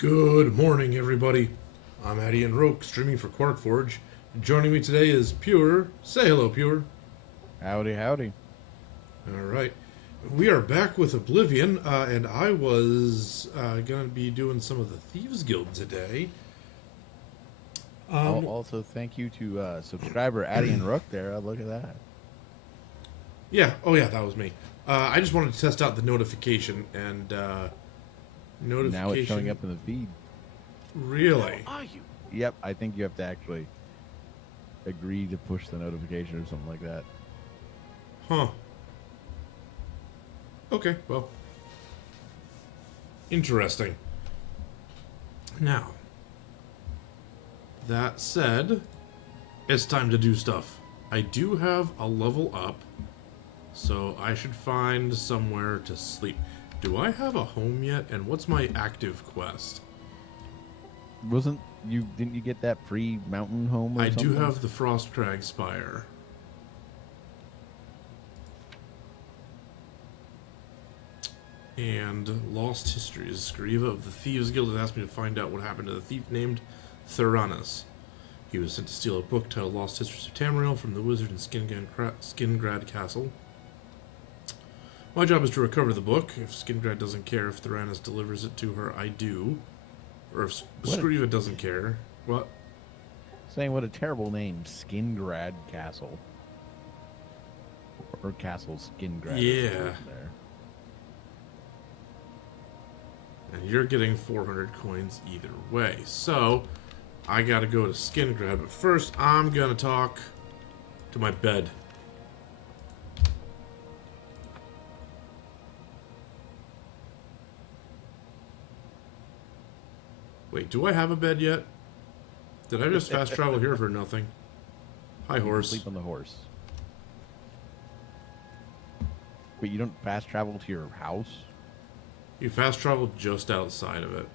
Good morning, everybody. I'm Addy and Roke, streaming for QuarkForge. Joining me today is Pure. Say hello, Pure. Howdy, howdy. All right. We are back with Oblivion, and I was going to be doing some of the Thieves Guild today. Also, thank you to subscriber Addy and Rook there. Look at that. Yeah, oh yeah, that was me. I just wanted to test out the notification, and notification... Now it's showing up in the feed. Really? Are you? Yep, I think you have to actually agree to push the notification or something like that. Huh. Okay, well. Interesting. Now, that said, it's time to do stuff. I do have a level up, so I should find somewhere to sleep. Do I have a home yet? And what's my active quest? Didn't you get that free mountain home or I something? do have the Frostcrag Spire. And Lost Histories. Skriva of the Thieves Guild has asked me to find out what happened to the thief named Theranos. He was sent to steal a book titled Lost Histories of Tamriel from the wizard in Skingrad Castle. My job is to recover the book. If Skingrad doesn't care if Theranos delivers it to her, I do. Or if Skriva doesn't care. What? Saying what a terrible name, Skingrad Castle. Or Castle Skingrad. Yeah. There. And you're getting 400 coins either way. So, I gotta go to Skingrad. But first, I'm gonna talk to my bed. Wait, do I have a bed yet? Did I just fast travel here for nothing? Hi, horse. Sleep on the horse. Wait, you don't fast travel to your house? You fast travel just outside of it.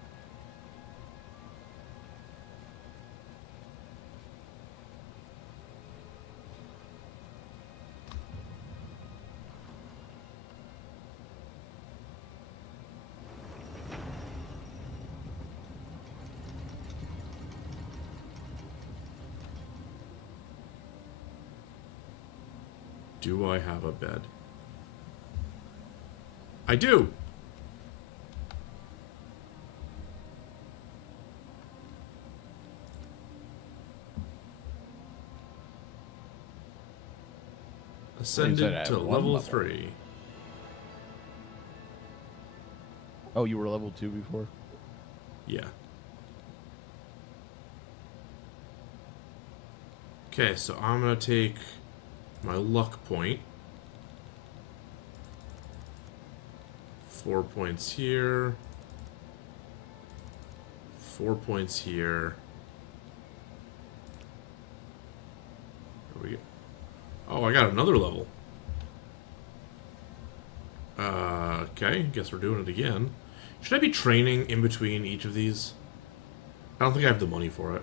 Do I have a bed? I do! Ascended to level 3. Oh, you were level 2 before? Yeah. Okay, so I'm gonna take my luck point. 4 points here. 4 points here. There we go. Oh, I got another level. Okay, guess we're doing it again. Should I be training in between each of these? I don't think I have the money for it.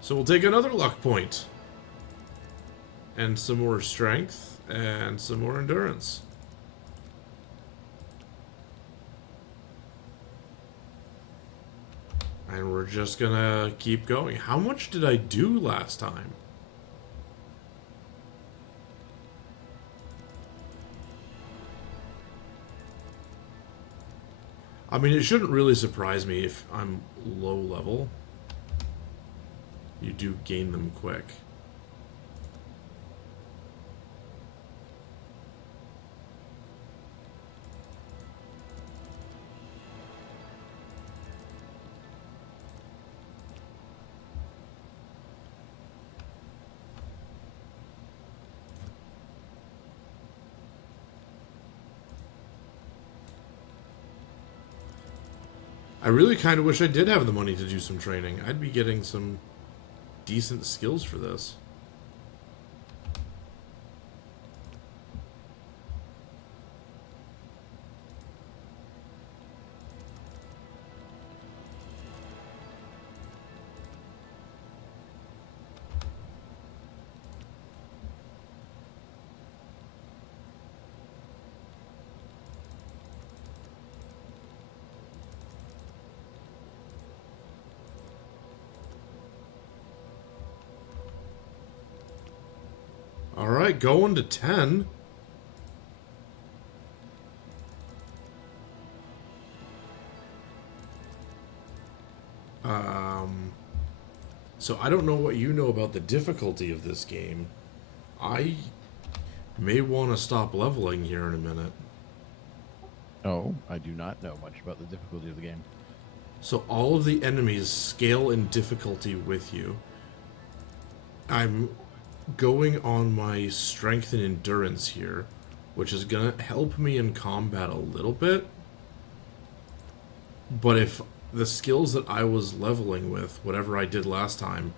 So we'll take another luck point. And some more strength. And some more endurance. And we're just gonna keep going. How much did I do last time? I mean, it shouldn't really surprise me if I'm low level. You do gain them quick. I really kind of wish I did have the money to do some training. I'd be getting some decent skills for this. Alright, going to 10. So I don't know what you know about the difficulty of this game. I may want to stop leveling here in a minute. Oh, I do not know much about the difficulty of the game. So all of the enemies scale in difficulty with you. I'm going on my strength and endurance here, which is going to help me in combat a little bit. But if the skills that I was leveling with, whatever I did last time,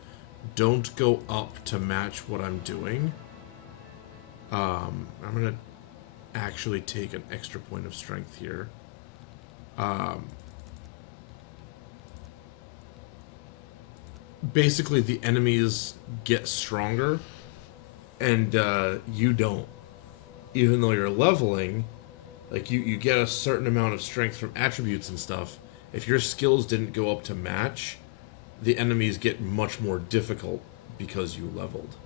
don't go up to match what I'm doing, I'm going to actually take an extra point of strength here. Basically, the enemies get stronger, and you don't. Even though you're leveling, like you get a certain amount of strength from attributes and stuff. If your skills didn't go up to match, the enemies get much more difficult because you leveled.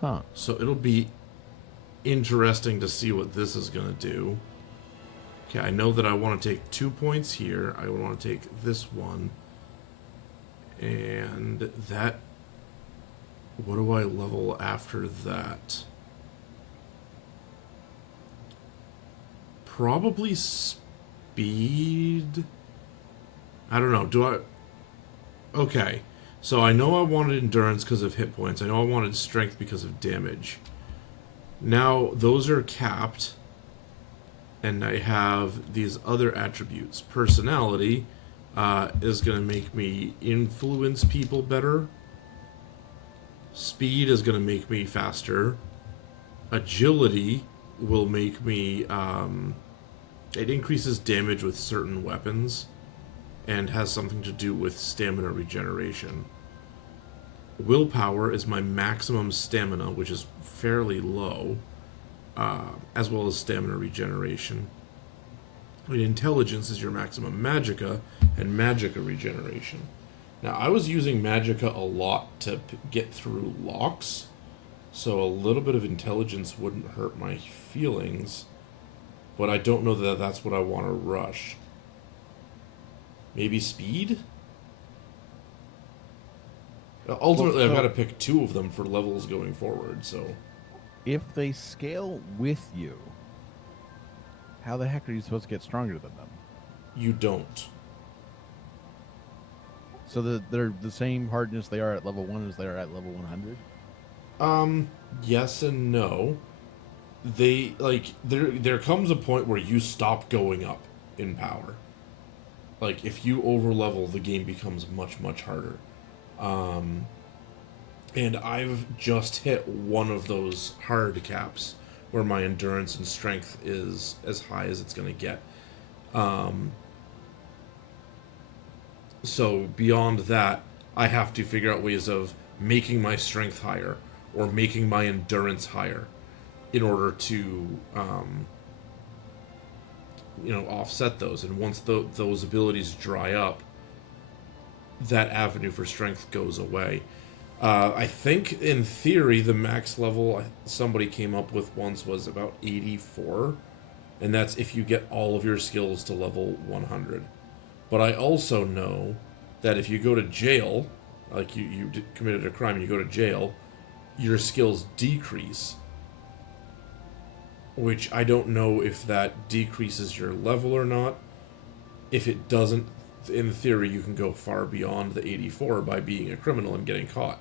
Huh. So it'll be interesting to see what this is going to do. Okay, I know that I want to take 2 points here. I want to take this one. And that... What do I level after that? Probably speed? I don't know. Do I... Okay. So I know I wanted endurance because of hit points. I know I wanted strength because of damage. Now, those are capped. And I have these other attributes. Personality is going to make me influence people better. Speed is going to make me faster. Agility will make me... it increases damage with certain weapons and has something to do with stamina regeneration. Willpower is my maximum stamina, which is fairly low, as well as stamina regeneration. And intelligence is your maximum magicka and magicka regeneration. Now, I was using magicka a lot to get through locks, so a little bit of intelligence wouldn't hurt my feelings, but I don't know that that's what I want to rush. Maybe speed? Ultimately, I've got to pick 2 of them for levels going forward, so... If they scale with you, how the heck are you supposed to get stronger than them? You don't. So they're the same hardness they are at level 1 as they are at level 100? Yes and no. They, like, there comes a point where you stop going up in power. Like, if you overlevel, the game becomes much, much harder. And I've just hit one of those hard caps where my endurance and strength is as high as it's going to get. So beyond that, I have to figure out ways of making my strength higher or making my endurance higher in order to, offset those. And once those abilities dry up, that avenue for strength goes away. I think, in theory, the max level somebody came up with once was about 84. And that's if you get all of your skills to level 100. But I also know that if you go to jail, like you committed a crime and you go to jail, your skills decrease. Which I don't know if that decreases your level or not. If it doesn't, in theory, you can go far beyond the 84 by being a criminal and getting caught.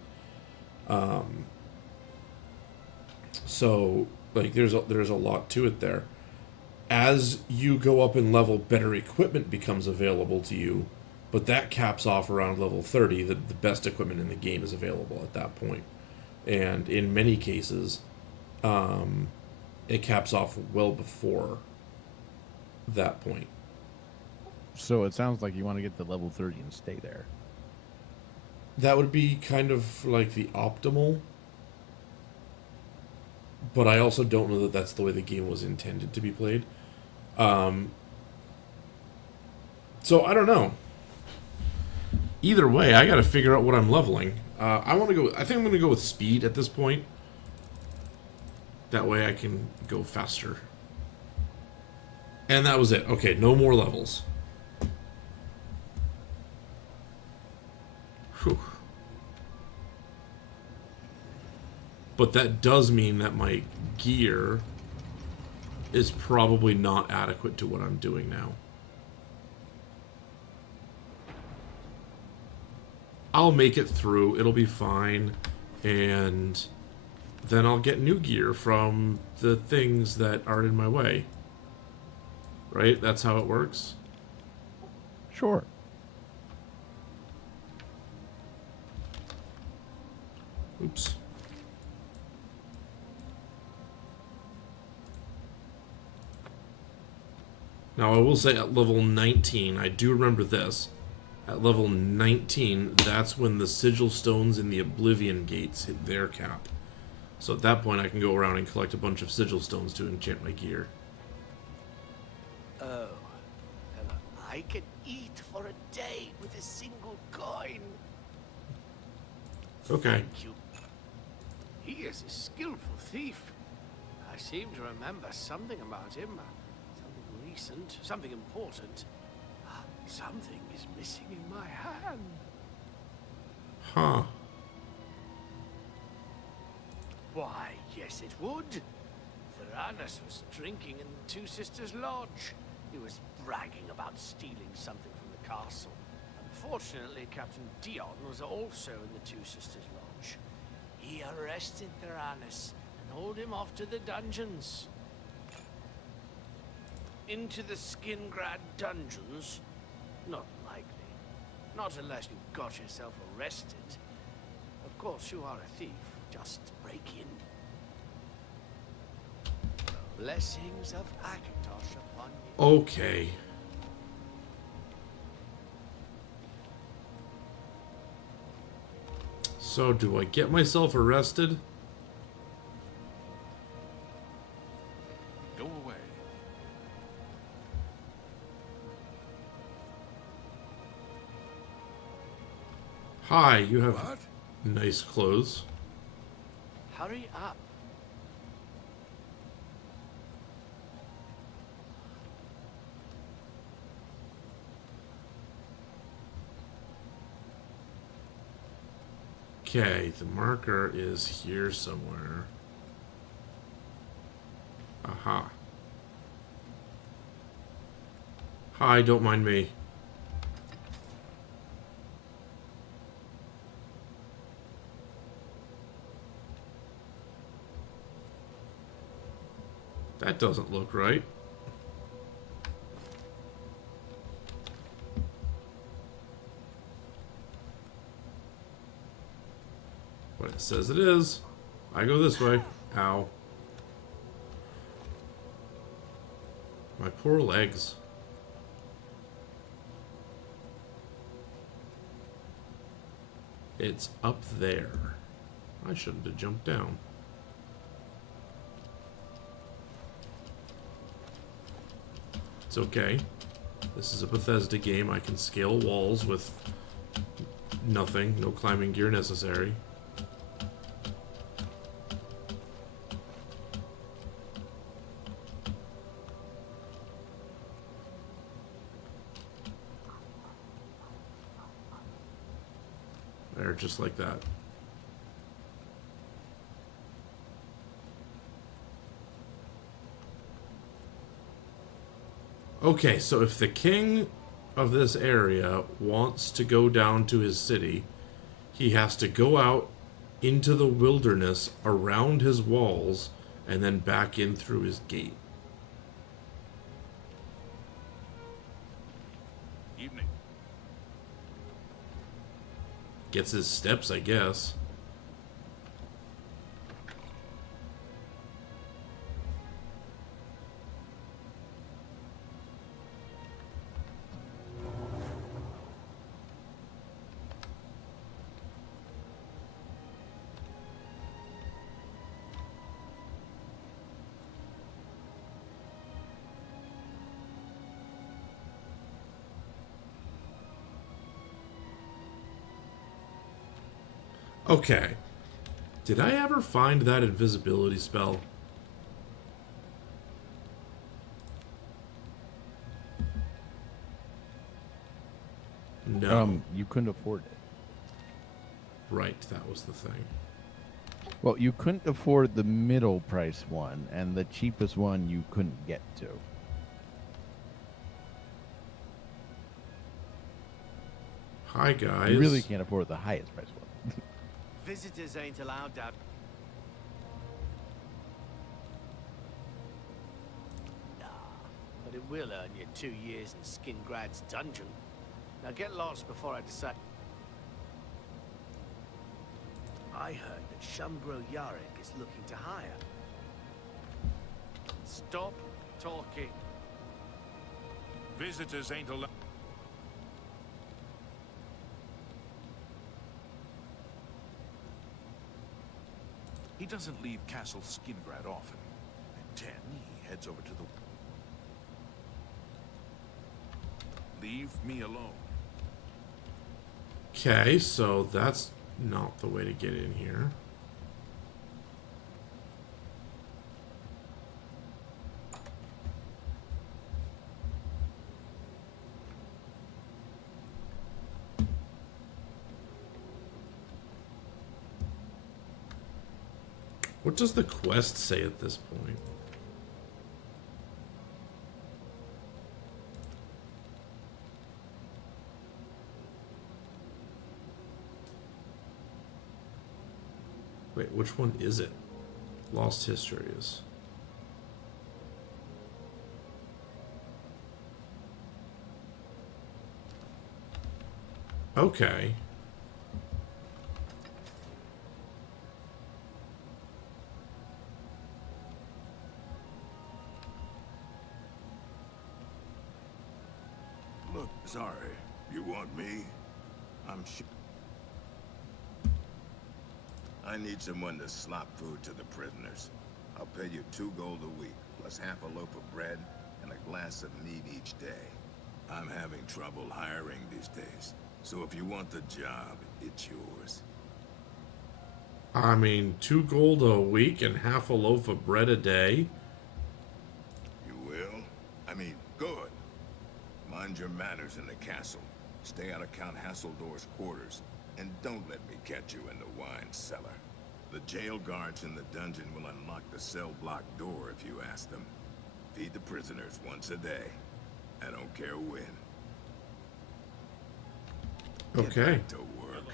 So, like, there's a lot to it there. As you go up in level, better equipment becomes available to you, but that caps off around level 30. The best equipment in the game is available at that point. And in many cases, it caps off well before that point. So it sounds like you want to get to level 30 and stay there. That would be kind of like the optimal. But I also don't know that that's the way the game was intended to be played. So I don't know. Either way, I got to figure out what I'm leveling. I want to go. I think I'm going to go with speed at this point. That way I can go faster. And that was it. Okay, no more levels. Whew. But that does mean that my gear is probably not adequate to what I'm doing now. I'll make it through. It'll be fine. And then I'll get new gear from the things that are in my way. Right? That's how it works? Sure. Oops. Now, I will say at level 19, I do remember this. At level 19, that's when the sigil stones in the Oblivion Gates hit their cap. So at that point, I can go around and collect a bunch of sigil stones to enchant my gear. Oh, and I can eat for a day with a single coin. Okay. Thank you. He is a skillful thief. I seem to remember something about him. Something recent, something important. Something is missing in my hand. Huh. Why, yes it would. Theranos was drinking in the Two Sisters Lodge. He was bragging about stealing something from the castle. Unfortunately, Captain Dion was also in the Two Sisters Lodge. He arrested Theranos and hauled him off to the dungeons. Into the Skingrad dungeons? Not likely. Not unless you got yourself arrested. Of course, you are a thief. Just break in. The blessings of Akatosh upon you. Okay. So, do I get myself arrested? Go away. Hi, you have What? nice clothes. Hurry up. Okay, the marker is here somewhere. Aha. Hi, don't mind me. That doesn't look right. But it says it is. I go this way. Ow. My poor legs. It's up there. I shouldn't have jumped down. It's okay. This is a Bethesda game. I can scale walls with nothing. No climbing gear necessary. There, just like that. Okay, so if the king of this area wants to go down to his city, he has to go out into the wilderness around his walls and then back in through his gate. Evening. Gets his steps, I guess. Okay. Did I ever find that invisibility spell? No. You couldn't afford it. Right, that was the thing. Well, you couldn't afford the middle price one, and the cheapest one you couldn't get to. Hi, guys. You really can't afford the highest price one. Visitors ain't allowed out. Nah, but it will earn you 2 years in Skingrad's dungeon. Now get lost before I decide. I heard that Shumbro Yarrick is looking to hire. Stop talking. Visitors ain't allowed. He doesn't leave Castle Skingrad often. At 10, he heads over to the... Leave me alone. Okay, so that's not the way to get in here. What does the quest say at this point? Wait, which one is it? Lost Histories. Okay. Look, sorry. You want me? I'm sure. I need someone to slop food to the prisoners. I'll pay you 2 gold a week, plus half a loaf of bread and a glass of meat each day. I'm having trouble hiring these days, so if you want the job, it's yours. I mean, 2 gold a week and half a loaf of bread a day? You will? I mean, good. Mind your manners in the castle. Stay out of Count Hasseldorf's quarters. And don't let me catch you in the wine cellar. The jail guards in the dungeon will unlock the cell block door if you ask them. Feed the prisoners once a day. I don't care when. Get Okay. back to work.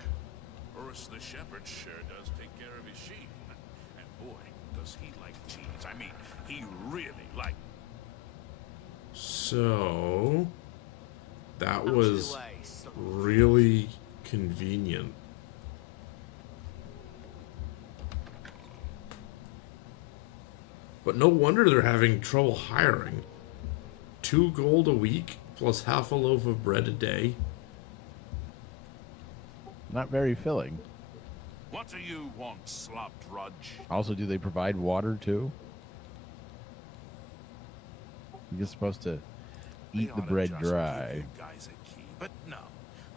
Urus the shepherd sure does take care of his sheep. And boy, does he like cheese. I mean, he really likes... So... that Out of the was way, son. really convenient. But no wonder they're having trouble hiring. 2 gold a week plus half a loaf of bread a day. Not very filling. What do you want, slop drudge? Also, do they provide water too? You're just supposed to They eat the oughta bread just give dry. you guys a key, but no.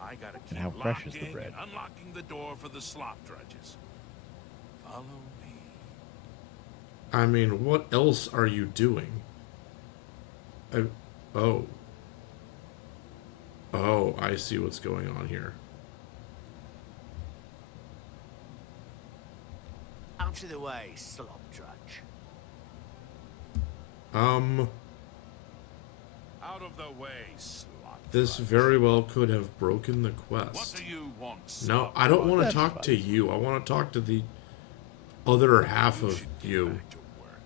I gotta keep how fresh is the locking bread? and unlocking the door for the slop drudges. Follow me. I mean, what else are you doing? Oh. Oh, I see what's going on here. Out of the way, slop drudge. Out of the way, slop This drudge. very well could have broken the What quest. do you want, No, slop I don't want to That's talk fine. to you. I want to talk to the other half You of should get you. back to work.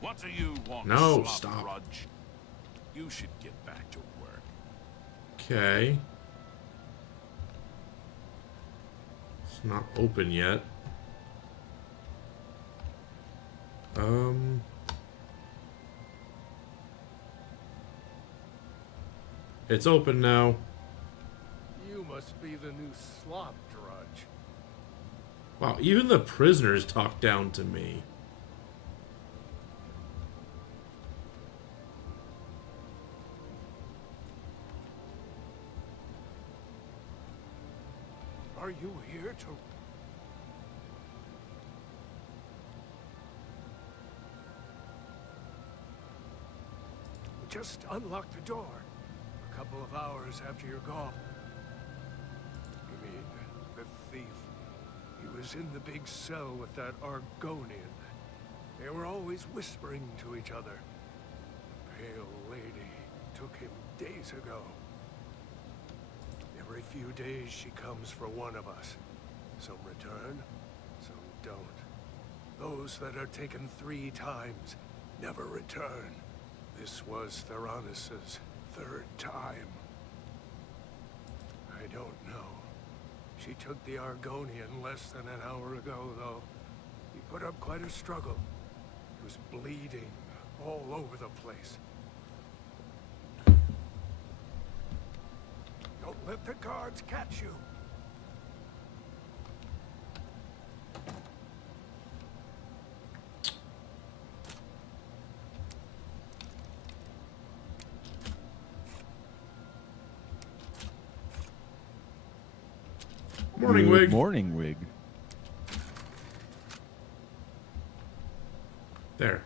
What do you want, No, slop stop. drudge? You should get back to work. Okay. It's not open yet. It's open now. You must be the new slop drudge. Wow, even the prisoners talk down to me. Are you here to... Just unlock the door. A couple of hours after you're gone. You mean, the thief? He was in the big cell with that Argonian. They were always whispering to each other. The pale lady took him days ago. Every few days she comes for one of us. Some return, some don't. Those that are taken 3 times never return. This was Theranos' 3rd time. I don't know. She took the Argonian less than an hour ago, though. He put up quite a struggle. He was bleeding all over the place. Don't let the guards catch you. Morning, Good Wig. Morning, Wig. There.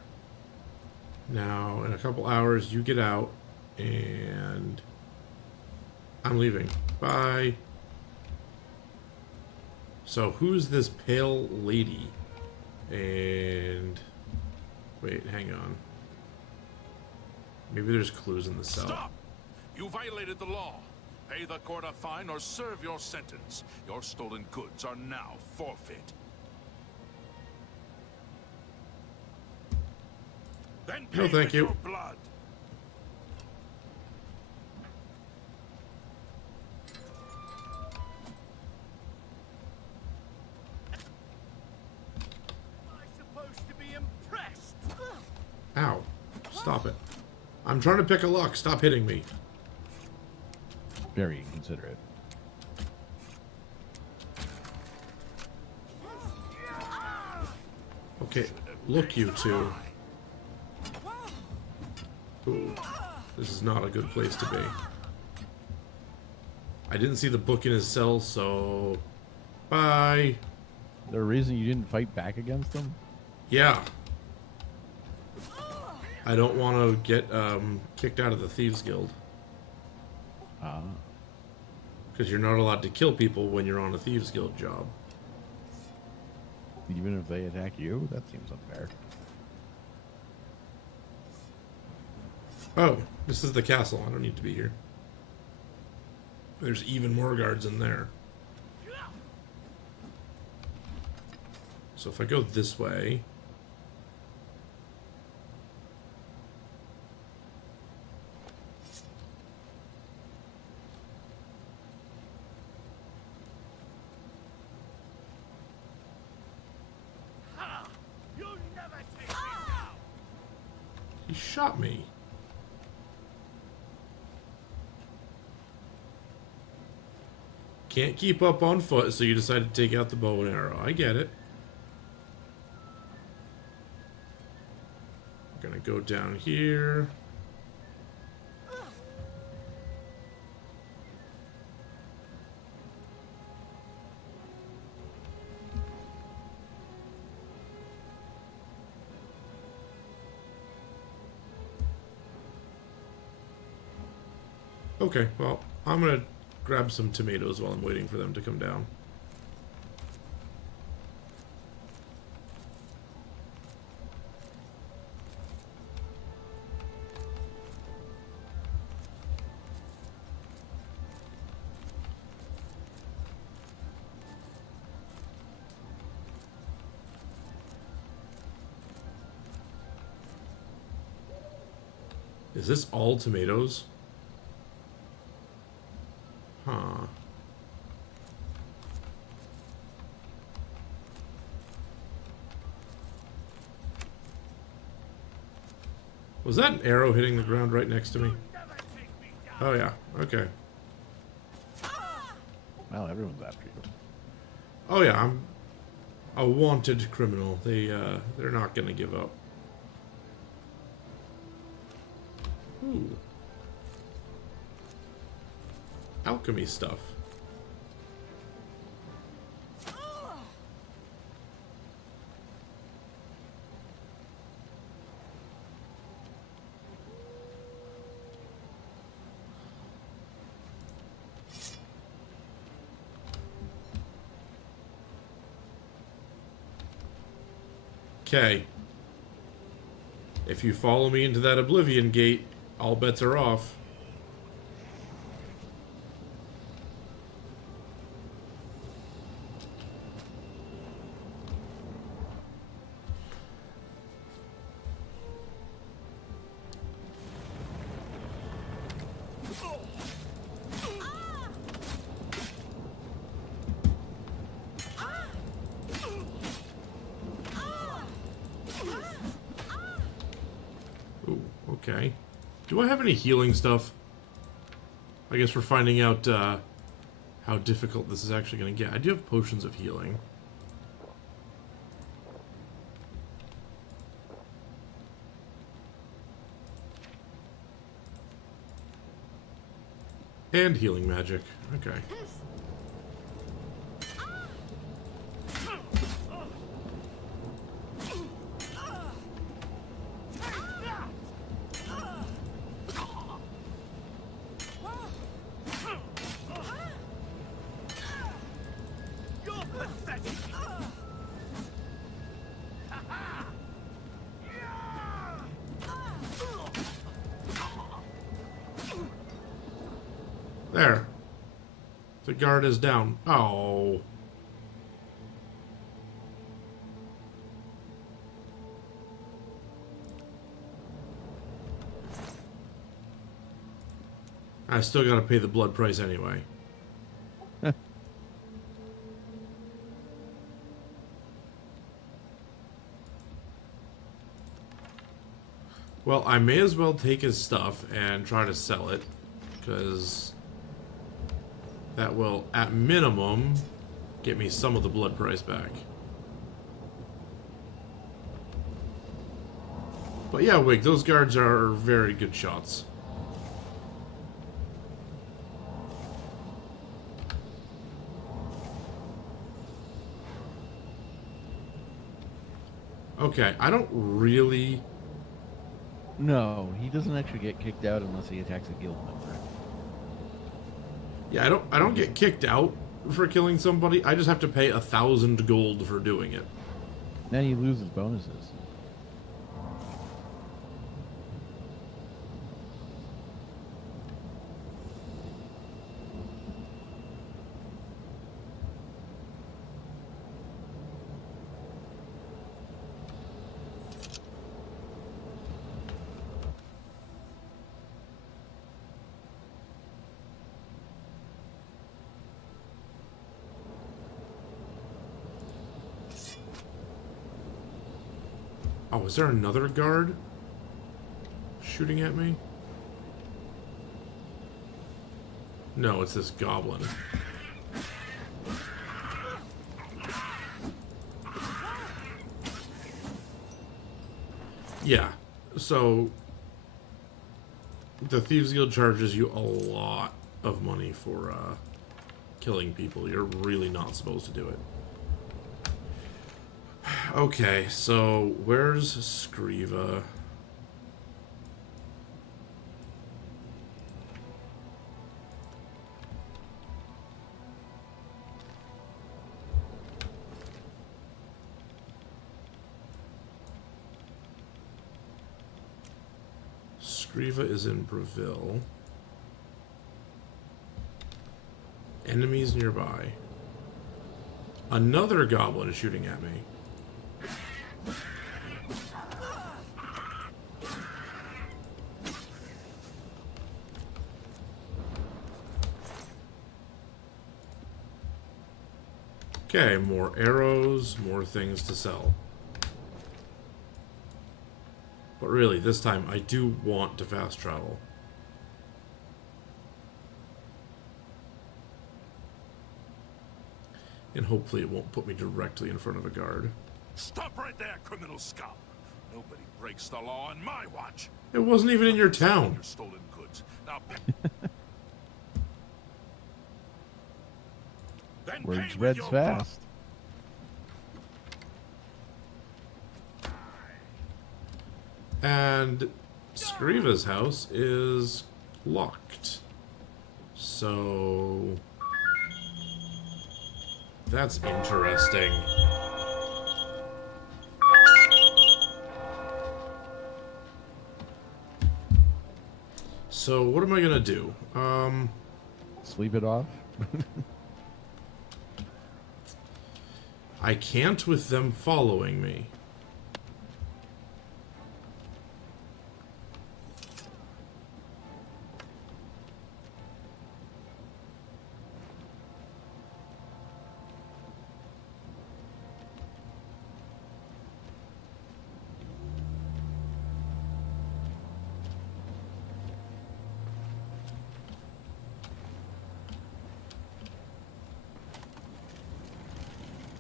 Now, in a couple hours, you get out, and I'm leaving. Bye. So, who's this pale lady? And... wait, hang on. Maybe there's clues in the cell. Stop! You violated the law. Pay the court a fine or serve your sentence. Your stolen goods are now forfeit. Then pay No, thank with you. your blood. Am I supposed to be impressed? Ow. Stop it. I'm trying to pick a lock. Stop hitting me. Very inconsiderate. Okay, look, you two. Ooh, this is not a good place to be. I didn't see the book in his cell, so... bye. Is there a reason you didn't fight back against them? Yeah. I don't want to get kicked out of the Thieves Guild. Because you're not allowed to kill people when you're on a Thieves Guild job. Even if they attack you? That seems unfair. Oh, this is the castle. I don't need to be here. There's even more guards in there. So if I go this way... You'll never take me down! he shot me. Can't keep up on foot, so you decide to take out the bow and arrow. I get it. I'm gonna go down here. Okay, well, I'm gonna grab some tomatoes while I'm waiting for them to come down. Is this all tomatoes? Huh. Was that an arrow hitting the ground right next to me? Oh yeah, okay. Well, everyone's after you. Oh yeah, I'm a wanted criminal. They're not gonna give up. Ooh. Alchemy stuff. Okay. If you follow me into that Oblivion Gate, all bets are off. Ooh, okay. Do I have any healing stuff? I guess we're finding out how difficult this is actually going to get. I do have potions of healing. And healing magic. Okay. There. The guard is down. Oh. I still gotta pay the blood price anyway. Well, I may as well take his stuff and try to sell it, because that will, at minimum, get me some of the blood price back. But yeah, Wig, those guards are very good shots. Okay, I don't really... No, he doesn't actually get kicked out unless he attacks a guild member. Yeah, I don't get kicked out for killing somebody. I just have to pay 1,000 gold for doing it. Then he loses bonuses. Oh, is there another guard shooting at me? No, it's this goblin. Yeah, so the Thieves Guild charges you a lot of money for killing people. You're really not supposed to do it. Okay, so where's Skriva? Skriva is in Breville. Enemies nearby. Another goblin is shooting at me. Okay, more arrows, more things to sell. But really, this time, I do want to fast travel. And hopefully it won't put me directly in front of a guard. Stop right there, criminal scum! Nobody breaks the law on my watch. It wasn't even in your town. Your stolen goods. Now, then Word pay with spreads your fast. And Skriva's house is locked. So that's interesting. So what am I gonna do? Sleep it off. I can't with them following me.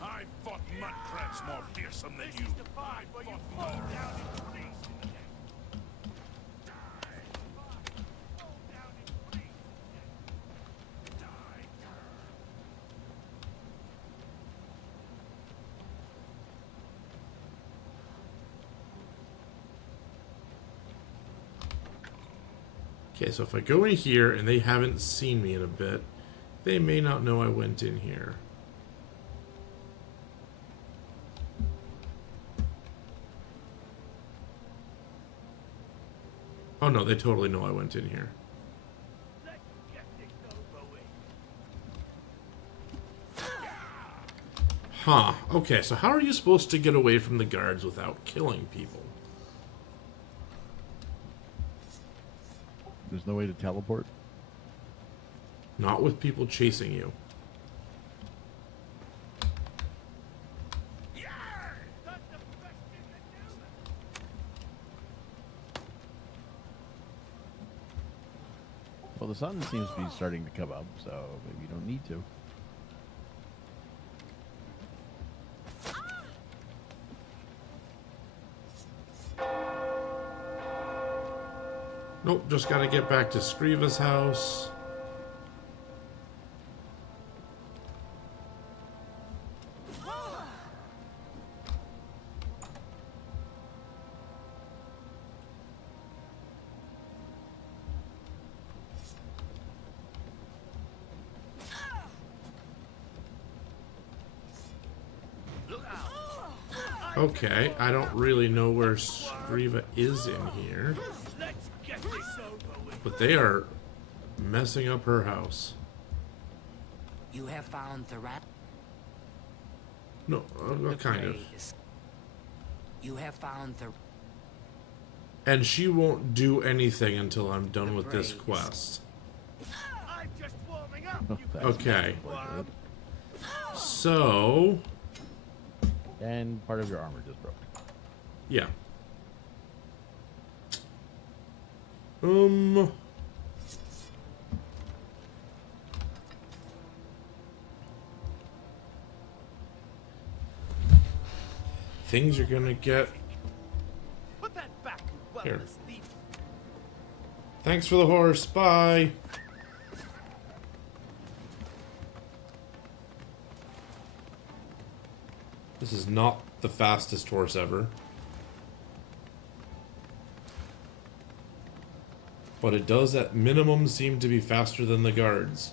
I fought mudcrats more fearsome than you. I fought Okay, so if I go in here and they haven't seen me in a bit, they may not know I went in here. Oh no, they totally know I went in here. Let's get this over with. Huh. Okay, so how are you supposed to get away from the guards without killing people? There's no way to teleport. Not with people chasing you. That's the best you can do. Well, the sun seems to be starting to come up, so maybe you don't need to. Nope, just gotta get back to Skriva's house. Look out. Okay, I don't really know where Skriva is in here, Let's get this over with. but they are messing up her house. You have found the rat. No, kind of. You have found the. And she won't do anything until I'm done with this praise. quest. I'm just warming up. Oh, You that's Okay, unfortunate. so And part of your armor just broke. yeah. Things are gonna get. put that back, you Here. worthless thief. Thanks for the horse. Bye. This is not the fastest horse ever. But it does at minimum seem to be faster than the guards.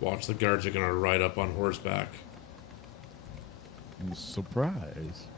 Watch, the guards are gonna ride up on horseback. Surprise.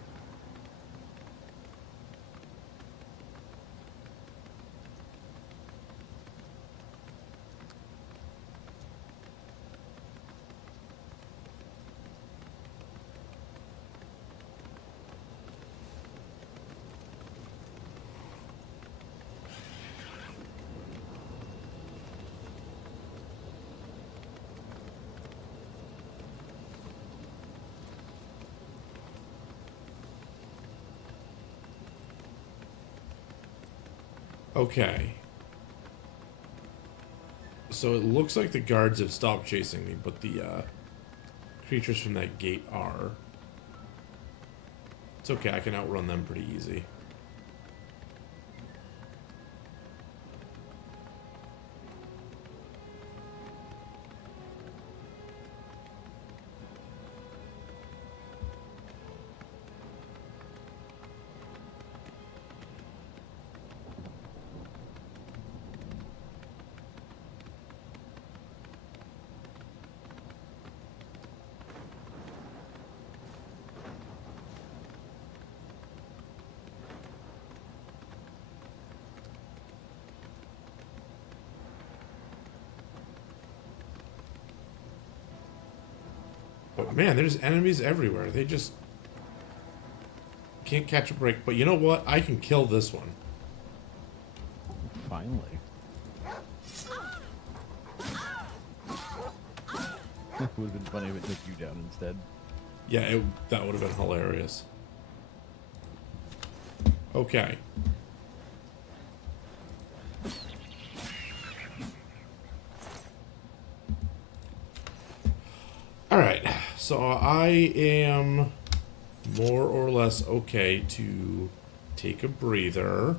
Okay. So it looks like the guards have stopped chasing me, but the creatures from that gate are. It's okay, I can outrun them pretty easy. Man, there's enemies everywhere. They just can't catch a break. But you know what? I can kill this one. Finally. It would have been funny if it took you down instead. Yeah, that would have been hilarious. Okay. Alright, so I am more or less okay to take a breather,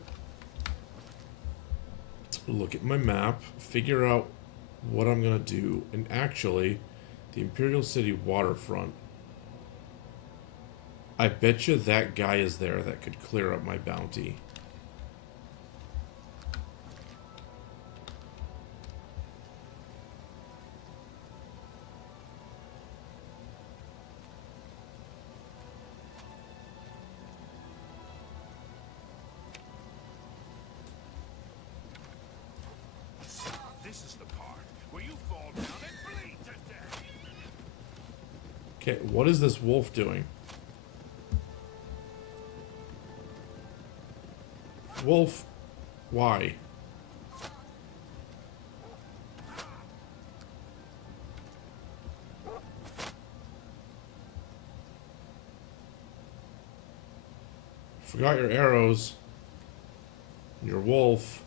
look at my map, figure out what I'm gonna do, and actually, the Imperial City waterfront, I bet you that guy is there that could clear up my bounty. This is the part where you fall down and bleed to death. Okay, what is this wolf doing? Wolf, why? Forgot your arrows. Your wolf.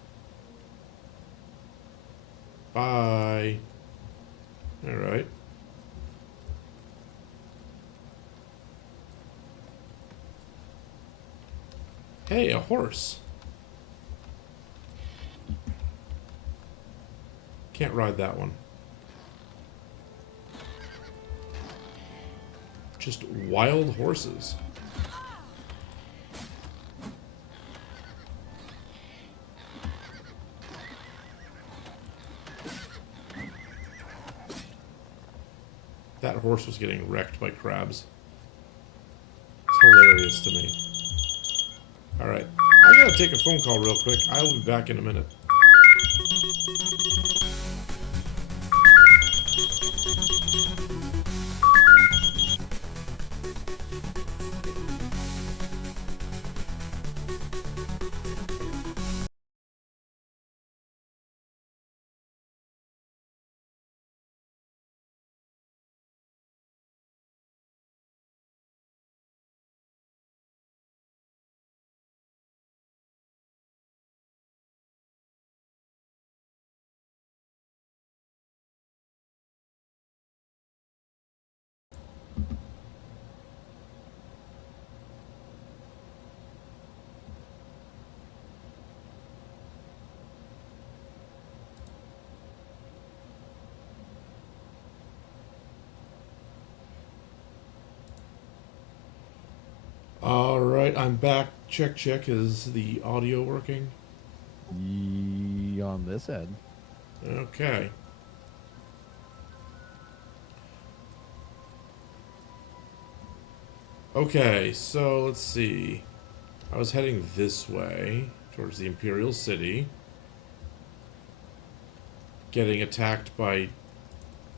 Bye. Alright. Hey, a horse. Can't ride that one. Just wild horses. That horse was getting wrecked by crabs. It's hilarious to me. Alright, I gotta take a phone call real quick. I will be back in a minute. Alright, I'm back. Check, check. Is the audio working? On this end. Okay. Okay, so let's see. I was heading this way, towards the Imperial City. Getting attacked by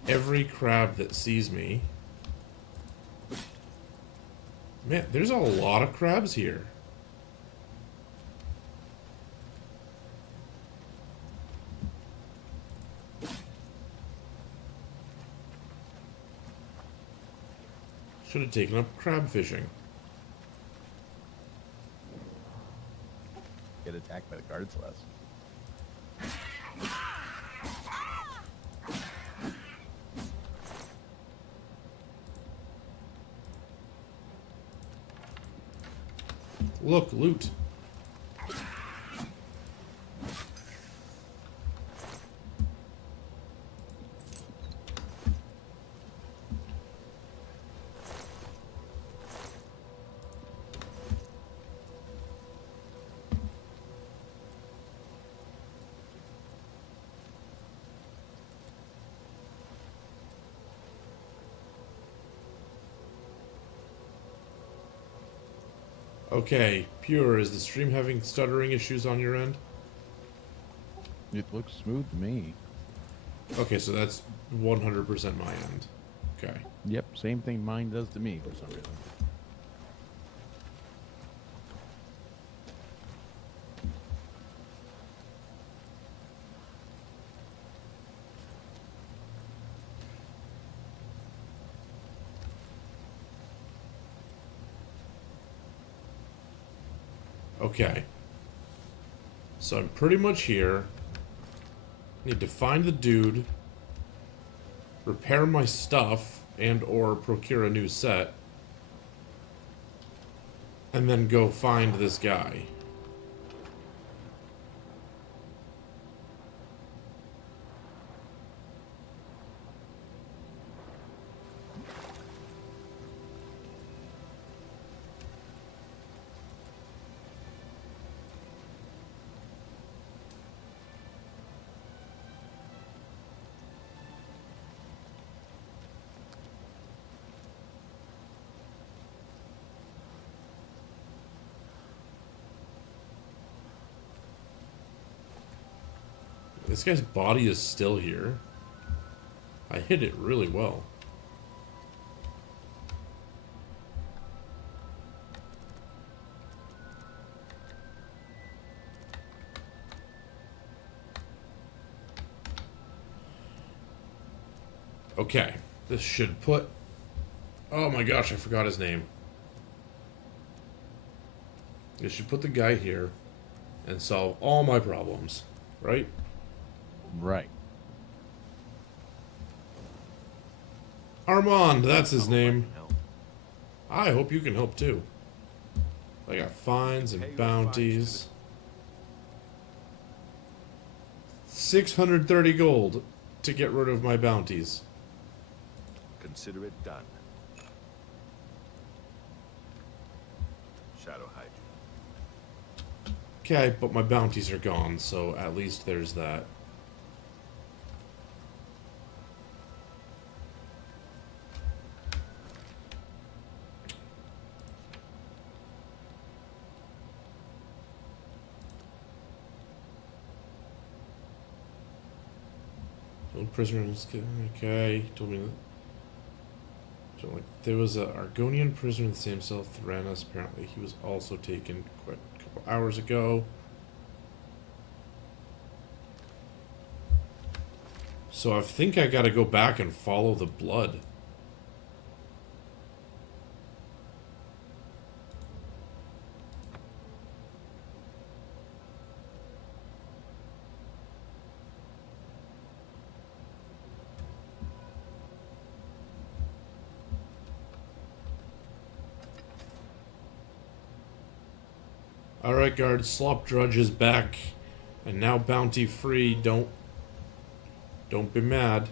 every crab that sees me. Man, there's a lot of crabs here. Should have taken up crab fishing. Get attacked by the guards less. Look, loot. Okay, Pure, is the stream having stuttering issues on your end? It looks smooth to me. Okay, so that's 100% my end. Okay. Yep, same thing mine does to me for some reason. Okay. So I'm pretty much here. Need to find the dude, repair my stuff, and or procure a new set, and then go find this guy. This guy's body is still here. I hit it really well. Okay, this should put... Oh my gosh, I forgot his name. This should put the guy here and solve all my problems, right? Right. Armand, that's his name. I hope you can help too. I got fines and bounties. 630 gold to get rid of my bounties. Consider it done. Shadow hide you. Okay, but my bounties are gone, so at least there's that. Prisoners, okay, told me that. So, like, there was a Argonian prisoner in the same cell, Theranos. Apparently, he was also taken quite a couple hours ago. So I think I gotta go back and follow the blood. Alright, guards, Slop Drudge is back. And now bounty free. Don't be mad.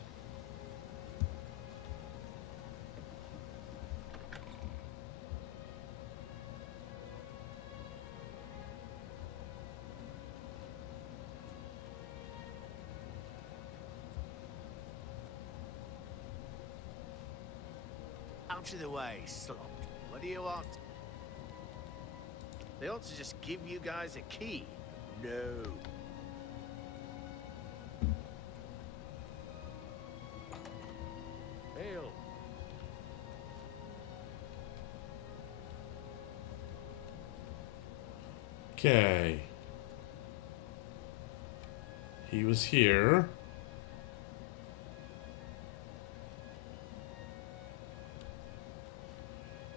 Out of the way, Slop. What do you want? They ought to just give you guys a key. No. Hail. Okay. He was here.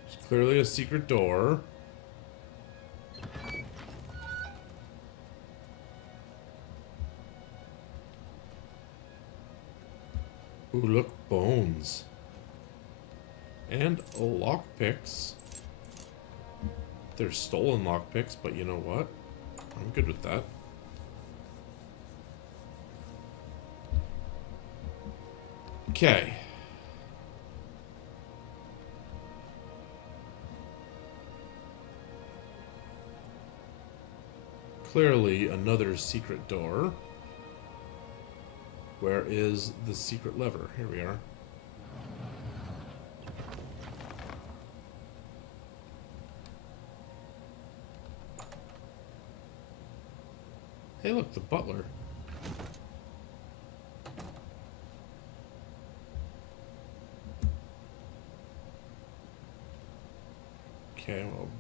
There's clearly a secret door. Ooh, look, bones. And lockpicks. They're stolen lockpicks, but you know what? I'm good with that. Okay. Clearly another secret door. Where is the secret lever? Here we are. Hey, look, the butler.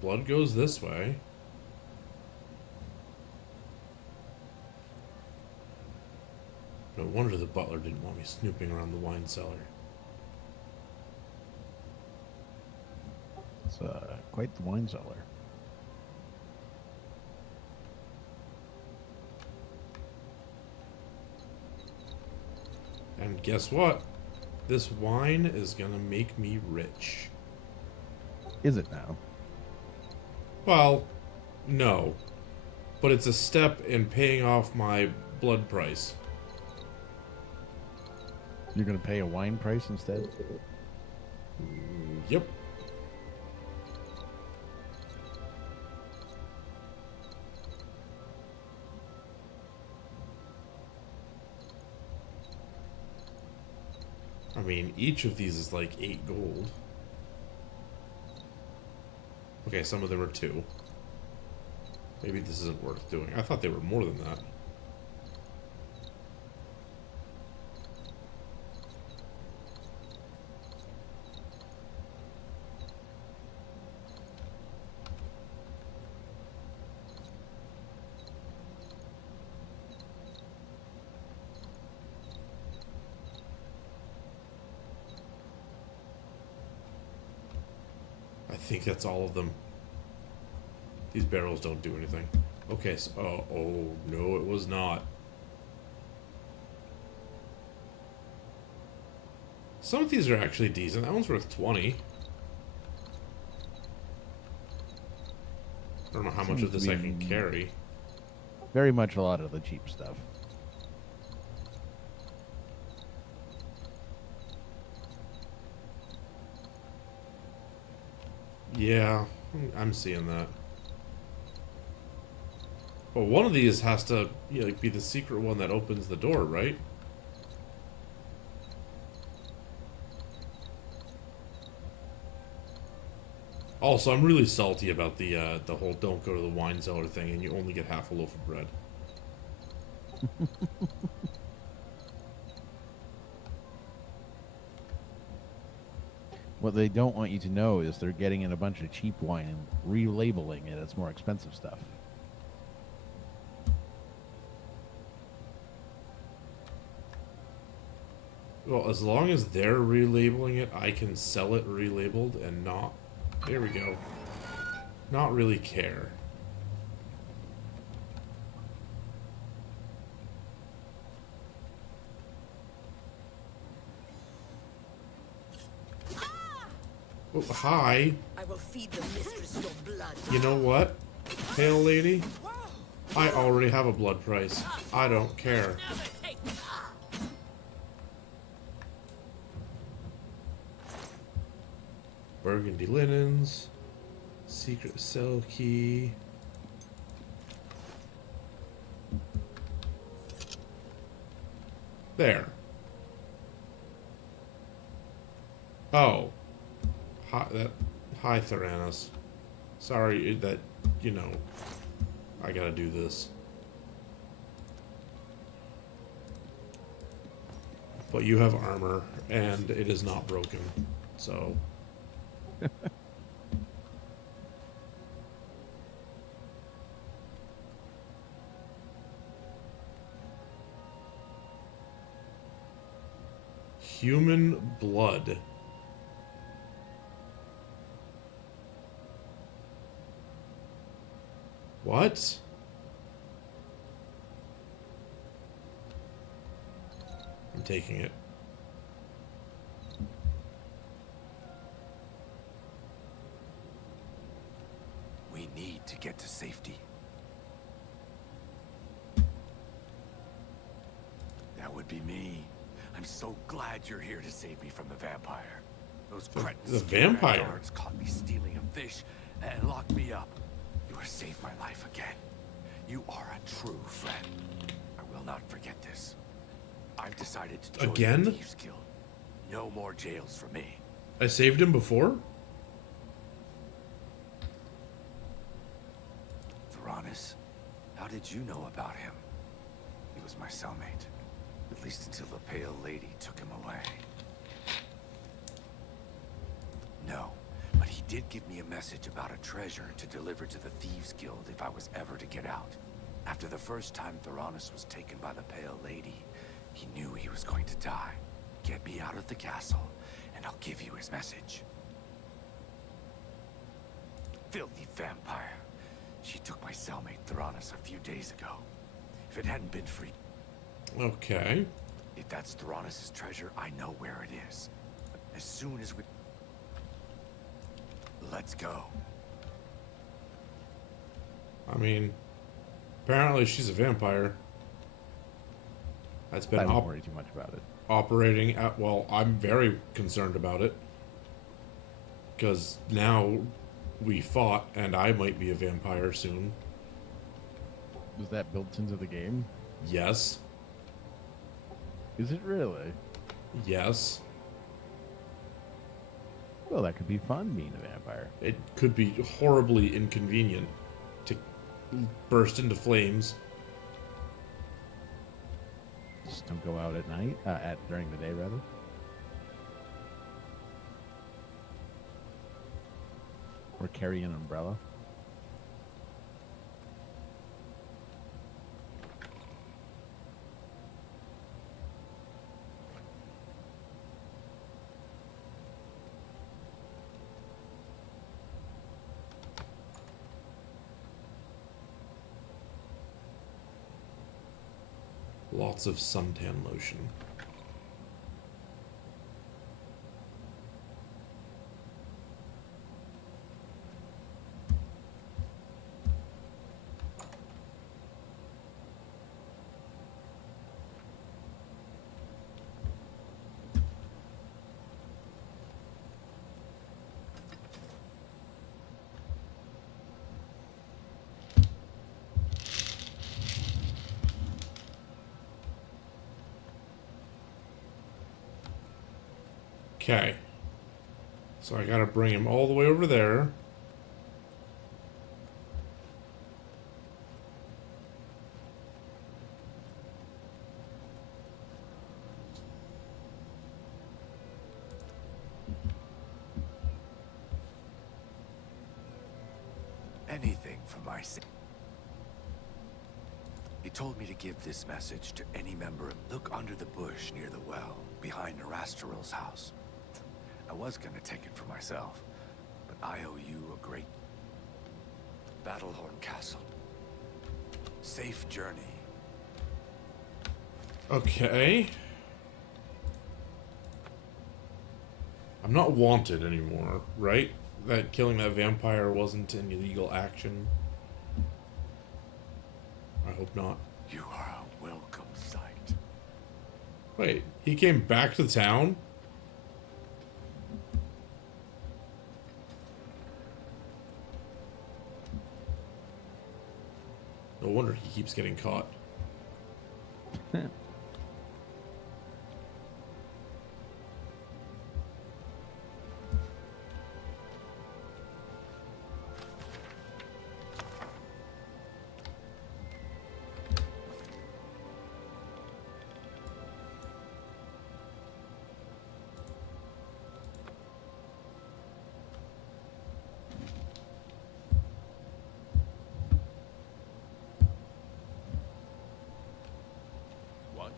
blood goes this way. No wonder the butler didn't want me snooping around the wine cellar. It's quite the wine cellar. And guess what? This wine is gonna make me rich. Is it now? Well, no. But it's a step in paying off my blood price. You're going to pay a wine price instead? Yep. I mean, each of these is like 8 gold. Okay, some of them are 2. Maybe this isn't worth doing. I thought they were more than that. I think that's all of them. These barrels don't do anything. Okay, so... oh, no, it was not. Some of these are actually decent. That one's worth 20. I don't know how much of this I can carry. Very much a lot of the cheap stuff. Yeah, I'm seeing that. But one of these has to, you know, like, be the secret one that opens the door, right? Also, I'm really salty about the whole don't go to the wine cellar thing and you only get half a loaf of bread. What they don't want you to know is they're getting in a bunch of cheap wine and relabeling it as more expensive stuff. Well, as long as they're relabeling it, I can sell it relabeled and not... There we go. Not really care. Oh, hi. I will feed the mistress your blood. You know what, pale lady? I already have a blood price. I don't care. Burgundy linens. Secret cell key. There. Oh. Hi, Theranos. Sorry that, you know, I gotta do this. But you have armor, and it is not broken, so... Human blood. What? I'm taking it. We need to get to safety. That would be me. I'm so glad you're here to save me from the vampire. Those cretins The vampire? guards caught me stealing a fish and locked me up. You have saved my life again. You are a true friend. I will not forget this. I've decided to join Again? the Thieves Guild. No more jails for me. I saved him before? Theranos, how did you know about him? He was my cellmate. At least until the Pale Lady took him away. No, but he did give me a message about a treasure to deliver to the Thieves Guild if I was ever to get out. After the first time Theranos was taken by the Pale Lady, he knew he was going to die. Get me out of the castle, and I'll give you his message. Filthy vampire. She took my cellmate Theranos a few days ago. If it hadn't been for... Okay. If that's Theranos' treasure, I know where it is. As soon as we... Let's go. I mean, apparently she's a vampire. That's been I don't worry too much about it. operating at... Well, I'm very concerned about it. Because now we fought, and I might be a vampire soon. Was that built into the game? Yes. Is it really? Yes. Well, that could be fun, being a vampire. It could be horribly inconvenient to burst into flames. Just don't go out at night, during the day, rather. Or carry an umbrella. Lots of suntan lotion. Okay. So I gotta bring him all the way over there. Anything for my sake. He told me to give this message to any member of... Look under the bush near the well, behind Nerastarel's house. I was gonna take it for myself, but I owe you a great... Battlehorn Castle. Safe journey. Okay. I'm not wanted anymore, right? That killing that vampire wasn't an illegal action. I hope not. You are a welcome sight. Wait, he came back to town? No wonder he keeps getting caught. What?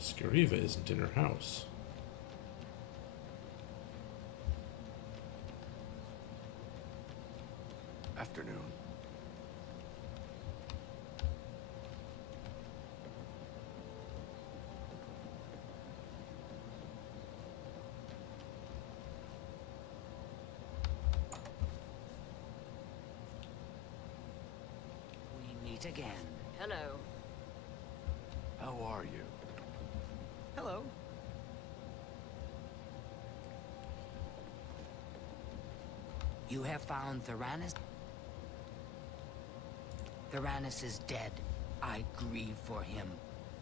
Skariva isn't in her house. Afternoon. We meet again. Hello. How are you? Hello. You have found Theranos? Theranos is dead. I grieve for him.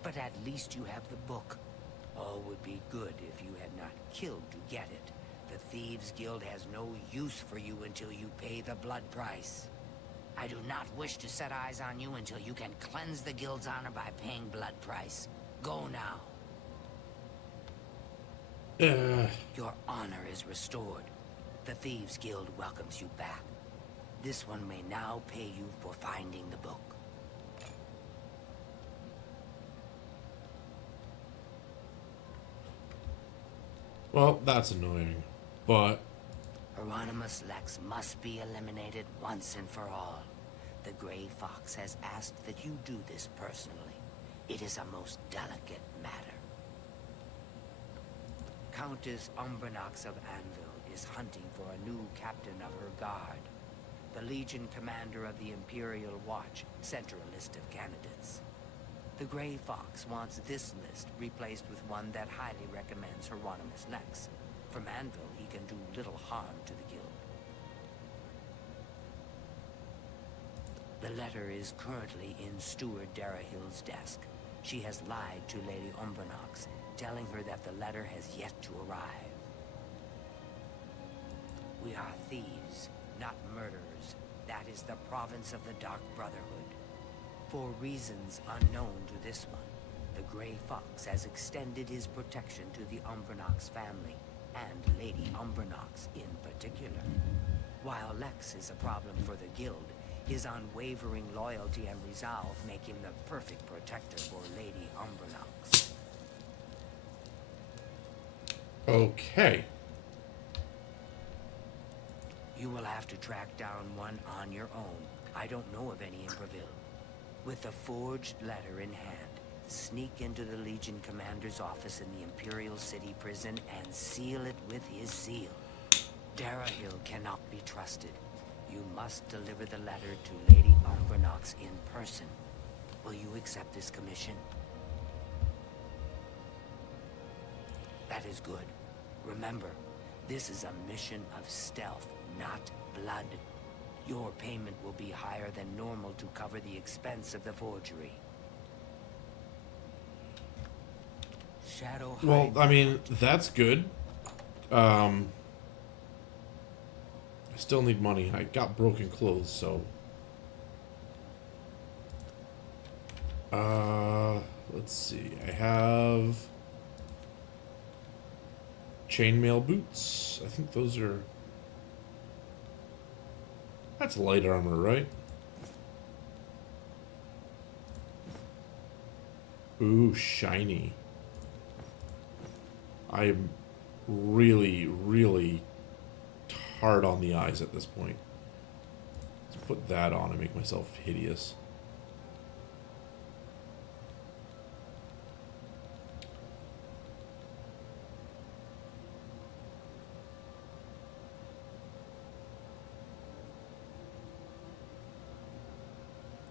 But at least you have the book. All would be good if you had not killed to get it. The Thieves Guild has no use for you until you pay the blood price. I do not wish to set eyes on you until you can cleanse the guild's honor by paying blood price. Go now. Your honor is restored. The Thieves Guild welcomes you back. This one may now pay you for finding the book. Well, that's annoying, but... Hieronymus Lex must be eliminated once and for all. The Gray Fox has asked that you do this personally. It is a most delicate matter. Countess Umbranox of Anvil is hunting for a new captain of her guard. The Legion commander of the Imperial Watch sent her a list of candidates. The Gray Fox wants this list replaced with one that highly recommends Hieronymus Lex. From Anvil, he can do little harm to the guild. The letter is currently in Steward Darahill's desk. She has lied to Lady Umbranox, telling her that the letter has yet to arrive. We are thieves, not murderers. That is the province of the Dark Brotherhood. For reasons unknown to this one, the Gray Fox has extended his protection to the Umbranox family, and Lady Umbranox in particular. While Lex is a problem for the guild, his unwavering loyalty and resolve make him the perfect protector for Lady Umbranox. Okay. You will have to track down one on your own. I don't know of any in Breville. With the forged letter in hand, sneak into the Legion commander's office in the Imperial City prison and seal it with his seal. Darahill cannot be trusted. You must deliver the letter to Lady Umbranox in person. Will you accept this commission? That is good. Remember, this is a mission of stealth, not blood. Your payment will be higher than normal to cover the expense of the forgery. Shadow. Well, I mean, that's good. I still need money. I got broken clothes, so... let's see. I have... chainmail boots. I think those are... That's light armor, right? Ooh, shiny. I am really, really hard on the eyes at this point. Let's put that on and make myself hideous.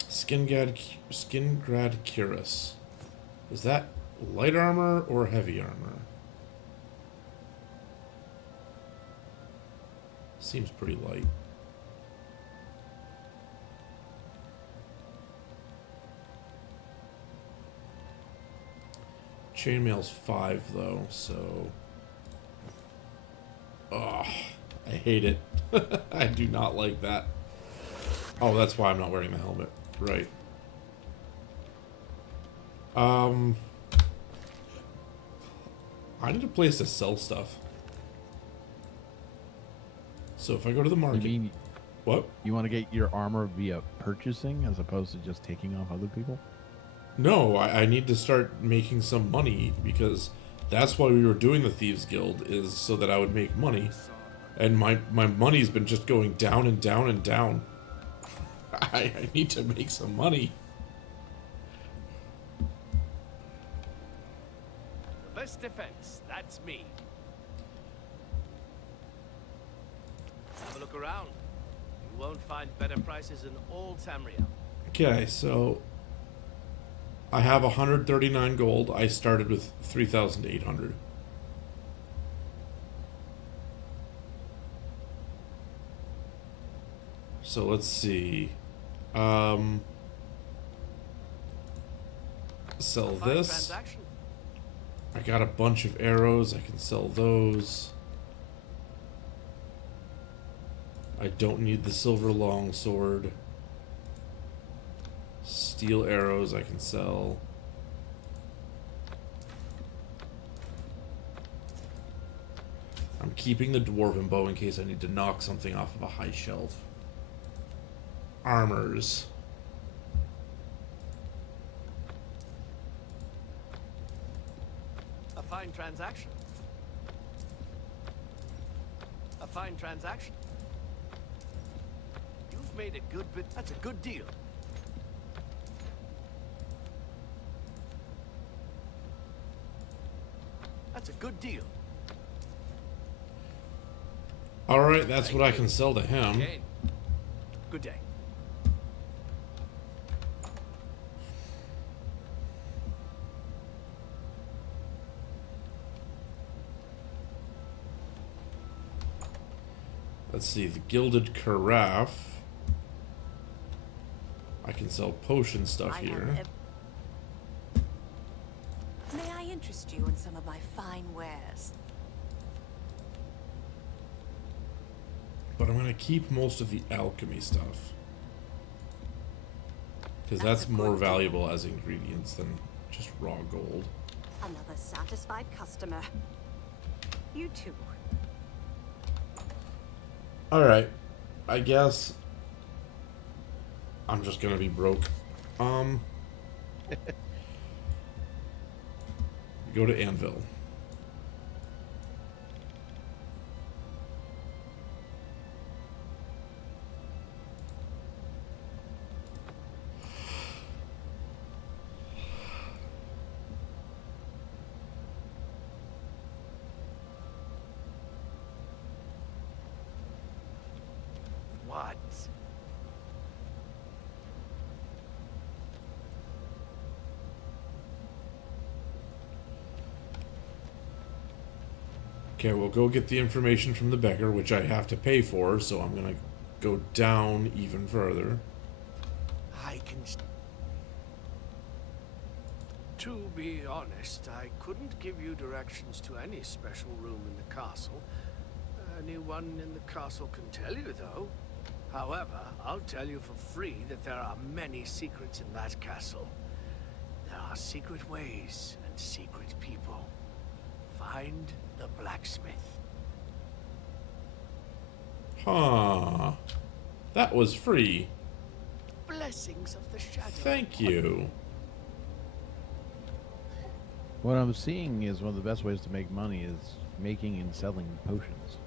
Skingrad Cuirass. Is that light armor or heavy armor? Seems pretty light. Chainmail's 5 though, so... Ugh, I hate it. I do not like that. Oh, that's why I'm not wearing the helmet. Right. I need a place to sell stuff. So if I go to the market... You mean, what? you want to get your armor via purchasing as opposed to just taking off other people? No, I need to start making some money because that's why we were doing the Thieves Guild, is so that I would make money. And my money's been just going down and down and down. I need to make some money. The best defense, that's me. Have a look around. You won't find better prices in all Tamriel. Okay, so I have 139 gold. I started with 3,800. So let's see. sell Fine this. transaction. I got a bunch of arrows. I can sell those. I don't need the silver longsword. Steel arrows I can sell. I'm keeping the dwarven bow in case I need to knock something off of a high shelf. Armors. A fine transaction. A fine transaction. You've made a good bit. That's a good deal. That's a good deal. Alright, that's what I can sell to him. Again. Good day. Let's see, the gilded carafe. I can sell potion stuff here. May I interest you in some of my fine wares? But I'm going to keep most of the alchemy stuff. Because that's more valuable as ingredients than just raw gold. Another satisfied customer. You too. Alright. I guess I'm just going to be broke. Go to Anvil. What? Okay, we'll go get the information from the beggar, which I have to pay for, so I'm gonna go down even further. I can... To be honest, I couldn't give you directions to any special room in the castle. Anyone in the castle can tell you, though. However, I'll tell you for free that there are many secrets in that castle. There are secret ways and secret people. Find the blacksmith. Huh. That was free. Blessings of the shadow. Thank you. What I'm seeing is one of the best ways to make money is making and selling potions.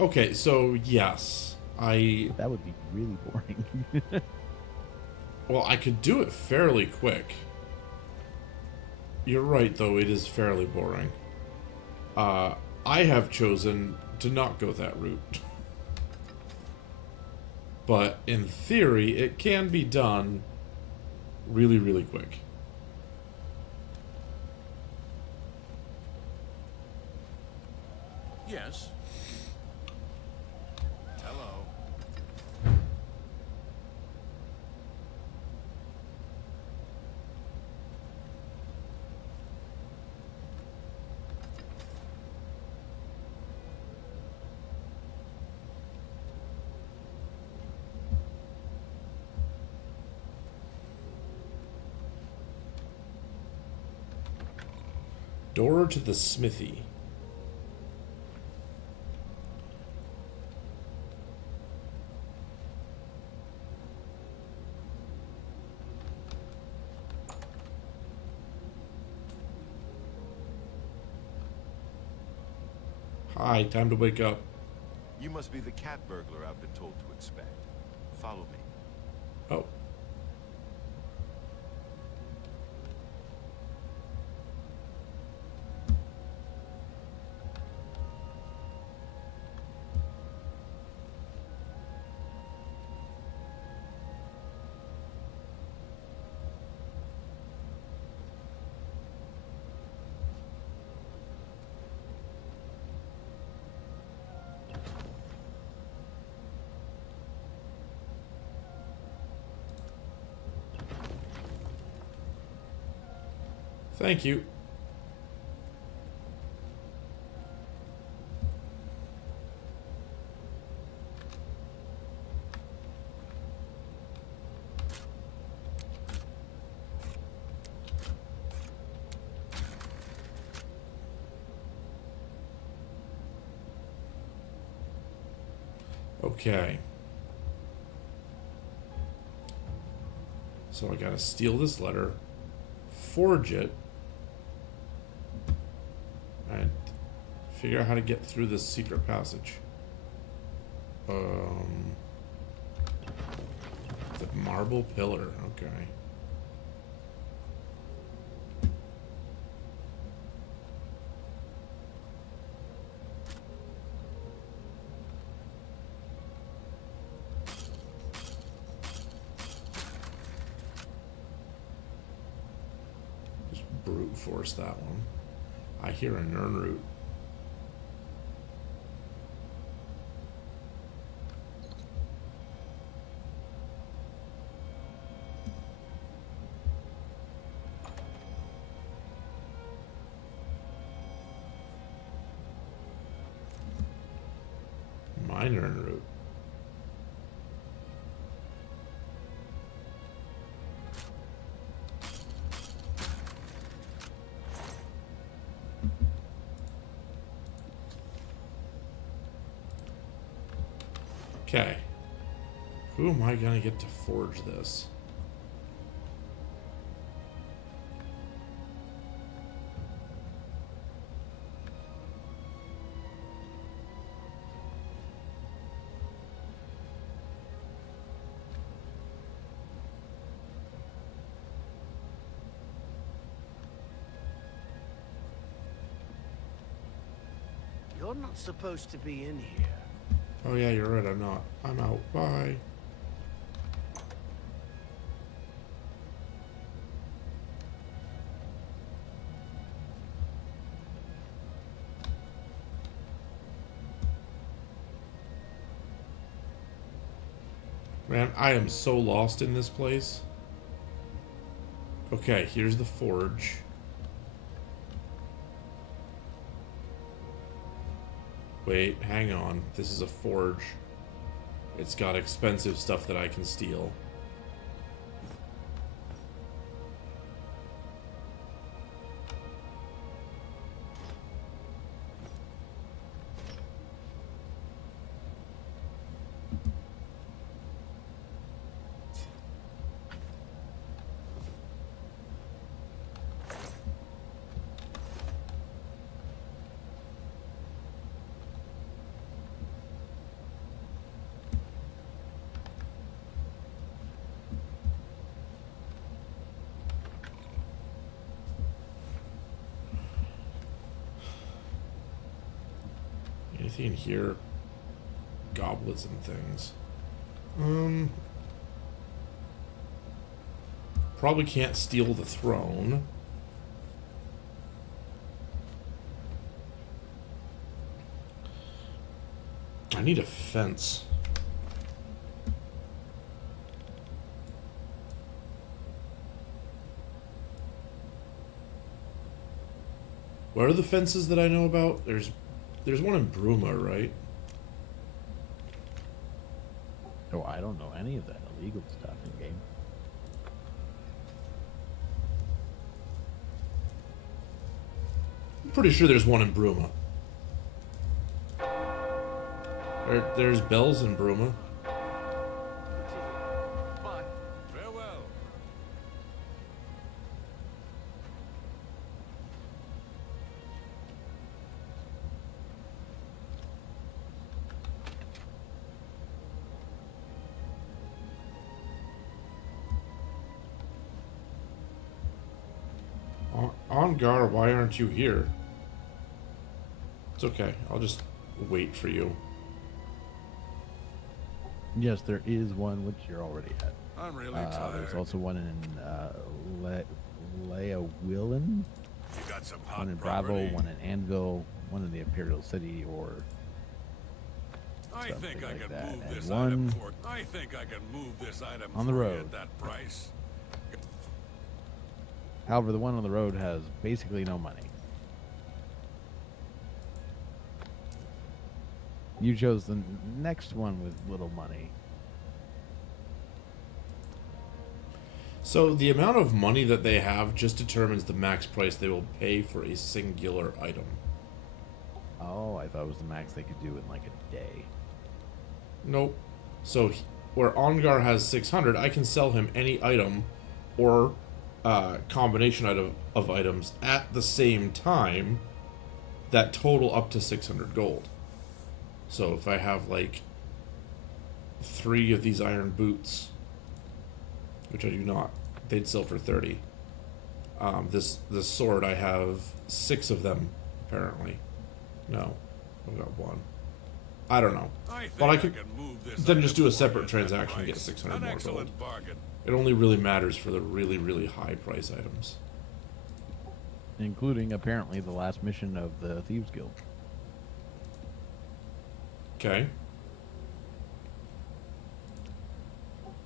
Okay, so yes, That would be really boring. well, I could do it fairly quick. You're right, though, it is fairly boring. I have chosen to not go that route. But in theory, it can be done really, really quick. Yes. Hello. Door to the smithy. Hi, time to wake up. You must be the cat burglar I've been told to expect. Follow me. Oh. Thank you. Okay. So I gotta steal this letter, forge it, and figure out how to get through this secret passage. The marble pillar, okay. Brute force that one. I hear a Nernroot. My Nernroot. Okay. Who am I gonna get to forge this? You're not supposed to be in here. Oh yeah, you're right, I'm not. I'm out. Bye. Man, I am so lost in this place. Okay, here's the forge. Wait, hang on. This is a forge. It's got expensive stuff that I can steal. Anything in here? Goblets and things. Probably can't steal the throne. I need a fence. What are the fences that I know about? There's one in Bruma, right? Oh, I don't know any of that illegal stuff in game. I'm pretty sure there's one in Bruma. There's bells in Bruma. Farewell. Ongar, why aren't you here? It's okay. I'll just wait for you. Yes, there is one which you're already at. I'm really tired. There's also one in Leawillan, You got some hot one in property? Bravo, one in Anvil, one in the Imperial City, or I something think I like can that. move And this one item for. I think I can move this item on the for you road. at that price. However, the one on the road has basically no money. You chose the next one with little money. So the amount of money that they have just determines the max price they will pay for a singular item. Oh, I thought it was the max they could do in like a day. Nope. So where Ongar has 600, I can sell him any item or combination of items at the same time that total up to 600 gold. So if I have like 3 of these iron boots, which I do not, they'd sell for 30. This sword, I have 6 of them apparently. No, I've got 1. I don't know. But I could then just do a separate transaction and get 600 more gold. It only really matters for the really, really high price items. Including, apparently, the last mission of the Thieves Guild. Okay.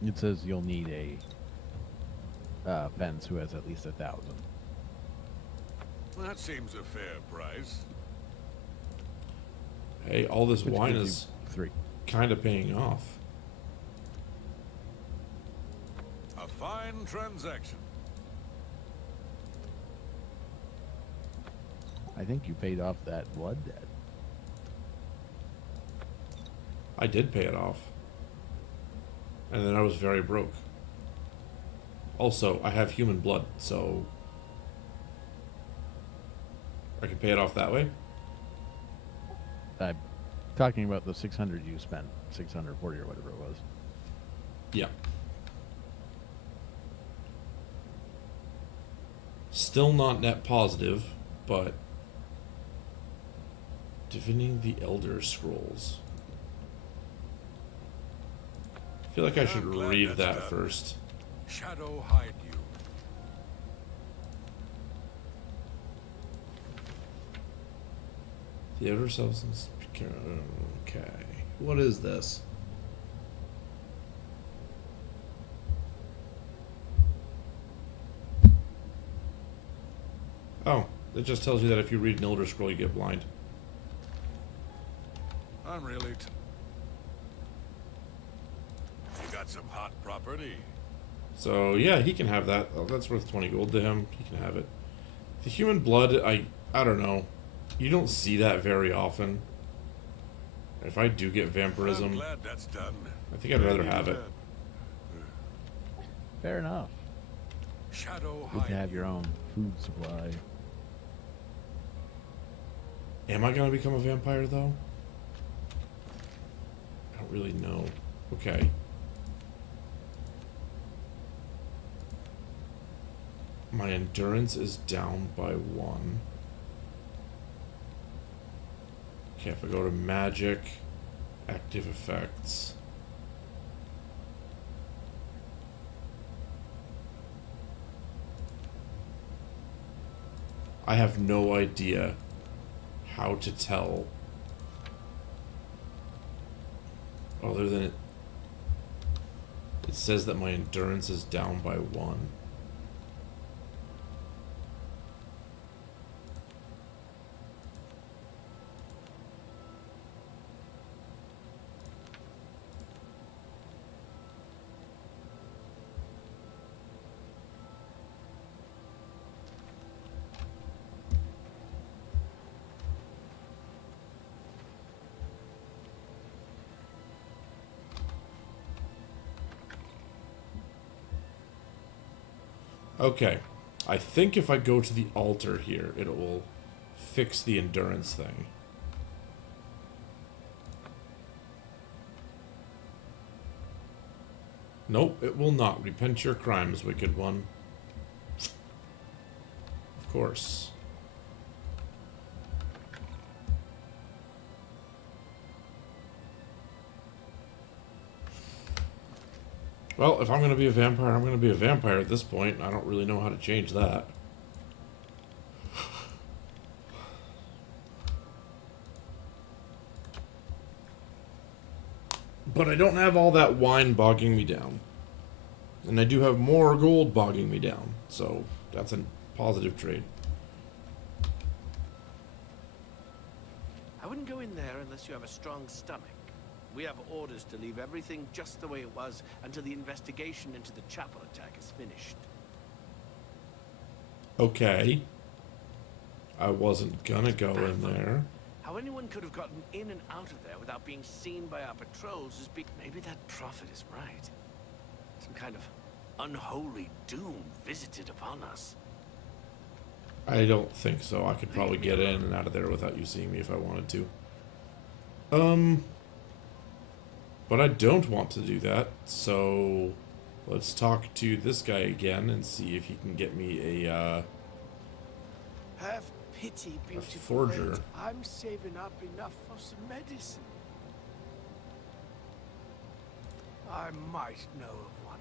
It says you'll need a fence who has at least 1,000. That seems a fair price. Hey, all this Which wine gives is you 3. kind of paying off. A fine transaction. I think you paid off that blood debt. I did pay it off. And then I was very broke. Also, I have human blood, so I can pay it off that way. I'm talking about the 600 you spent, 640 or whatever it was. Yeah. Still not net positive, but divining the Elder Scrolls. I feel like I should read that first. Shadow hide you. The outer substance. Okay. What is this? Oh, it just tells you that if you read an Elder Scroll, you get blind. I'm really. You got some hot property. So yeah, he can have that. Oh, that's worth 20 gold to him. He can have it. The human blood, I don't know. You don't see that very often. If I do get vampirism, I'm glad that's done. I think I'd rather have it. Fair enough. Shadow Good to have your own food supply. Am I gonna become a vampire though? I don't really know. Okay. My endurance is down by 1. Okay, if I go to magic, active effects. I have no idea how to tell other than it says that my endurance is down by 1. Okay, I think if I go to the altar here, it will fix the endurance thing. Nope, it will not. Repent your crimes, wicked one. Of course. Well, if I'm going to be a vampire, I'm going to be a vampire at this point. I don't really know how to change that. But I don't have all that wine bogging me down. And I do have more gold bogging me down. So, That's a positive trade. I wouldn't go in there unless you have a strong stomach. We have orders to leave everything just the way it was until the investigation into the chapel attack is finished. Okay. I wasn't gonna go in there. How anyone could have gotten in and out of there without being seen by our patrols is maybe that prophet is right. Some kind of unholy doom visited upon us. I don't think so. I could probably get in and out of there without you seeing me if I wanted to. But I don't want to do that, so let's talk to this guy again and see if he can get me a Have pity, beautiful forger. maid. I'm saving up enough for some medicine. I might know of one.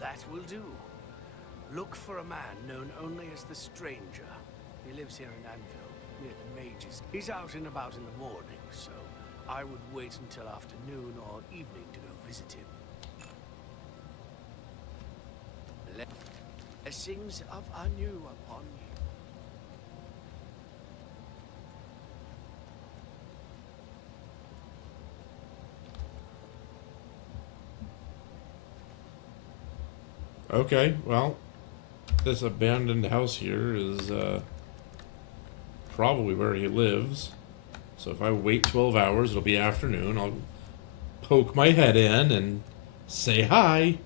That will do. Look for a man known only as the Stranger. He lives here in Anvil, near the Mages. He's out and about in the morning, so I would wait until afternoon or evening to go visit him. Blessings of Anu upon you. Okay, well, this abandoned house here is probably where he lives. So if I wait 12 hours, it'll be afternoon. I'll poke my head in and say hi.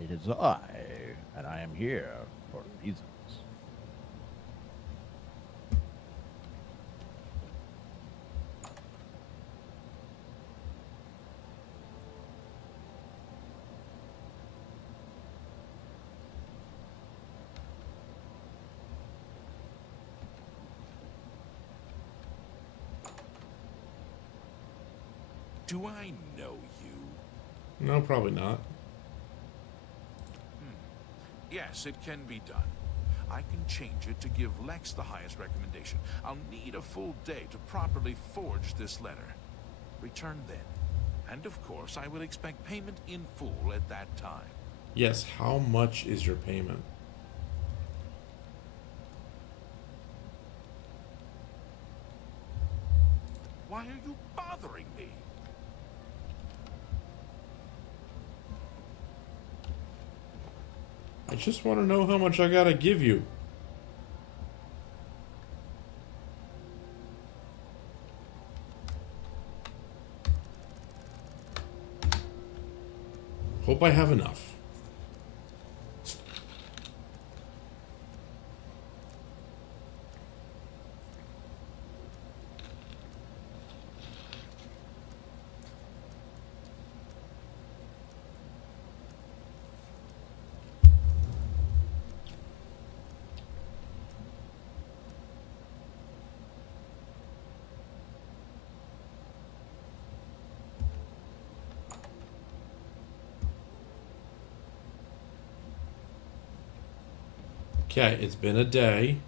It is I, and I am here for reasons. Do I know you? No, probably not. Yes, it can be done. I can change it to give Lex the highest recommendation. I'll need a full day to properly forge this letter. Return then. And of course, I will expect payment in full at that time. Yes, how much is your payment? Why are you bothering me? I just want to know how much I gotta give you. Hope I have enough. Okay, it's been a day,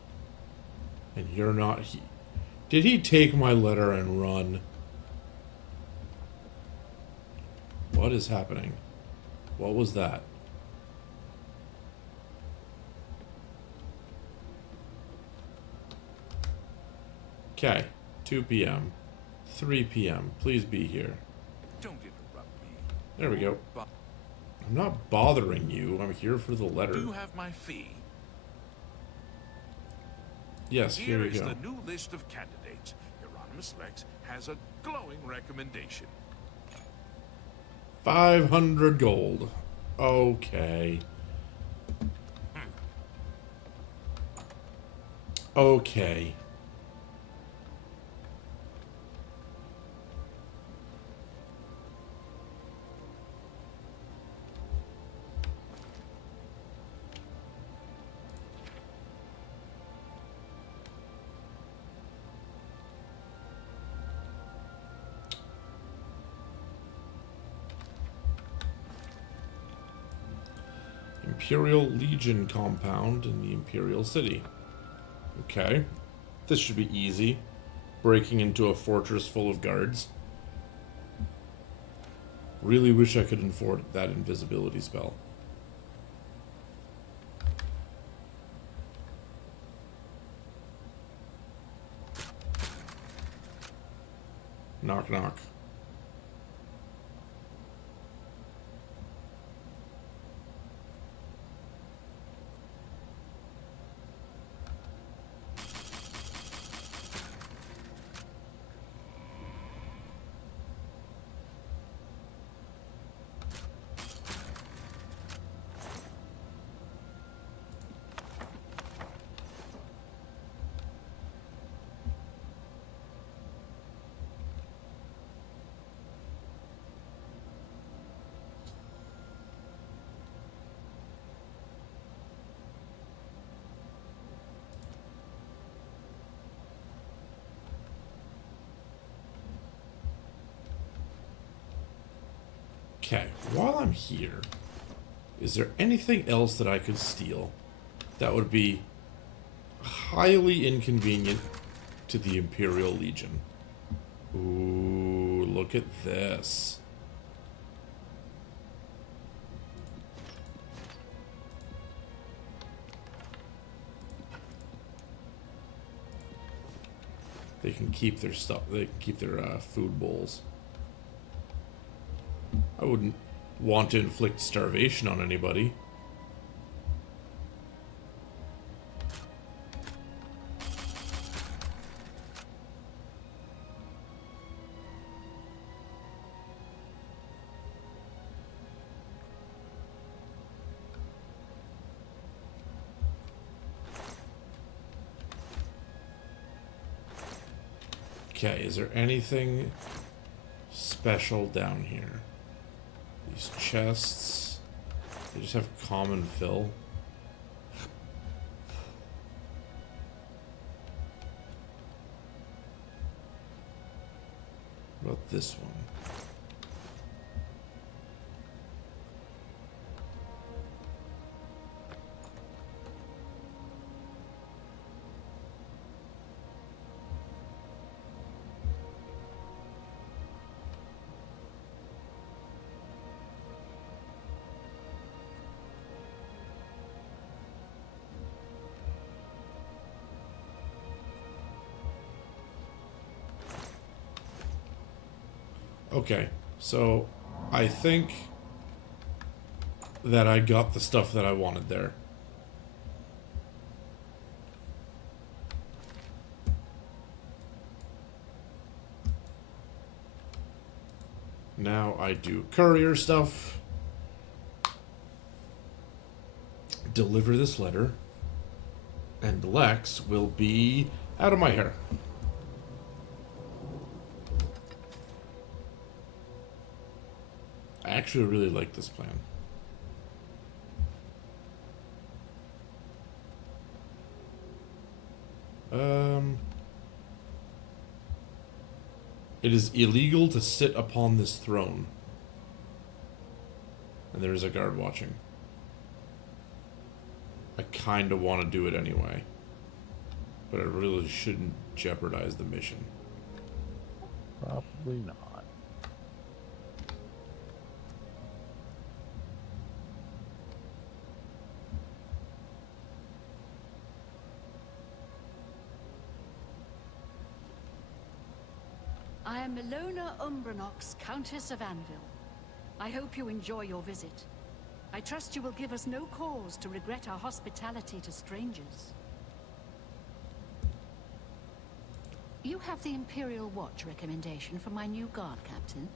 and you're not Did he take my letter and run? What is happening? What was that? Okay, 2 p.m. 3 p.m. Please be here. Don't interrupt me. There we go. I'm not bothering you. I'm here for the letter. Do you have my fee? Yes, here Here you is go. the new list of candidates. Hieronymus Lex has a glowing recommendation. 500 gold. Okay. Okay. Imperial Legion compound in the Imperial City. Okay. This should be easy. Breaking into a fortress full of guards. Really wish I could afford that invisibility spell. Knock, knock. Okay, while I'm here, is there anything else that I could steal that would be highly inconvenient to the Imperial Legion? Ooh, look at this. They can keep their stuff, they can keep their food bowls. I wouldn't want to inflict starvation on anybody. Okay, is there anything special down here? These chests, they just have common fill. What about this one? Okay, so I think that I got the stuff that I wanted there. Now I do courier stuff. Deliver this letter. And Lex will be out of my hair. I actually really like this plan. It is illegal to sit upon this throne. And there is a guard watching. I kind of want to do it anyway. But I really shouldn't jeopardize the mission. Probably not. I am Ilona Umbranox, Countess of Anvil. I hope you enjoy your visit. I trust you will give us no cause to regret our hospitality to strangers. You have the Imperial Watch recommendation for my new guard captain.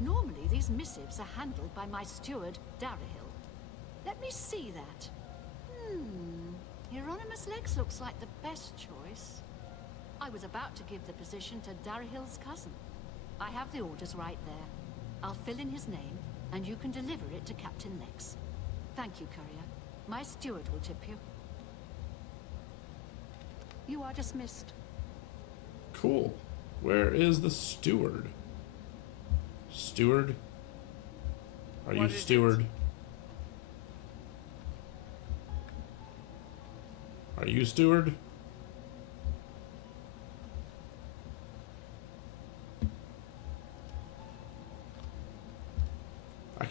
Normally, these missives are handled by my steward, Darahil. Let me see that. Hieronymus Lex looks like the best choice. I was about to give the position to Darahil's cousin. I have the orders right there. I'll fill in his name, and you can deliver it to Captain Lex. Thank you, courier. My steward will tip you. You are dismissed. Cool. Where is the steward? Steward? Are you steward? Are you steward?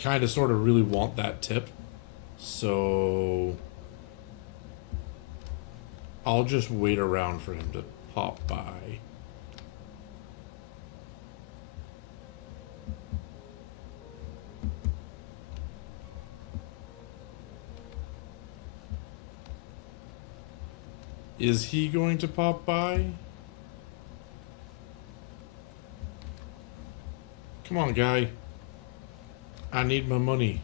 kind of sort of really want that tip. So I'll just wait around for him to pop by. Is he going to pop by? Come on, guy. I need my money.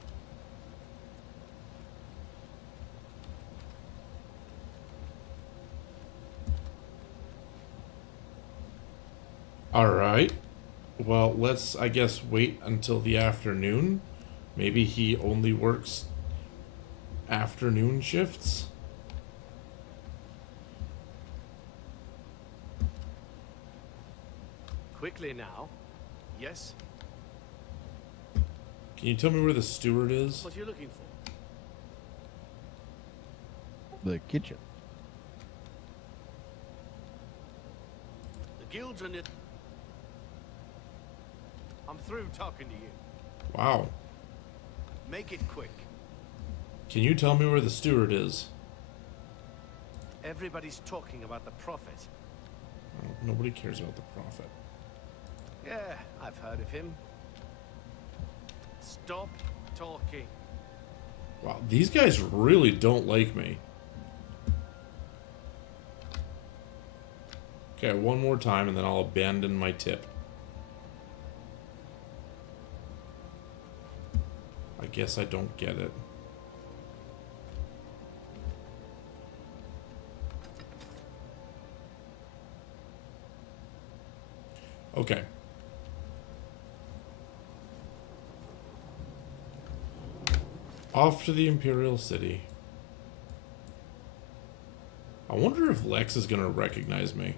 Alright. Well, let's, I guess, wait until the afternoon. Maybe he only works afternoon shifts. Quickly now. Yes? Can you tell me where the steward is? What are you looking for? The kitchen. The guild's in it. I'm through talking to you. Wow. Make it quick. Can you tell me where the steward is? Everybody's talking about the prophet. Oh, nobody cares about the prophet. Yeah, I've heard of him. Stop talking. Wow, these guys really don't like me. Okay, one more time and then I'll abandon my tip. I guess I don't get it. Okay. Off to the Imperial City. I wonder if Lex is gonna recognize me.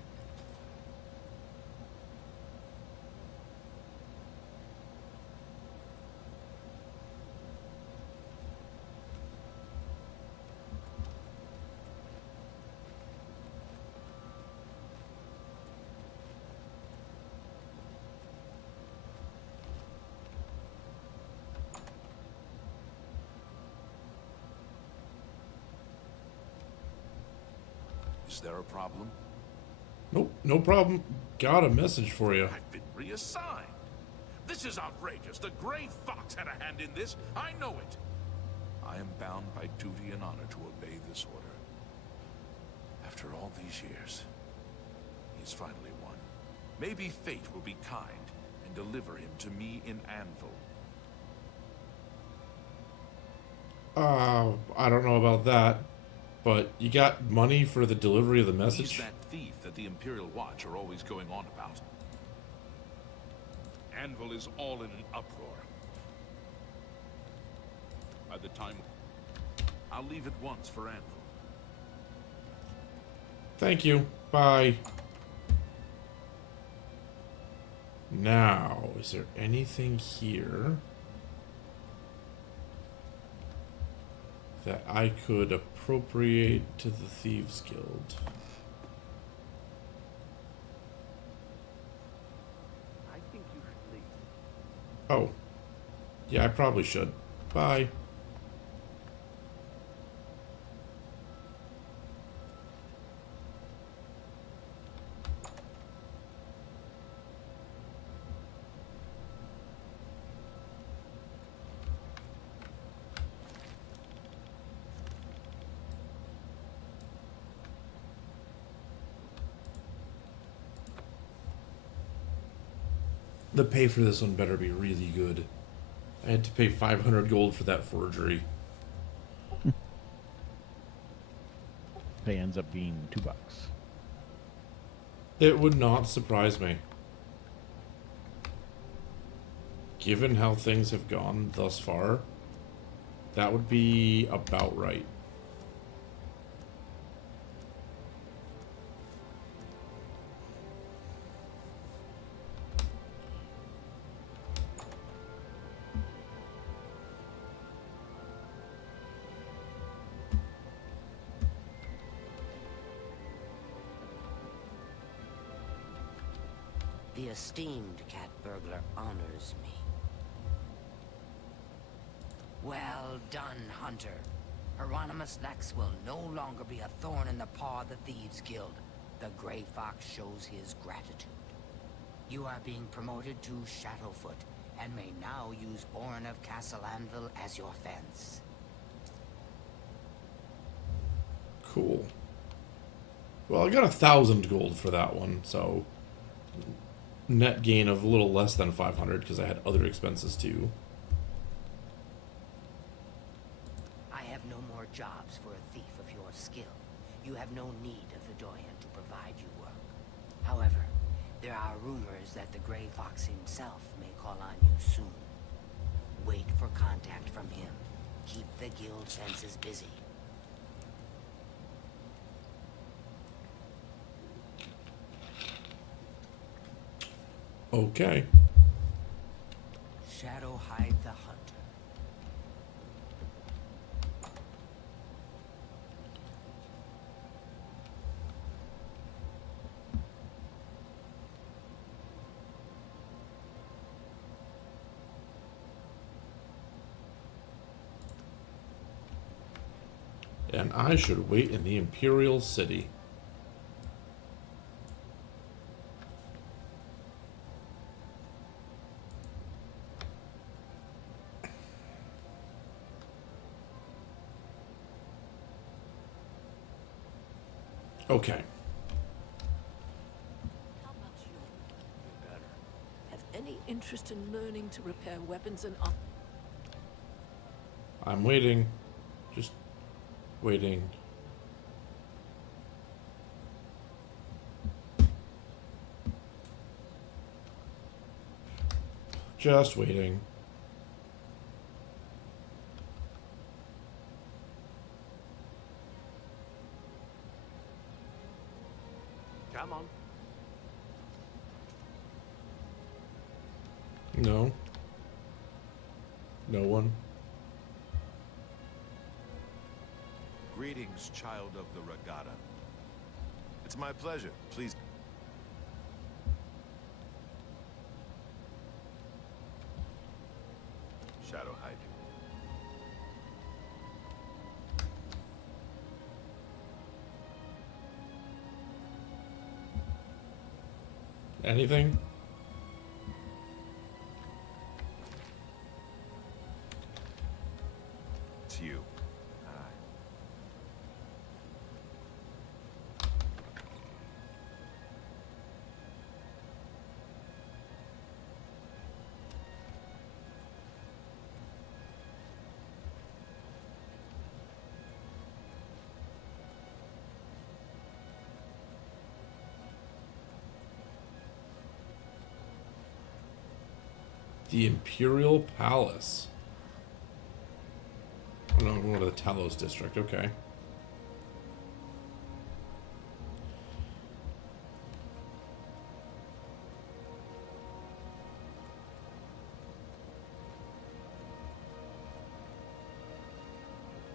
Is there a problem? Nope, no problem. Got a message for you. I've been reassigned. This is outrageous. The Gray Fox had a hand in this. I know it. I am bound by duty and honor to obey this order. After all these years, he's finally won. Maybe fate will be kind and deliver him to me in Anvil. I don't know about that, but you got money for the delivery of the message? He's that thief that the Imperial Watch are always going on about. Anvil is all in an uproar. By the time... I'll leave at once for Anvil. Thank you. Bye. Now, is there anything here that I could appropriate to the Thieves Guild? I think you should leave. Oh. Yeah, I probably should. Bye. The pay for this one better be really good. I had to pay 500 gold for that forgery. Pay ends up being $2. It would not surprise me. Given how things have gone thus far, that would be about right. The esteemed cat burglar honors me. Well done, Hunter. Hieronymus Lex will no longer be a thorn in the paw of the Thieves Guild. The Grey Fox shows his gratitude. You are being promoted to Shadowfoot, and may now use Orin of Castle Anvil as your fence. Cool. Well, I got 1,000 gold for that one, so net gain of a little less than 500 because I had other expenses too. I have no more jobs for a thief of your skill. You have no need of the Doyen to provide you work. However, there are rumors that the Grey Fox himself may call on you soon. Wait for contact from him. Keep the guild fences busy. Okay. Shadow hide the hunter. And I should wait in the Imperial City. Okay. How about you? Better. Have any interest in learning to repair weapons and armor? I'm waiting. Just waiting. Just waiting. Come on. No. No one. Greetings, child of the regatta. It's my pleasure. Please. Shadow hide. Anything? It's you. The Imperial Palace. Oh no, I'm going to the Talos district. Okay.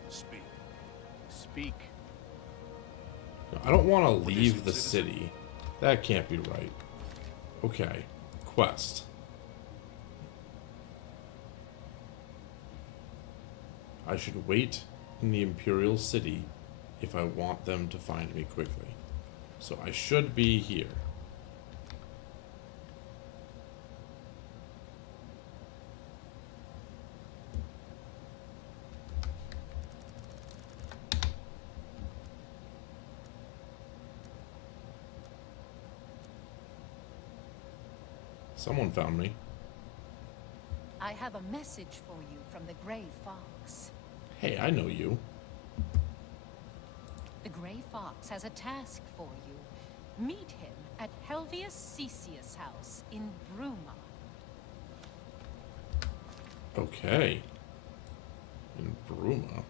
Speak. Speak. No, I don't want to leave the city. That can't be right. Okay. Quest. I should wait in the Imperial City if I want them to find me quickly. So I should be here. Someone found me. I have a message for you from the Grey Fox. Hey, I know you. The Grey Fox has a task for you. Meet him at Helvius Cecius' house in Bruma. Okay. In Bruma.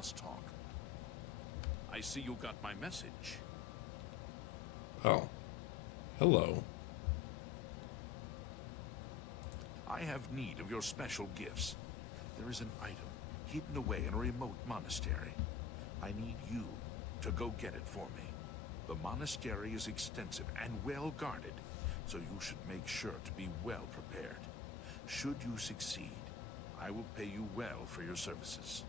must talk. I see you got my message. Oh. Hello. I have need of your special gifts. There is an item hidden away in a remote monastery. I need you to go get it for me. The monastery is extensive and well guarded, so you should make sure to be well prepared. Should you succeed, I will pay you well for your services.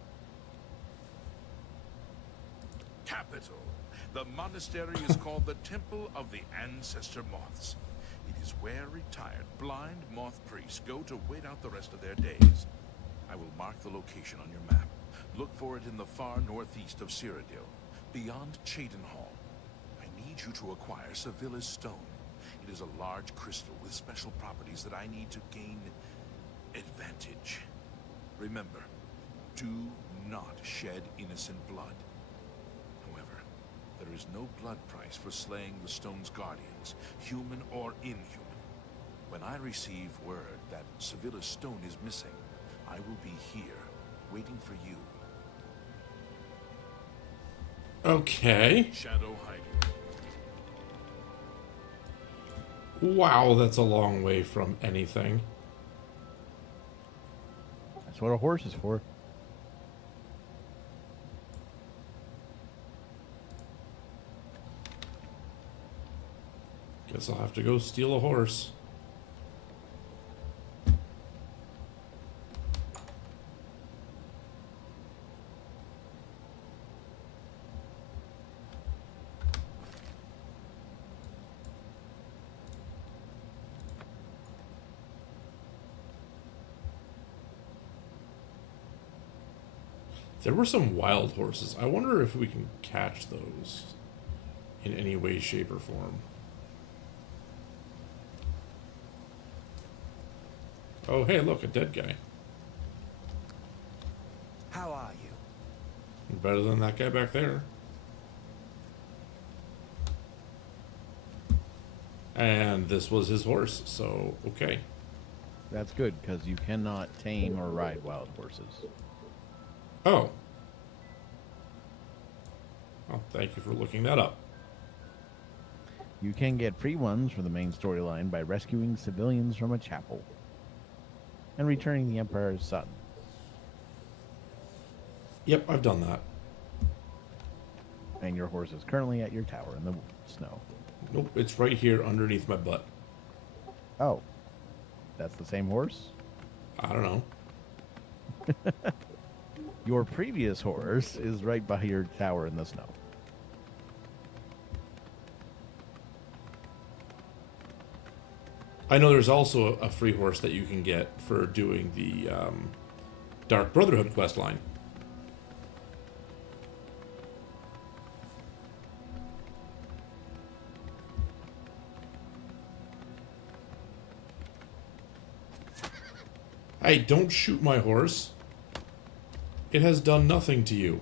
Capital. The monastery is called the Temple of the Ancestor Moths. It is where retired blind moth priests go to wait out the rest of their days. I will mark the location on your map. Look for it in the far northeast of Cyrodiil, beyond Cheydinhal. I need you to acquire Sevilla's stone. It is a large crystal with special properties that I need to gain advantage. Remember, do not shed innocent blood. However, there is no blood price for slaying the stone's guardians, human or inhuman. When I receive word that Sevilla's stone is missing, I will be here, waiting for you. Okay. Shadow hiding. Wow, that's a long way from anything. That's what a horse is for. Guess I'll have to go steal a horse. There were some wild horses. I wonder if we can catch those in any way, shape, or form. Oh, hey, look, a dead guy. How are you? Better than that guy back there. And this was his horse, so okay. That's good, because you cannot tame or ride wild horses. Oh. Well, thank you for looking that up. You can get free ones for the main storyline by rescuing civilians from a chapel and returning the Emperor's son. Yep, I've done that. And your horse is currently at your tower in the snow. Nope, it's right here underneath my butt. Oh. That's the same horse? I don't know. Your previous horse is right by your tower in the snow. I know there's also a free horse that you can get for doing the Dark Brotherhood quest line. Hey, don't shoot my horse. It has done nothing to you.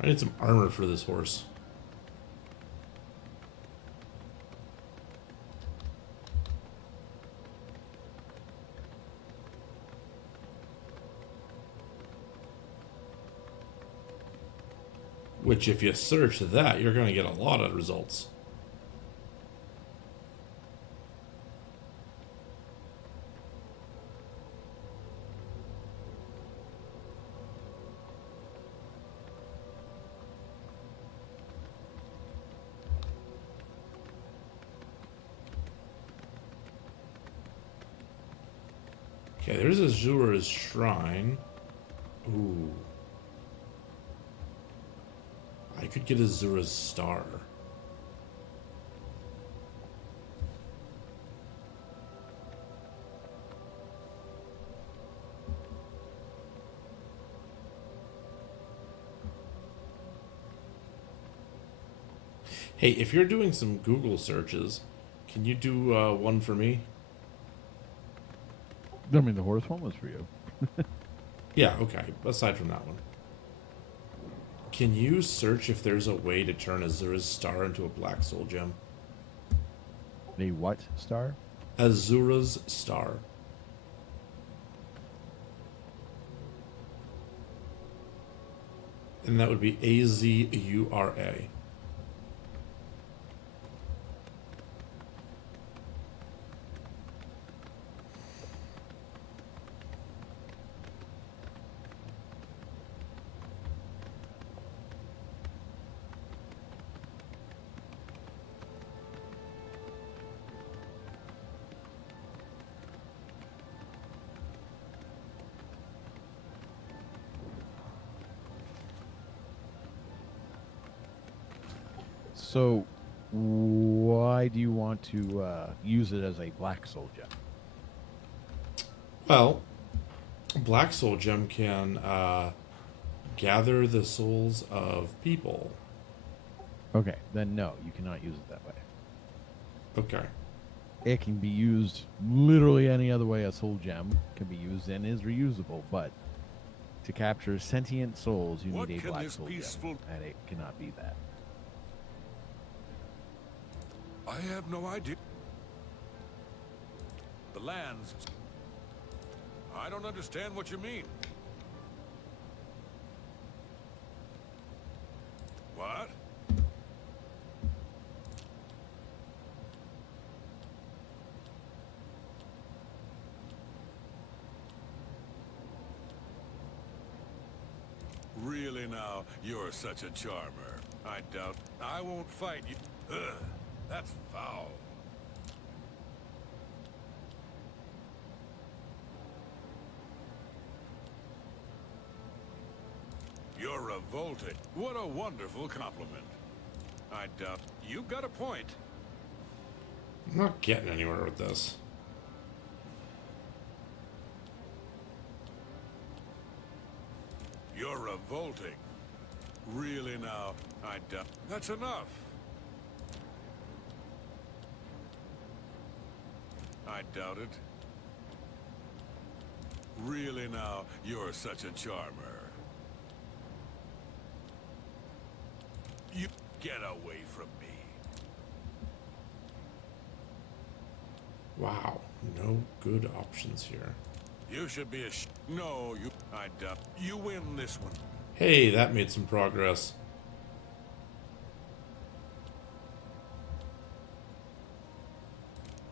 I need some armor for this horse. Which, if you search that, you're going to get a lot of results. Okay, there's Azura's shrine. Ooh. I could get Azura's star. Hey, if you're doing some Google searches, can you do one for me? I mean, the horse one was for you. Yeah, okay. Aside from that one. Can you search if there's a way to turn Azura's star into a black soul gem? A what star? Azura's star. And that would be Azura. So, why do you want to use it as a black soul gem? Well, black soul gem can gather the souls of people. Okay, then no, you cannot use it that way. Okay. It can be used literally any other way a soul gem can be used and is reusable, but to capture sentient souls, you need a black soul gem, and it cannot be that. I have no idea. The lands... I don't understand what you mean. What? Really now, you're such a charmer. I doubt... I won't fight you. Ugh, that's foul. You're revolting. What a wonderful compliment. I doubt... You've got a point. I'm not getting anywhere with this. You're revolting. Really now, I doubt... That's enough. I doubt it. Really now, you're such a charmer. You get away from me. Wow, no good options here. You should be No, you... I doubt... You win this one. Hey, that made some progress.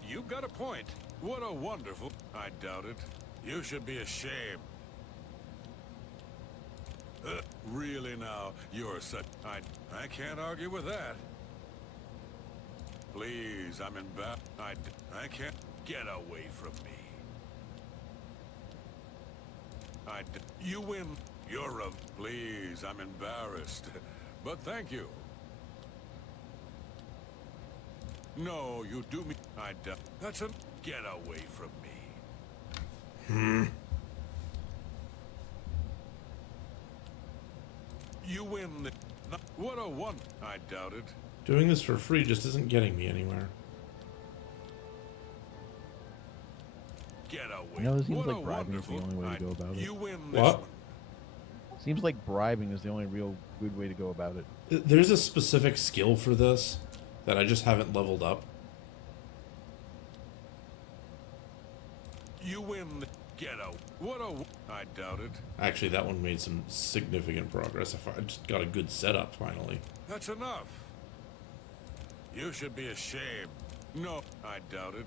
You've got a point. What a wonderful... I doubt it. You should be ashamed. Really now, you're such... I can't argue with that. Please, I'm embarrassed. I can't... Get away from me. You win. You're a... Please, I'm embarrassed. But thank you. No, you do me... I doubt... That's a... Get away from me. You win the... What a one... I doubt it. Doing this for free just isn't getting me anywhere. Get away. You know, it seems like bribing is the only way to go about it. You win this What? one. Seems like bribing is the only real good way to go about it. There's a specific skill for this that I just haven't leveled up. You win the... Get away. What a... I doubt it. Actually, that one made some significant progress. If I just got a good setup finally. That's enough. You should be ashamed. No, I doubt it.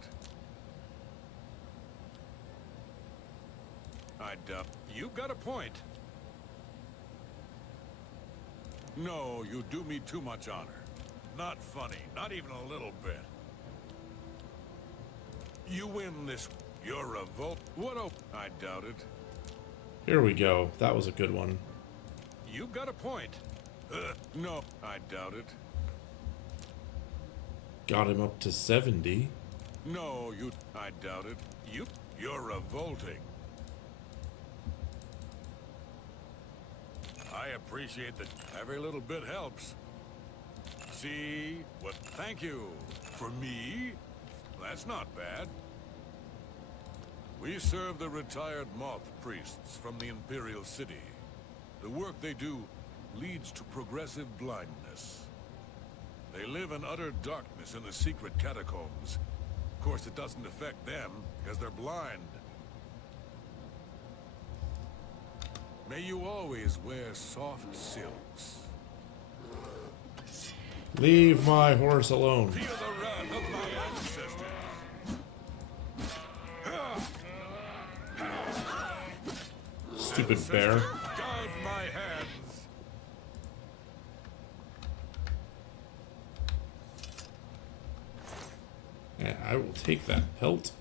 I doubt... You've got a point. No, you do me too much honor. Not funny, not even a little bit. You win this... You're revolt... What a... I doubt it. Here we go. That was a good one. You've got a point. No, I doubt it. Got him up to 70. No, you... I doubt it. You're revolting. I appreciate that every little bit helps. See? What? Thank you. For me? That's not bad. We serve the retired moth priests from the Imperial City. The work they do leads to progressive blindness. They live in utter darkness in the secret catacombs. Of course, it doesn't affect them, because they're blind. May you always wear soft silks. Leave my horse alone. Feel the wrath of my ancestors. Stupid bear. Guide my hands. Yeah, I will take that pelt.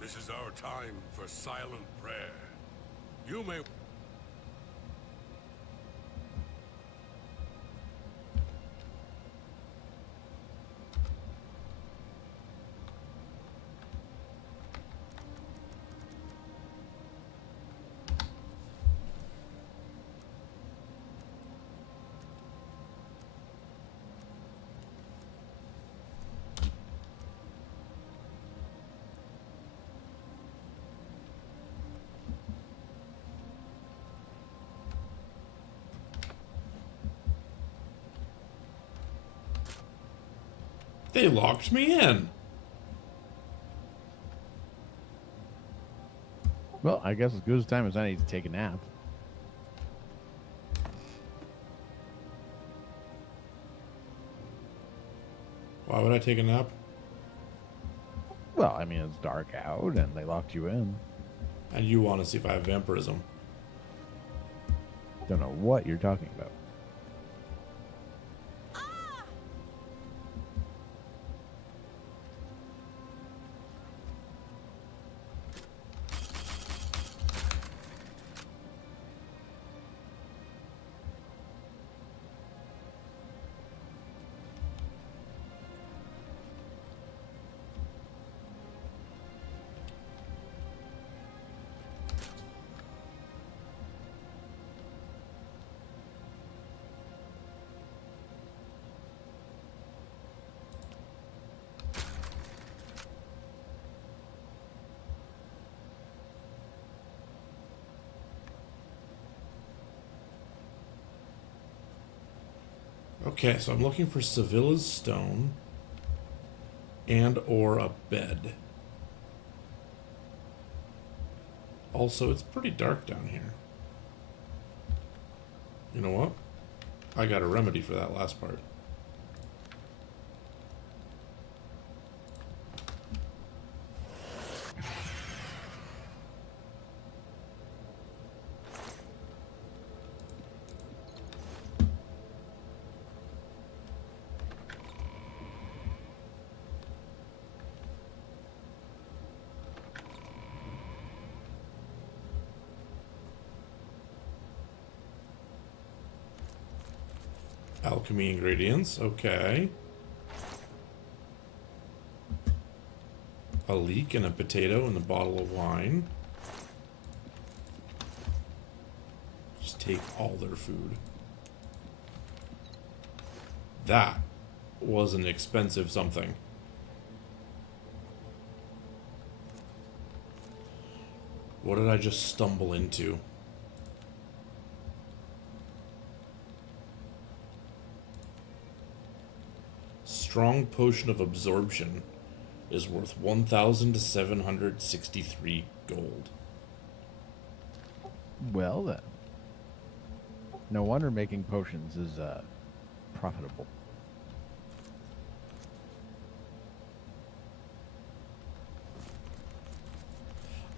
This is our time for silent prayer. You may... They locked me in. Well, I guess as good a time as any to take a nap. Why would I take a nap? Well, I mean, it's dark out and they locked you in. And you want to see if I have vampirism. Don't know what you're talking about. Okay, so I'm looking for Sevilla's stone and or a bed. Also, it's pretty dark down here. You know what? I got a remedy for that last part. Alchemy ingredients, okay. A leek and a potato and a bottle of wine. Just take all their food. That was an expensive something. What did I just stumble into? Strong potion of absorption is worth 1,763 gold. Well then. No wonder making potions is profitable.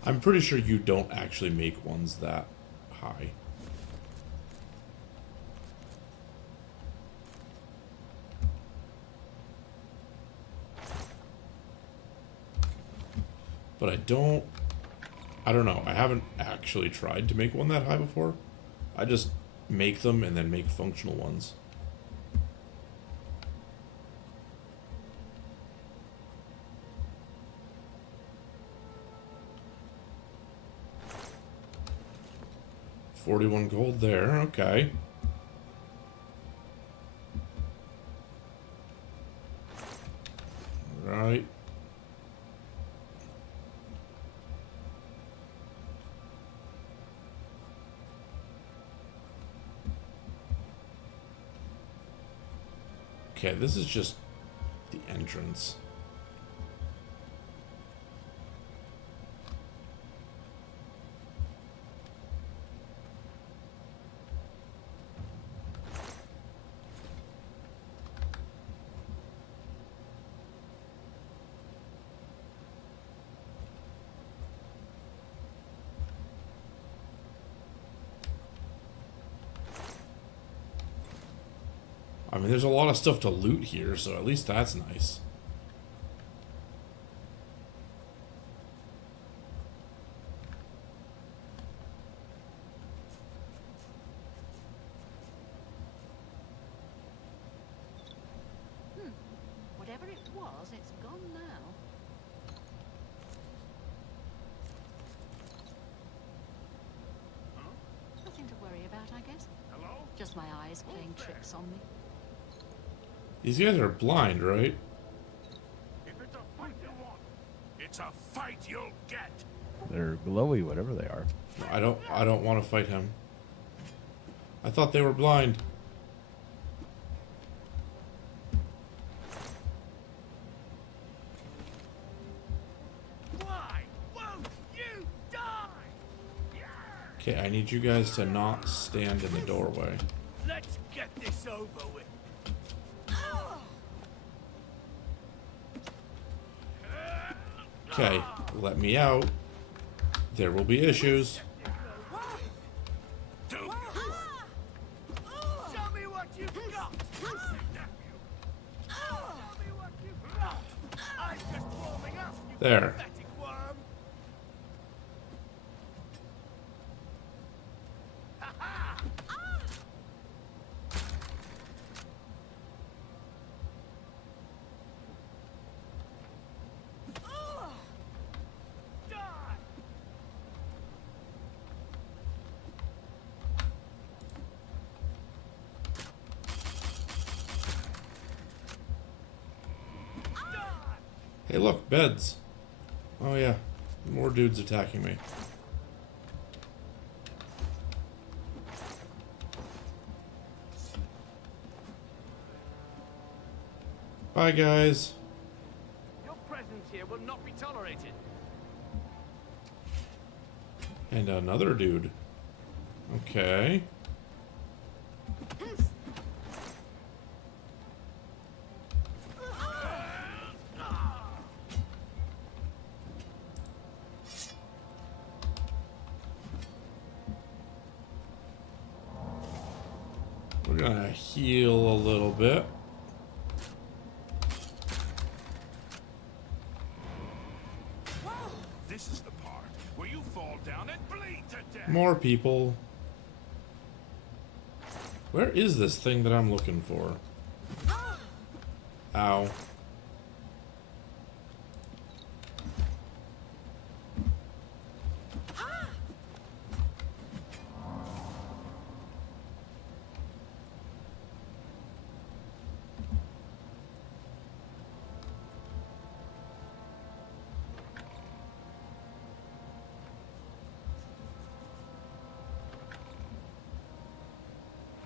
I'm pretty sure you don't actually make ones that high. But I don't know. I haven't actually tried to make one that high before. I just make them and then make functional ones. $41 gold there, okay. Okay, this is just the entrance. I mean, there's a lot of stuff to loot here, so at least that's nice. Whatever it was, it's gone now. Nothing to worry about, I guess. Hello? Just my eyes playing tricks on me. These guys are blind, right? If it's a fight you want, it's a fight you'll get. They're glowy, whatever they are. I don't want to fight him. I thought they were blind. Why won't you die? Okay, I need you guys to not stand in the doorway. Let's get this over with. Okay, let me out. There will be issues. Show me what you've got. Show me what you've got. I'm just warming up, you There. pathetic worm. Ha-ha! Die! Hey, look, beds. Oh yeah, more dudes attacking me. Bye, guys. Your presence here will not be tolerated. And another dude. Okay. We're gonna heal a little bit. This is the part where you fall down and bleed to death. More people. Where is this thing that I'm looking for? Ow.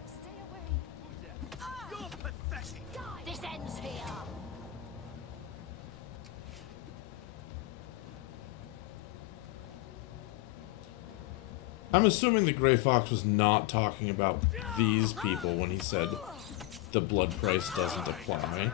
Stay away. You're pathetic. This ends here. I'm assuming the Grey Fox was not talking about these people when he said the blood price doesn't apply.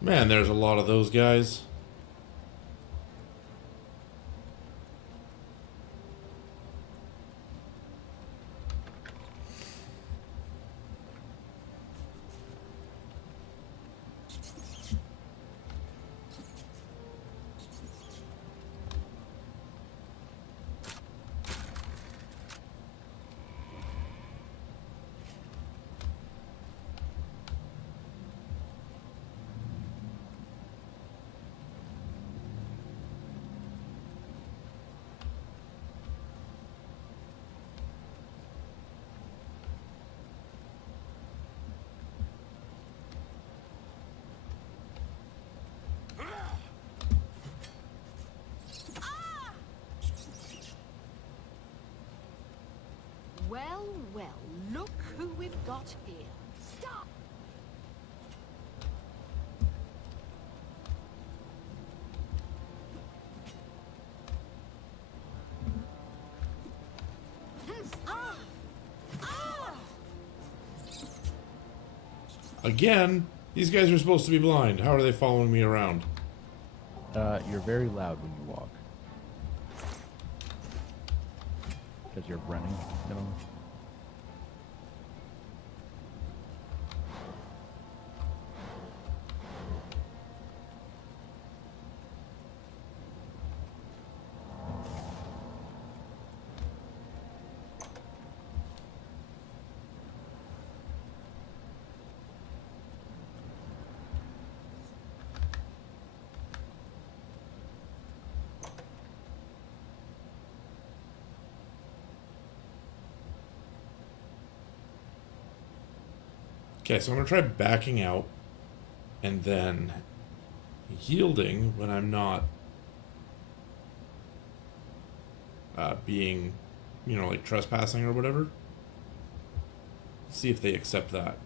Man, there's a lot of those guys. Well, well, look who we've got here. Stop! Again, these guys are supposed to be blind. How are they following me around? You're very loud when you walk. Because you're running, you know? Okay, so I'm going to try backing out and then yielding when I'm not being, you know, like trespassing or whatever. See if they accept that.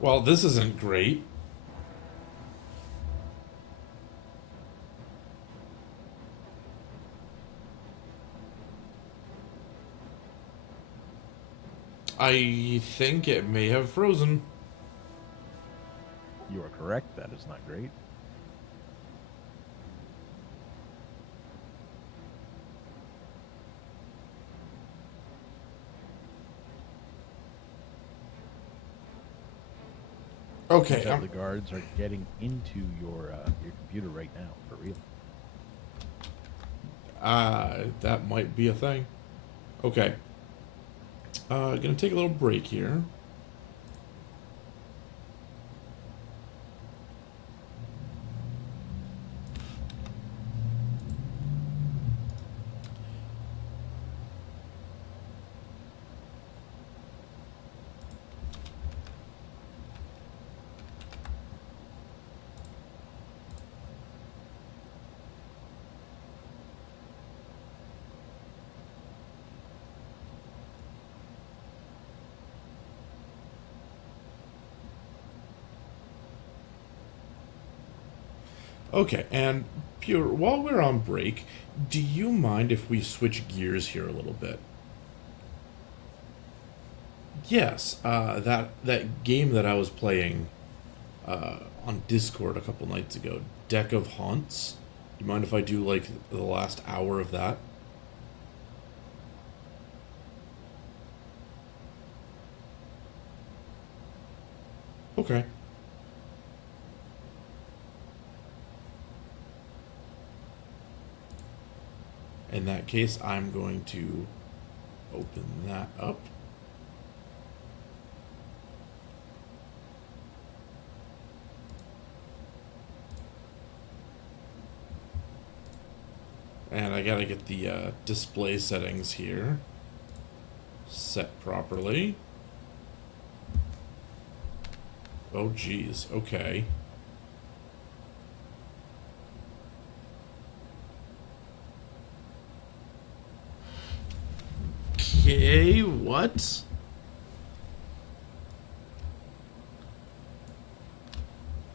Well, this isn't great. I think it may have frozen. You are correct. That is not great. Okay. The guards are getting into your computer right now, for real. That might be a thing. Okay. Gonna take a little break here. Okay, and Pure, while we're on break, do you mind if we switch gears here a little bit? Yes, that game that I was playing on Discord a couple nights ago, Deck of Haunts. Do you mind if I do like the last hour of that? Okay. In that case, I'm going to open that up. And I gotta get the display settings here set properly. Oh geez, okay. Okay, what?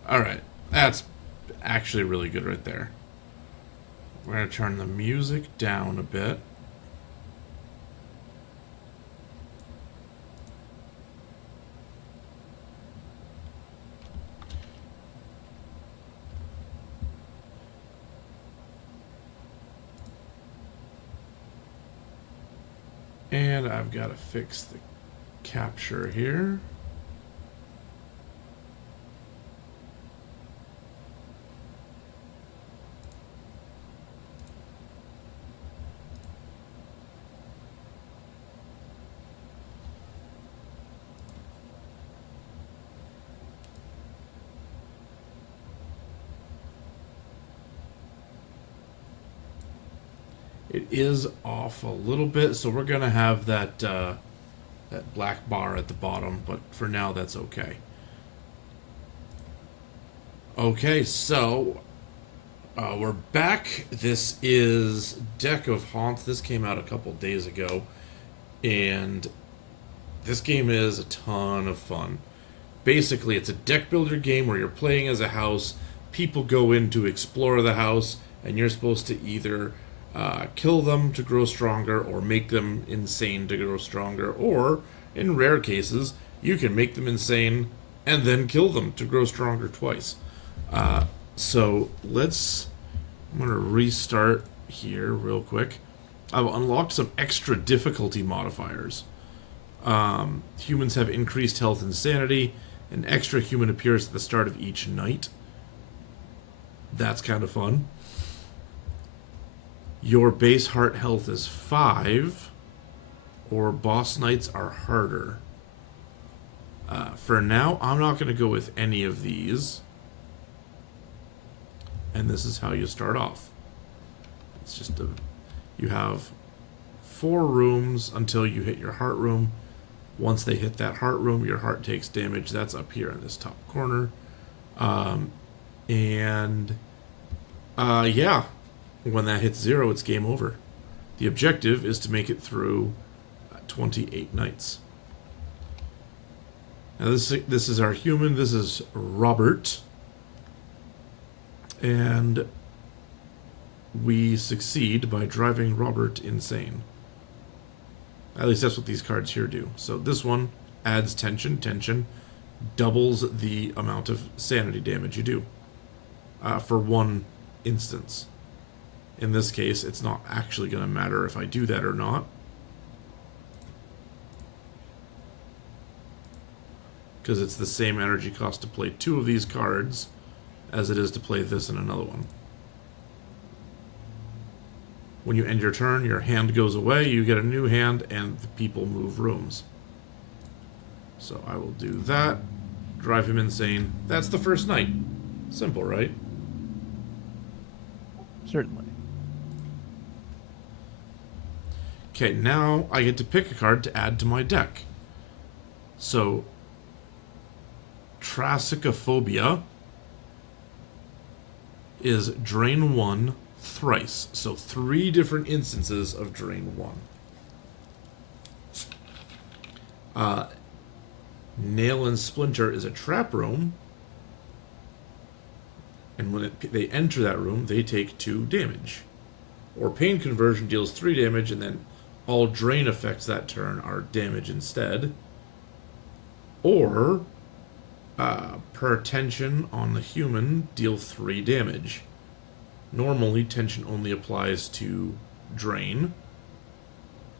Alright, that's actually really good right there. We're going to turn the music down a bit. And I've got to fix the capture here. It is off a little bit, so we're gonna have that that black bar at the bottom, but for now that's okay. Okay, so we're back. This is Deck of Haunts. This came out a couple days ago, and this game is a ton of fun. Basically, it's a deck builder game where you're playing as a house. People go in to explore the house, and you're supposed to either kill them to grow stronger or make them insane to grow stronger, or, in rare cases, you can make them insane and then kill them to grow stronger twice. So I'm going to restart here real quick. I've unlocked some extra difficulty modifiers. Humans have increased health and sanity. An extra human appears at the start of each night. That's kind of fun. Your base heart health is 5, or boss nights are harder. For now, I'm not going to go with any of these. And this is how you start off. It's just you have 4 rooms until you hit your heart room. Once they hit that heart room, your heart takes damage. That's up here in this top corner. Yeah, when that hits 0, it's game over. The objective is to make it through 28 nights. Now this is our human. This is Robert. And we succeed by driving Robert insane. At least that's what these cards here do. So this one adds tension. Tension doubles the amount of sanity damage you do for one instance. In this case, it's not actually going to matter if I do that or not, because it's the same energy cost to play 2 of these cards as it is to play this and another one. When you end your turn, your hand goes away, you get a new hand, and the people move rooms. So I will do that. Drive him insane. That's the first night. Simple, right? Certainly. Okay, now I get to pick a card to add to my deck. So, Trassicophobia is drain 1 thrice. So 3 different instances of drain 1. Nail and Splinter is a trap room. And when they enter that room, they take 2 damage. Or Pain Conversion deals 3 damage, and then all drain effects that turn are damage instead. Or per tension on the human, deal 3 damage. Normally, tension only applies to drain.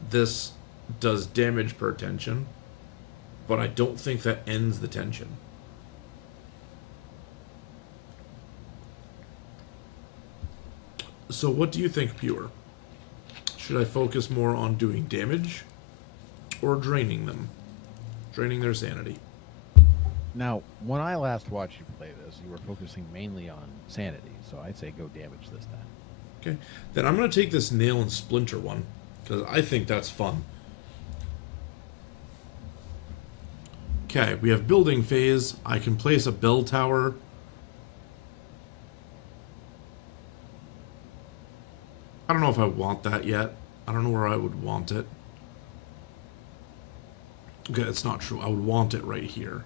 This does damage per tension, but I don't think that ends the tension. So what do you think, Pure? Should I focus more on doing damage or draining them? Draining their sanity. Now, when I last watched you play this, you were focusing mainly on sanity, so I'd say go damage this time. Okay. Then I'm going to take this Nail and Splinter one, because I think that's fun. Okay, we have building phase. I can place a bell tower. I don't know if I want that yet. I don't know where I would want it. Okay, that's not true. I would want it right here.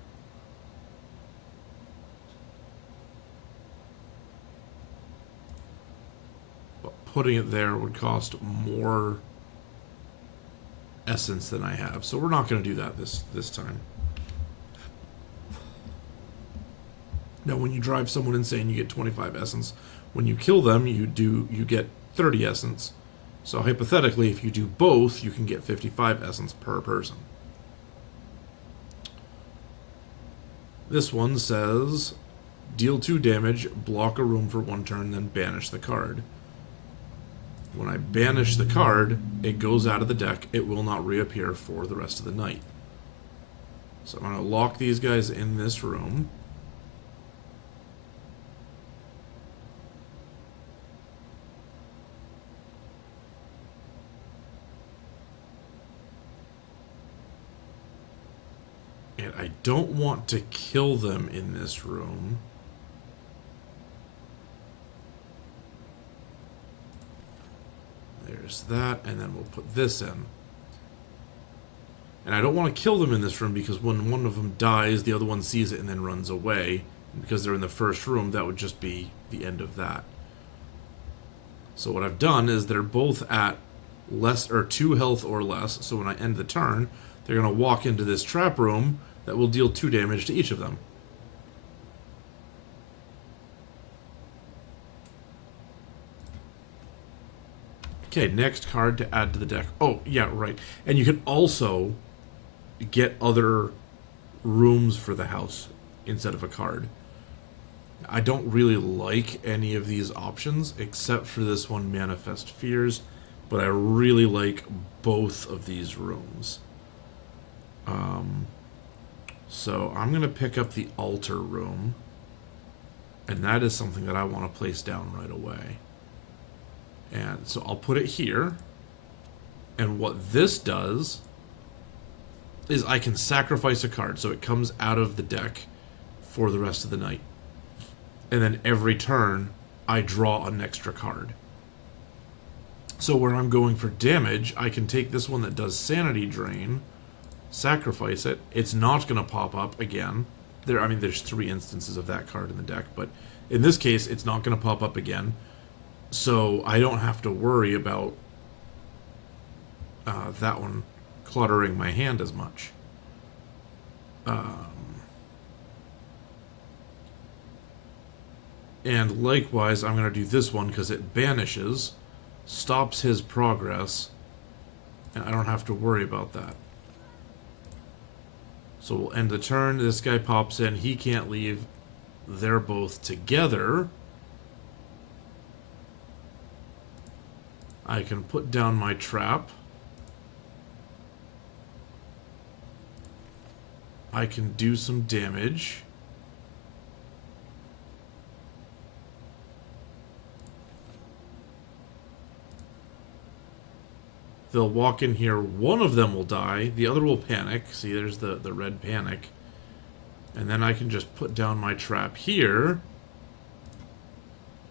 But putting it there would cost more essence than I have. So we're not going to do that this time. Now, when you drive someone insane, you get 25 essence. When you kill them, you get 30 essence. So hypothetically, if you do both, you can get 55 essence per person. This one says, deal 2 damage, block a room for 1 turn, then banish the card. When I banish the card, it goes out of the deck. It will not reappear for the rest of the night. So I'm going to lock these guys in this room. And I don't want to kill them in this room. there's that, and then we'll put this in. And I don't want to kill them in this room because when one of them dies, the other one sees it and then runs away. And because they're in the first room, that would just be the end of that. So what I've done is they're both at less or 2 health or less. So when I end the turn, they're going to walk into this trap room that will deal 2 damage to each of them. Okay, next card to add to the deck. Oh, yeah, right. And you can also get other rooms for the house instead of a card. I don't really like any of these options except for this one, Manifest Fears, but I really like both of these rooms. So I'm going to pick up the altar room, and that is something that I want to place down right away. And so I'll put it here, and what this does is I can sacrifice a card, so it comes out of the deck for the rest of the night. And then every turn, I draw an extra card. So when I'm going for damage, I can take this one that does Sanity Drain, sacrifice it. It's not going to pop up again. There's 3 instances of that card in the deck, but in this case, it's not going to pop up again. So I don't have to worry about that one cluttering my hand as much. And likewise, I'm going to do this one because it banishes, stops his progress, and I don't have to worry about that. So we'll end the turn. This guy pops in. He can't leave. They're both together. I can put down my trap. I can do some damage. They'll walk in here. One of them will die. The other will panic. See, there's the red panic. And then I can just put down my trap here.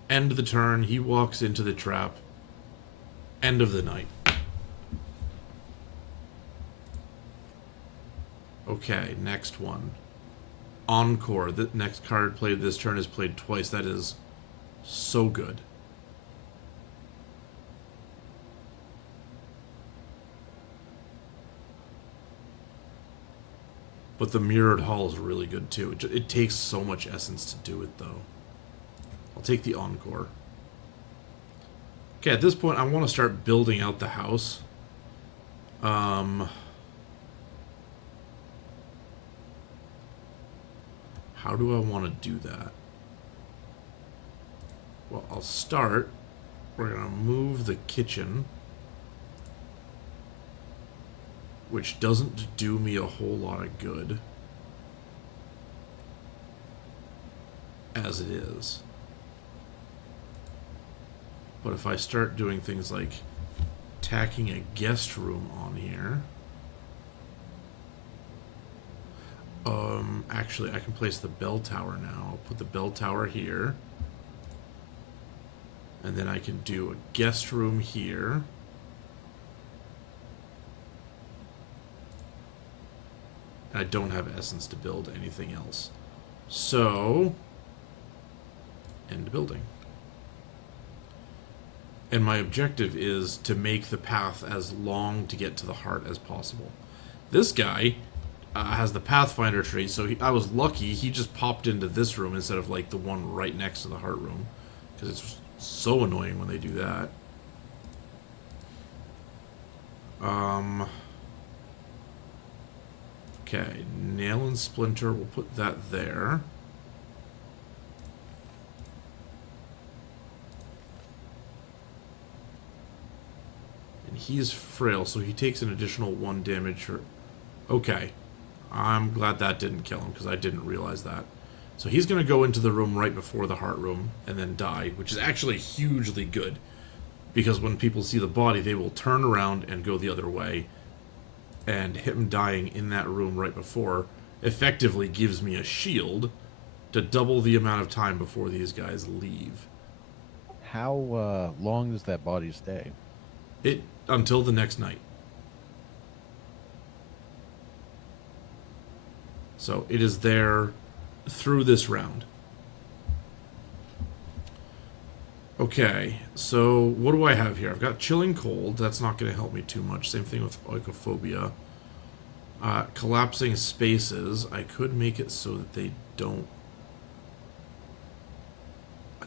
End the turn. He walks into the trap. End of the night. Okay, next one. Encore. The next card played this turn is played twice. That is so good. But the Mirrored Hall is really good too. It takes so much essence to do it though. I'll take the Encore. Okay, at this point I want to start building out the house. How do I want to do that? Well, I'll start. We're going to move the kitchen, which doesn't do me a whole lot of good as it is. But if I start doing things like tacking a guest room on here, actually I can place the bell tower now. I'll put the bell tower here, and then I can do a guest room here. I don't have essence to build anything else. So, end building. And my objective is to make the path as long to get to the heart as possible. This guy has the Pathfinder trait, so I was lucky he just popped into this room instead of like the one right next to the heart room, because it's so annoying when they do that. Okay, Nail and Splinter, we'll put that there. And he's frail, so he takes an additional 1 damage. Okay, I'm glad that didn't kill him, because I didn't realize that. So he's going to go into the room right before the heart room and then die, which is actually hugely good, because when people see the body, they will turn around and go the other way. And him dying in that room right before effectively gives me a shield to double the amount of time before these guys leave. How long does that body stay? until the next night. So it is there through this round. Okay, so what do I have here? I've got Chilling Cold. That's not going to help me too much. Same thing with Oikophobia. Collapsing Spaces. I could make it so that they don't...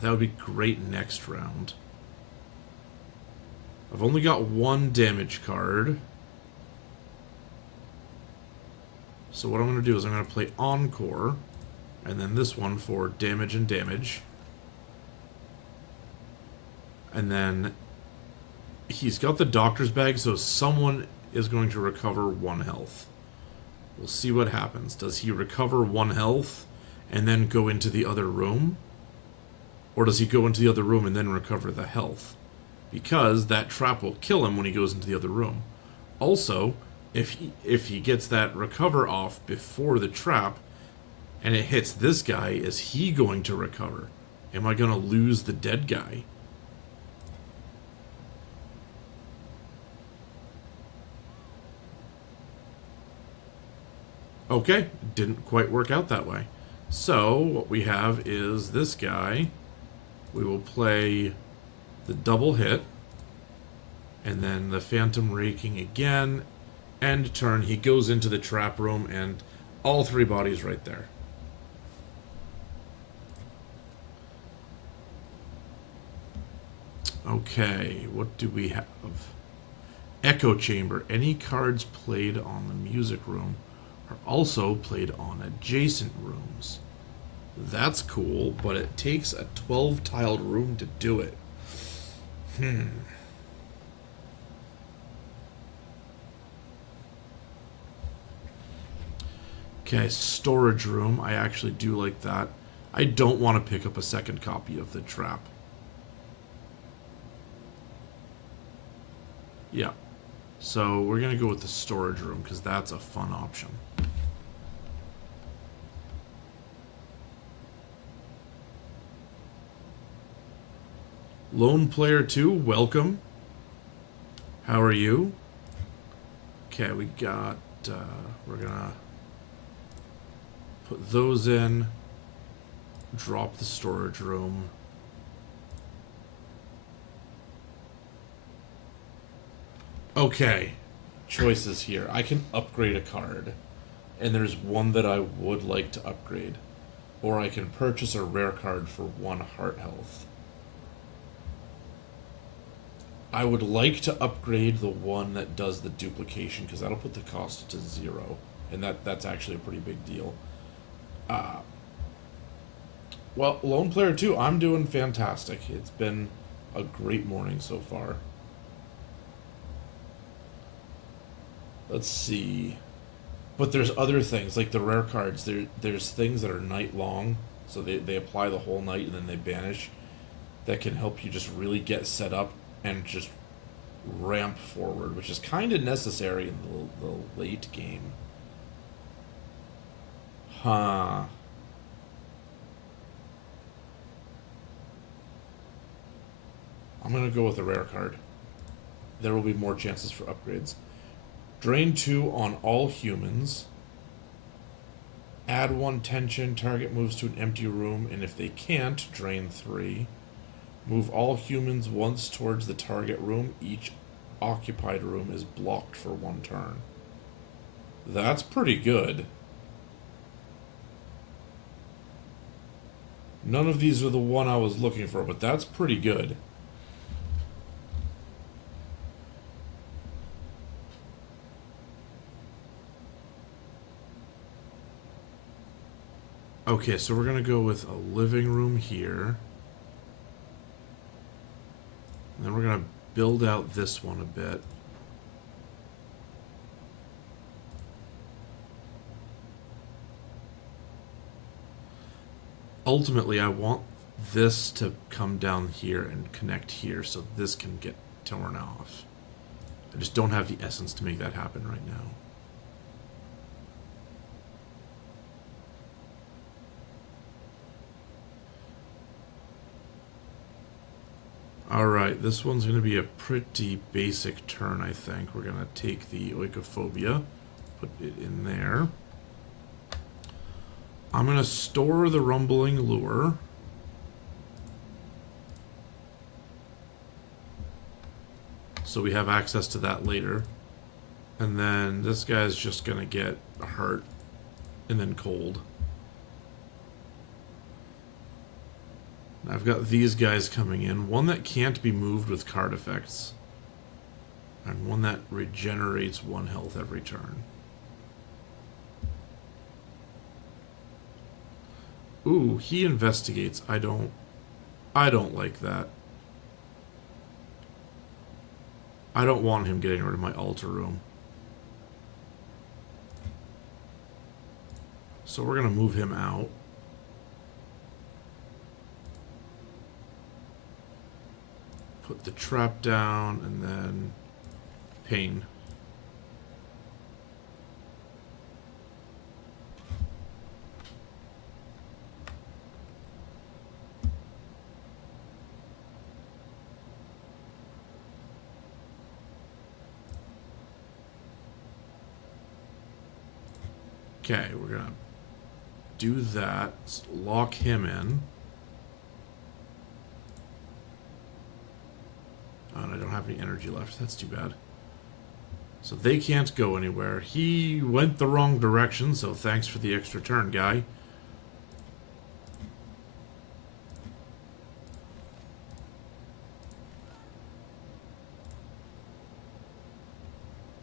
That would be great next round. I've only got one damage card. So what I'm going to do is I'm going to play Encore. And then this one for damage and damage. And then he's got the doctor's bag, so someone is going to recover 1 health. We'll see what happens. Does he recover 1 health and then go into the other room? Or does he go into the other room and then recover the health? Because that trap will kill him when he goes into the other room. Also, if he gets that recover off before the trap and it hits this guy, is he going to recover? Am I going to lose the dead guy? Okay, didn't quite work out that way. So, what we have is this guy. We will play the double hit. And then the Phantom Raking again. End turn, he goes into the trap room and all 3 bodies right there. Okay, what do we have? Echo Chamber. Any cards played on the music room are also played on adjacent rooms. That's cool, but it takes a 12-tiled room to do it. Okay, storage room. I actually do like that. I don't want to pick up a second copy of the trap. Yeah. So we're going to go with the storage room because that's a fun option. Lone Player 2, welcome. How are you? Okay, we got... we're going to put those in. Drop the storage room. Okay, choices here. I can upgrade a card, and there's one that I would like to upgrade. Or I can purchase a rare card for 1 heart health. I would like to upgrade the one that does the duplication, because that'll put the cost to 0, and that's actually a pretty big deal. Well, Lone Player 2, I'm doing fantastic. It's been a great morning so far. Let's see. But there's other things, like the rare cards. There's things that are night long, so they apply the whole night and then they banish, that can help you just really get set up and just ramp forward, which is kind of necessary in the late game. Huh. I'm going to go with a rare card. There will be more chances for upgrades. Drain 2 on all humans. Add 1 tension. Target moves to an empty room, and if they can't, drain 3. Move all humans once towards the target room. Each occupied room is blocked for 1 turn. That's pretty good. None of these are the one I was looking for, but that's pretty good. Okay, so we're going to go with a living room here. And then we're going to build out this one a bit. Ultimately, I want this to come down here and connect here so this can get torn off. I just don't have the essence to make that happen right now. Alright, this one's going to be a pretty basic turn, I think. We're going to take the Oikophobia, put it in there. I'm going to store the Rumbling Lure. So we have access to that later. And then this guy's just going to get hurt and then cold. I've got these guys coming in. One that can't be moved with card effects. And one that regenerates 1 health every turn. Ooh, he investigates. I don't like that. I don't want him getting rid of my altar room. So we're going to move him out. Put the trap down, and then pain. Okay, we're gonna do that. Lock him in. Oh, and I don't have any energy left. That's too bad. So they can't go anywhere. He went the wrong direction, so thanks for the extra turn, guy.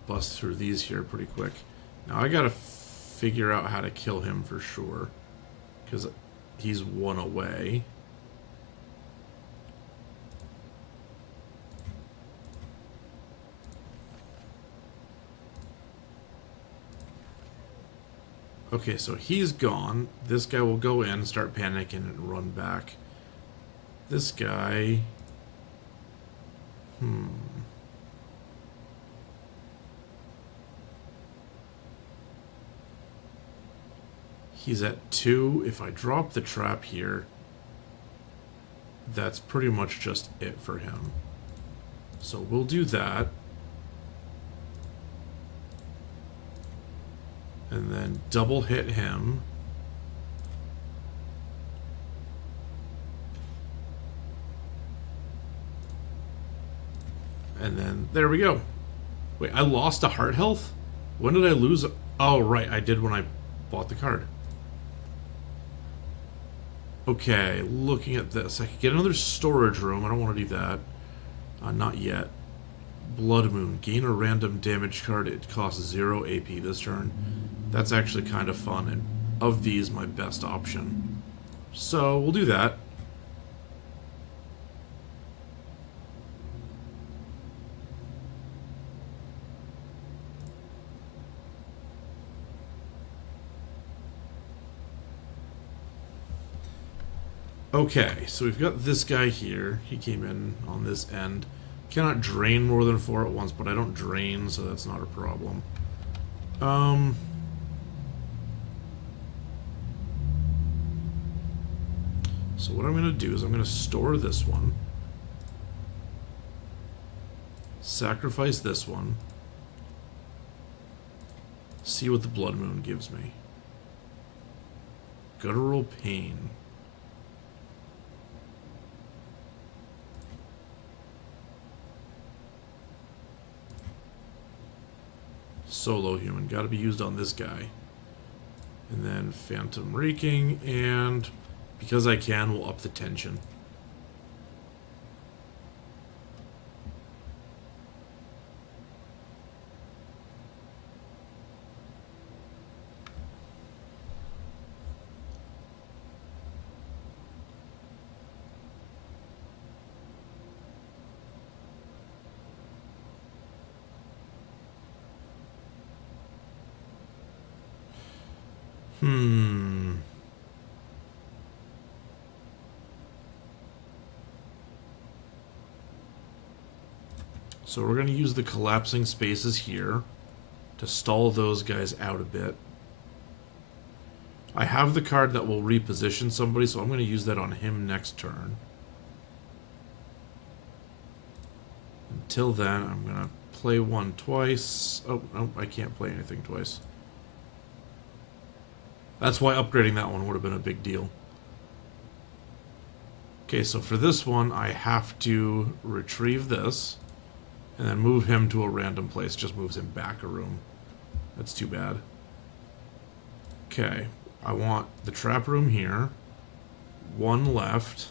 Bust through these here pretty quick. Now I gotta figure out how to kill him for sure, because he's 1 away. Okay, so he's gone. This guy will go in, start panicking, and run back. This guy... He's at 2. If I drop the trap here, that's pretty much just it for him. So we'll do that. And then double hit him. And then there we go. Wait, I lost a heart health? When did I lose? Oh, right, I did when I bought the card. Okay, looking at this. I could get another storage room. I don't want to do that. Not yet. Blood Moon. Gain a random damage card. It costs 0 AP this turn. That's actually kind of fun, and of these, my best option. So, we'll do that. Okay, so we've got this guy here. He came in on this end. Cannot drain more than 4 at once, but I don't drain, so that's not a problem. So what I'm going to do is I'm going to store this one. Sacrifice this one. See what the Blood Moon gives me. Guttural Pain. Solo human. Got to be used on this guy. And then Phantom Raking, and because I can, we'll up the tension. So we're going to use the collapsing spaces here to stall those guys out a bit. I have the card that will reposition somebody, so I'm going to use that on him next turn. Until then, I'm gonna play one twice. Oh, no, I can't play anything twice. That's why upgrading that one would have been a big deal. Okay, so for this one, I have to retrieve this and then move him to a random place. Just moves him back a room. That's too bad. Okay, I want the trap room here. One left.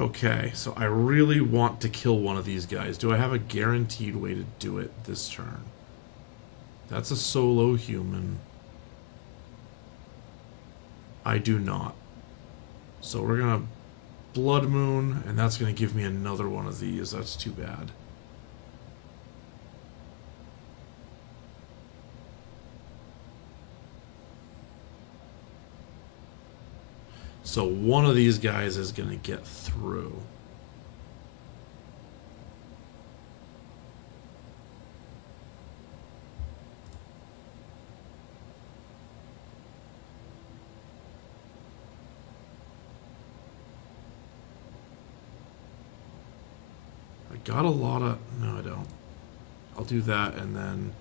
Okay, so I really want to kill one of these guys. Do I have a guaranteed way to do it this turn? That's a solo human. I do not. So we're gonna Blood Moon, and that's gonna give me another one of these. That's too bad. So one of these guys is going to get through. I got a lot of... No, I don't. I'll do that and then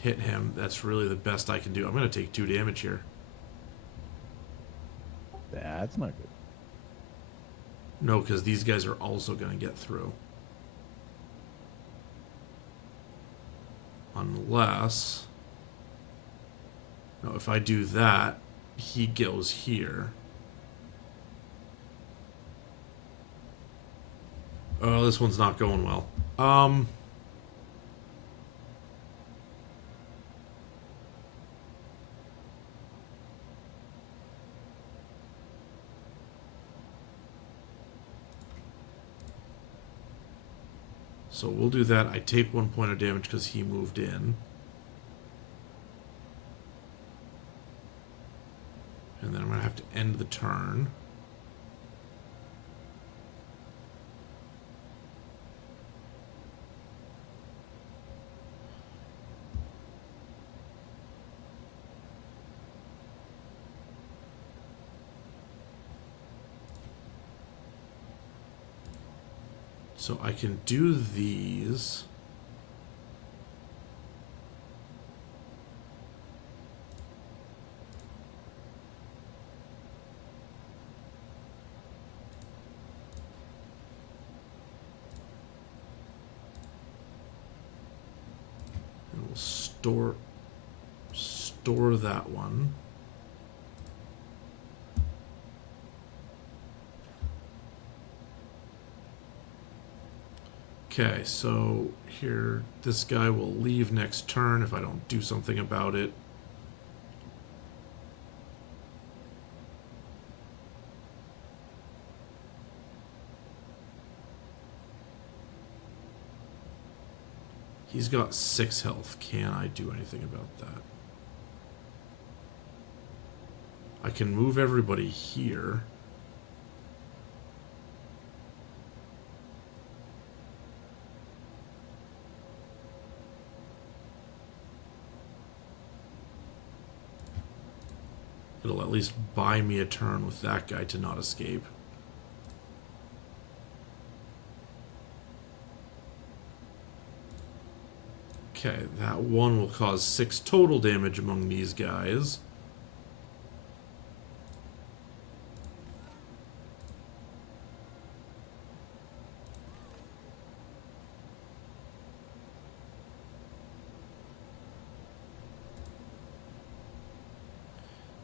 hit him. That's really the best I can do. I'm going to take 2 damage here. That's not good. No, because these guys are also going to get through. Unless... No, if I do that, he goes here. Oh, this one's not going well. So we'll do that. I take 1 point of damage because he moved in. And then I'm going to have to end the turn. So I can do these. And we'll store that one. Okay, so here, this guy will leave next turn if I don't do something about it. He's got 6 health. Can I do anything about that? I can move everybody here. It'll at least buy me a turn with that guy to not escape. Okay, that one will cause 6 total damage among these guys.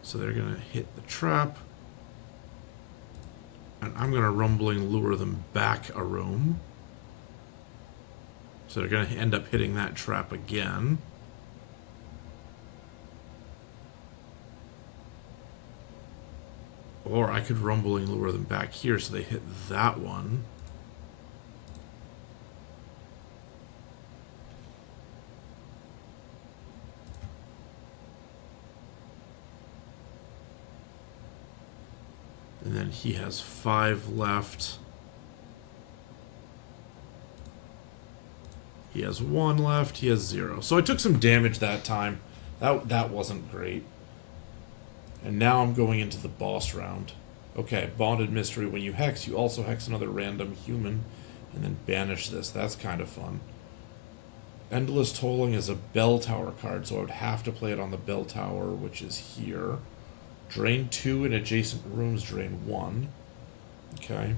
So they're going to hit the trap. And I'm going to rumbling lure them back a room. So they're going to end up hitting that trap again. Or I could rumbling lure them back here so they hit that one. And then he has 5 left. He has 1 left. He has 0. So I took some damage that time. That wasn't great. And now I'm going into the boss round. Okay, Bonded Mystery. When you hex, you also hex another random human and then banish this. That's kind of fun. Endless Tolling is a bell tower card, so I would have to play it on the bell tower, which is here. Drain 2 in adjacent rooms, drain 1. Okay.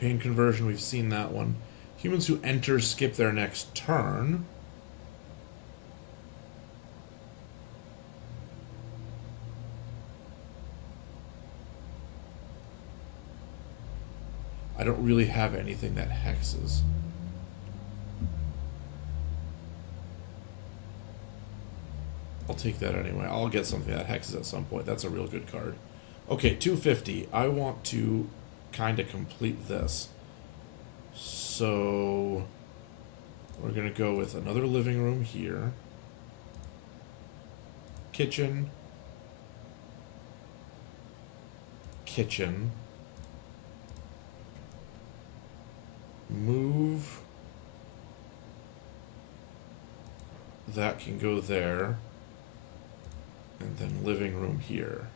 Pain Conversion, we've seen that one. Humans who enter skip their next turn. I don't really have anything that hexes. I'll take that anyway. I'll get something that hexes at some point. That's a real good card. Okay, 250. I want to kind of complete this. So we're going to go with another living room here. Kitchen. Kitchen. Move. That can go there. And then living room here.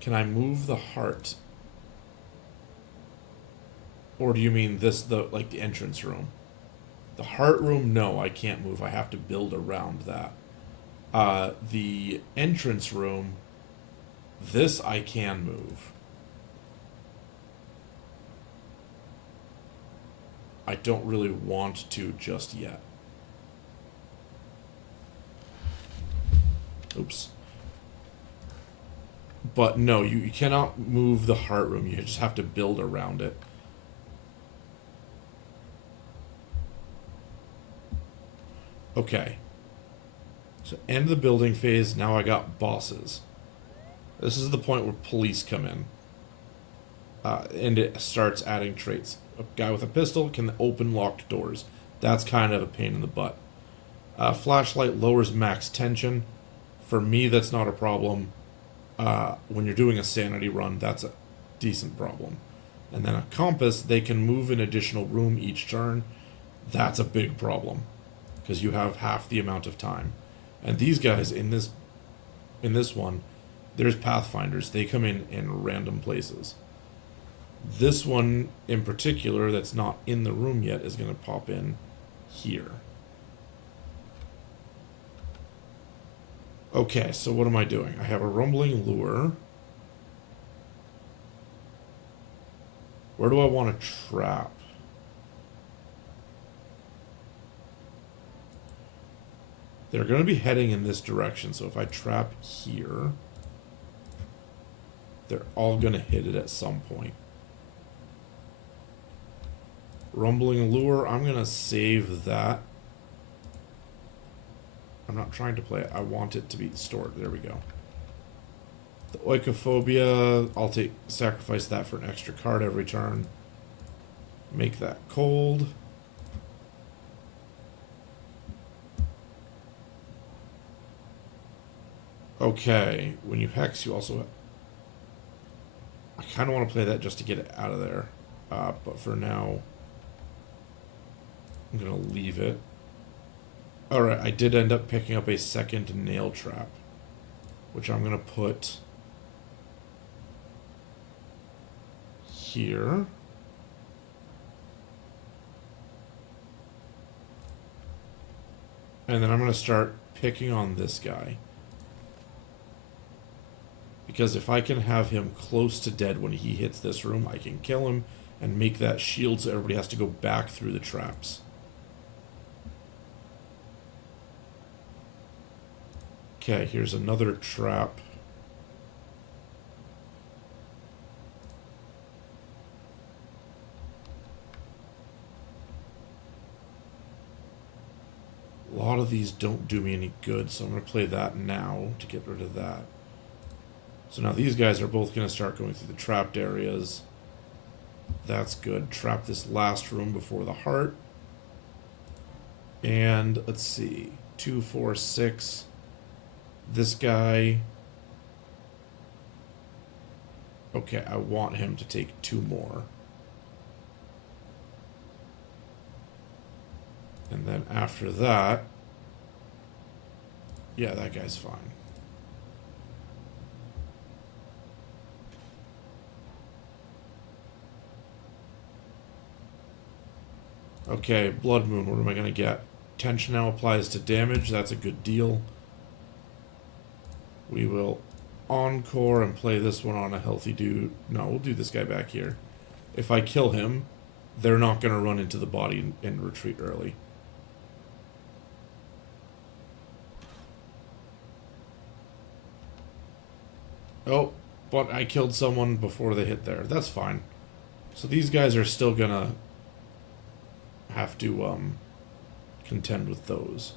Can I move the heart? Or do you mean this, like the entrance room? The heart room, no, I can't move. I have to build around that. The entrance room, this I can move. I don't really want to just yet. Oops. But no, you cannot move the heart room. You just have to build around it. Okay. So end the building phase. Now I got bosses. This is the point where police come in. And it starts adding traits. A guy with a pistol can open locked doors. That's kind of a pain in the butt. Flashlight lowers max tension. For me, that's not a problem. When you're doing a sanity run, that's a decent problem. And then a compass, they can move an additional room each turn. That's a big problem, because you have half the amount of time. And these guys in this one, there's pathfinders. They come in random places. This one in particular that's not in the room yet is going to pop in here. Okay, so what am I doing? I have a rumbling lure. Where do I want to trap? They're going to be heading in this direction, so if I trap here, they're all going to hit it at some point. Rumbling lure, I'm going to save that. I'm not trying to play it. I want it to be stored. There we go. The oikophobia, I'll sacrifice that for an extra card every turn. Make that cold. Okay, when you hex, you also... I kind of want to play that just to get it out of there. But for now, I'm going to leave it. Alright, I did end up picking up a second nail trap, which I'm going to put here. And then I'm going to start picking on this guy. Because if I can have him close to dead when he hits this room, I can kill him and make that shield so everybody has to go back through the traps. Okay, here's another trap. A lot of these don't do me any good, so I'm going to play that now to get rid of that. So now these guys are both going to start going through the trapped areas. That's good. Trap this last room before the heart. And let's see. 2, 4, 6. This guy... Okay, I want him to take 2 more. And then after that... Yeah, that guy's fine. Okay, Blood Moon, what am I going to get? Tension now applies to damage, that's a good deal. We will encore and play this one on a healthy dude. No, we'll do this guy back here. If I kill him, they're not going to run into the body and retreat early. Oh, but I killed someone before they hit there. That's fine. So these guys are still going to have to contend with those.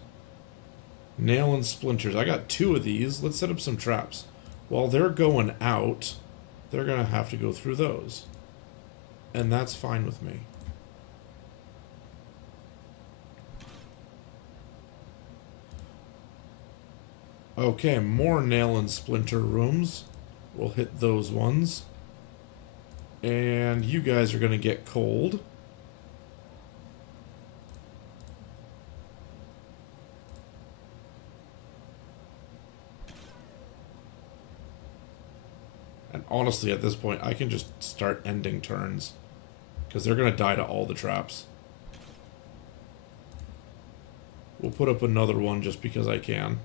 Nail and splinters. I got 2 of these. Let's set up some traps. While they're going out, they're going to have to go through those. And that's fine with me. Okay, more nail and splinter rooms. We'll hit those ones. And you guys are going to get cold. And honestly, at this point, I can just start ending turns. Because they're going to die to all the traps. We'll put up another one just because I can.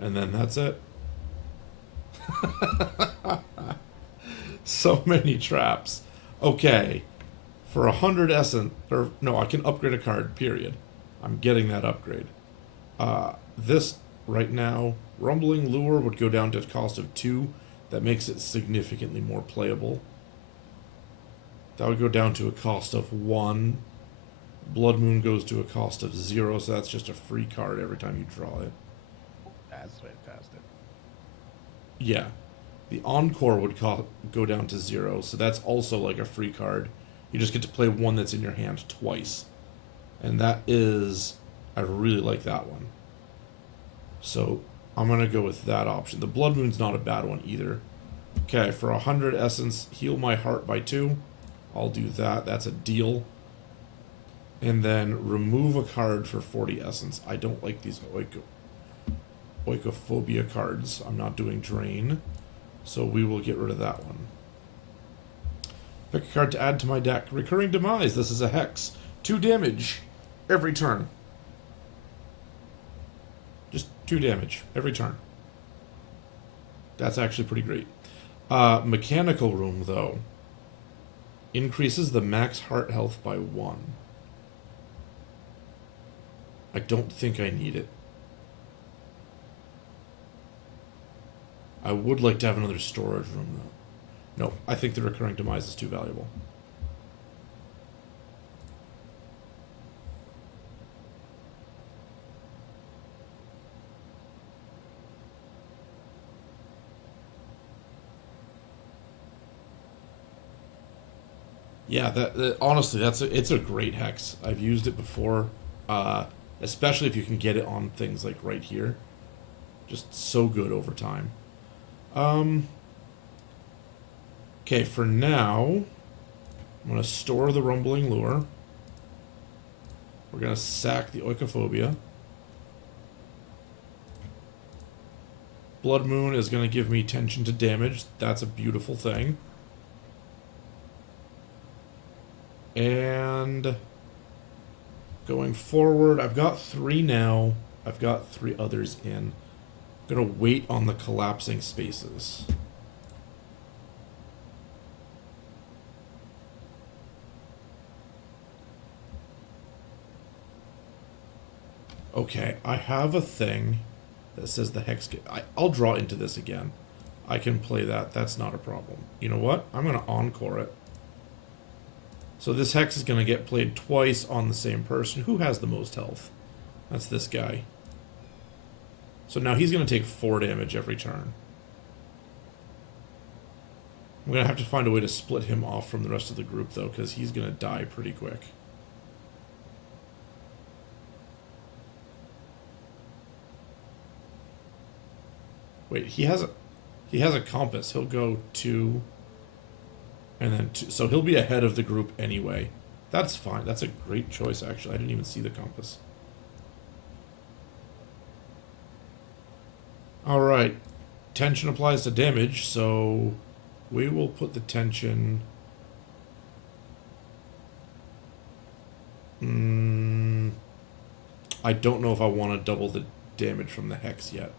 And then that's it. So many traps. Okay. For 100 essence, or no, I can upgrade a card, period. I'm getting that upgrade. This, right now, Rumbling Lure would go down to a cost of 2. That makes it significantly more playable. That would go down to a cost of 1. Blood Moon goes to a cost of 0, so that's just a free card every time you draw it. That's fantastic. Yeah. The Encore would go down to 0, so that's also like a free card. You just get to play one that's in your hand twice. And that is... I really like that one. So, I'm going to go with that option. The Blood Moon's not a bad one either. Okay, for 100 essence, heal my heart by 2. I'll do that. That's a deal. And then remove a card for 40 essence. I don't like these Oikophobia cards. I'm not doing Drain. So we will get rid of that one. Pick a card to add to my deck. Recurring Demise. This is a Hex. 2 damage every turn. Just 2 damage every turn. That's actually pretty great. Mechanical Room, though. Increases the max heart health by 1. I don't think I need it. I would like to have another storage room, though. No, I think the Recurring Demise is too valuable. Yeah, honestly, it's a great hex. I've used it before, especially if you can get it on things like right here. Just so good over time. Okay, for now, I'm going to store the Rumbling Lure. We're going to sack the Oikophobia. Blood Moon is going to give me tension to damage. That's a beautiful thing. And going forward, I've got 3 now. I've got 3 others in. I'm going to wait on the collapsing spaces. Okay, I have a thing that says the Hex... I'll draw into this again. I can play that. That's not a problem. You know what? I'm going to Encore it. So this Hex is going to get played twice on the same person. Who has the most health? That's this guy. So now he's going to take 4 damage every turn. I'm going to have to find a way to split him off from the rest of the group, though, because he's going to die pretty quick. Wait, he has a compass. He'll go 2, and then 2. So he'll be ahead of the group anyway. That's fine. That's a great choice, actually. I didn't even see the compass. Alright. Tension applies to damage, so we will put the tension... I don't know if I want to double the damage from the Hex yet.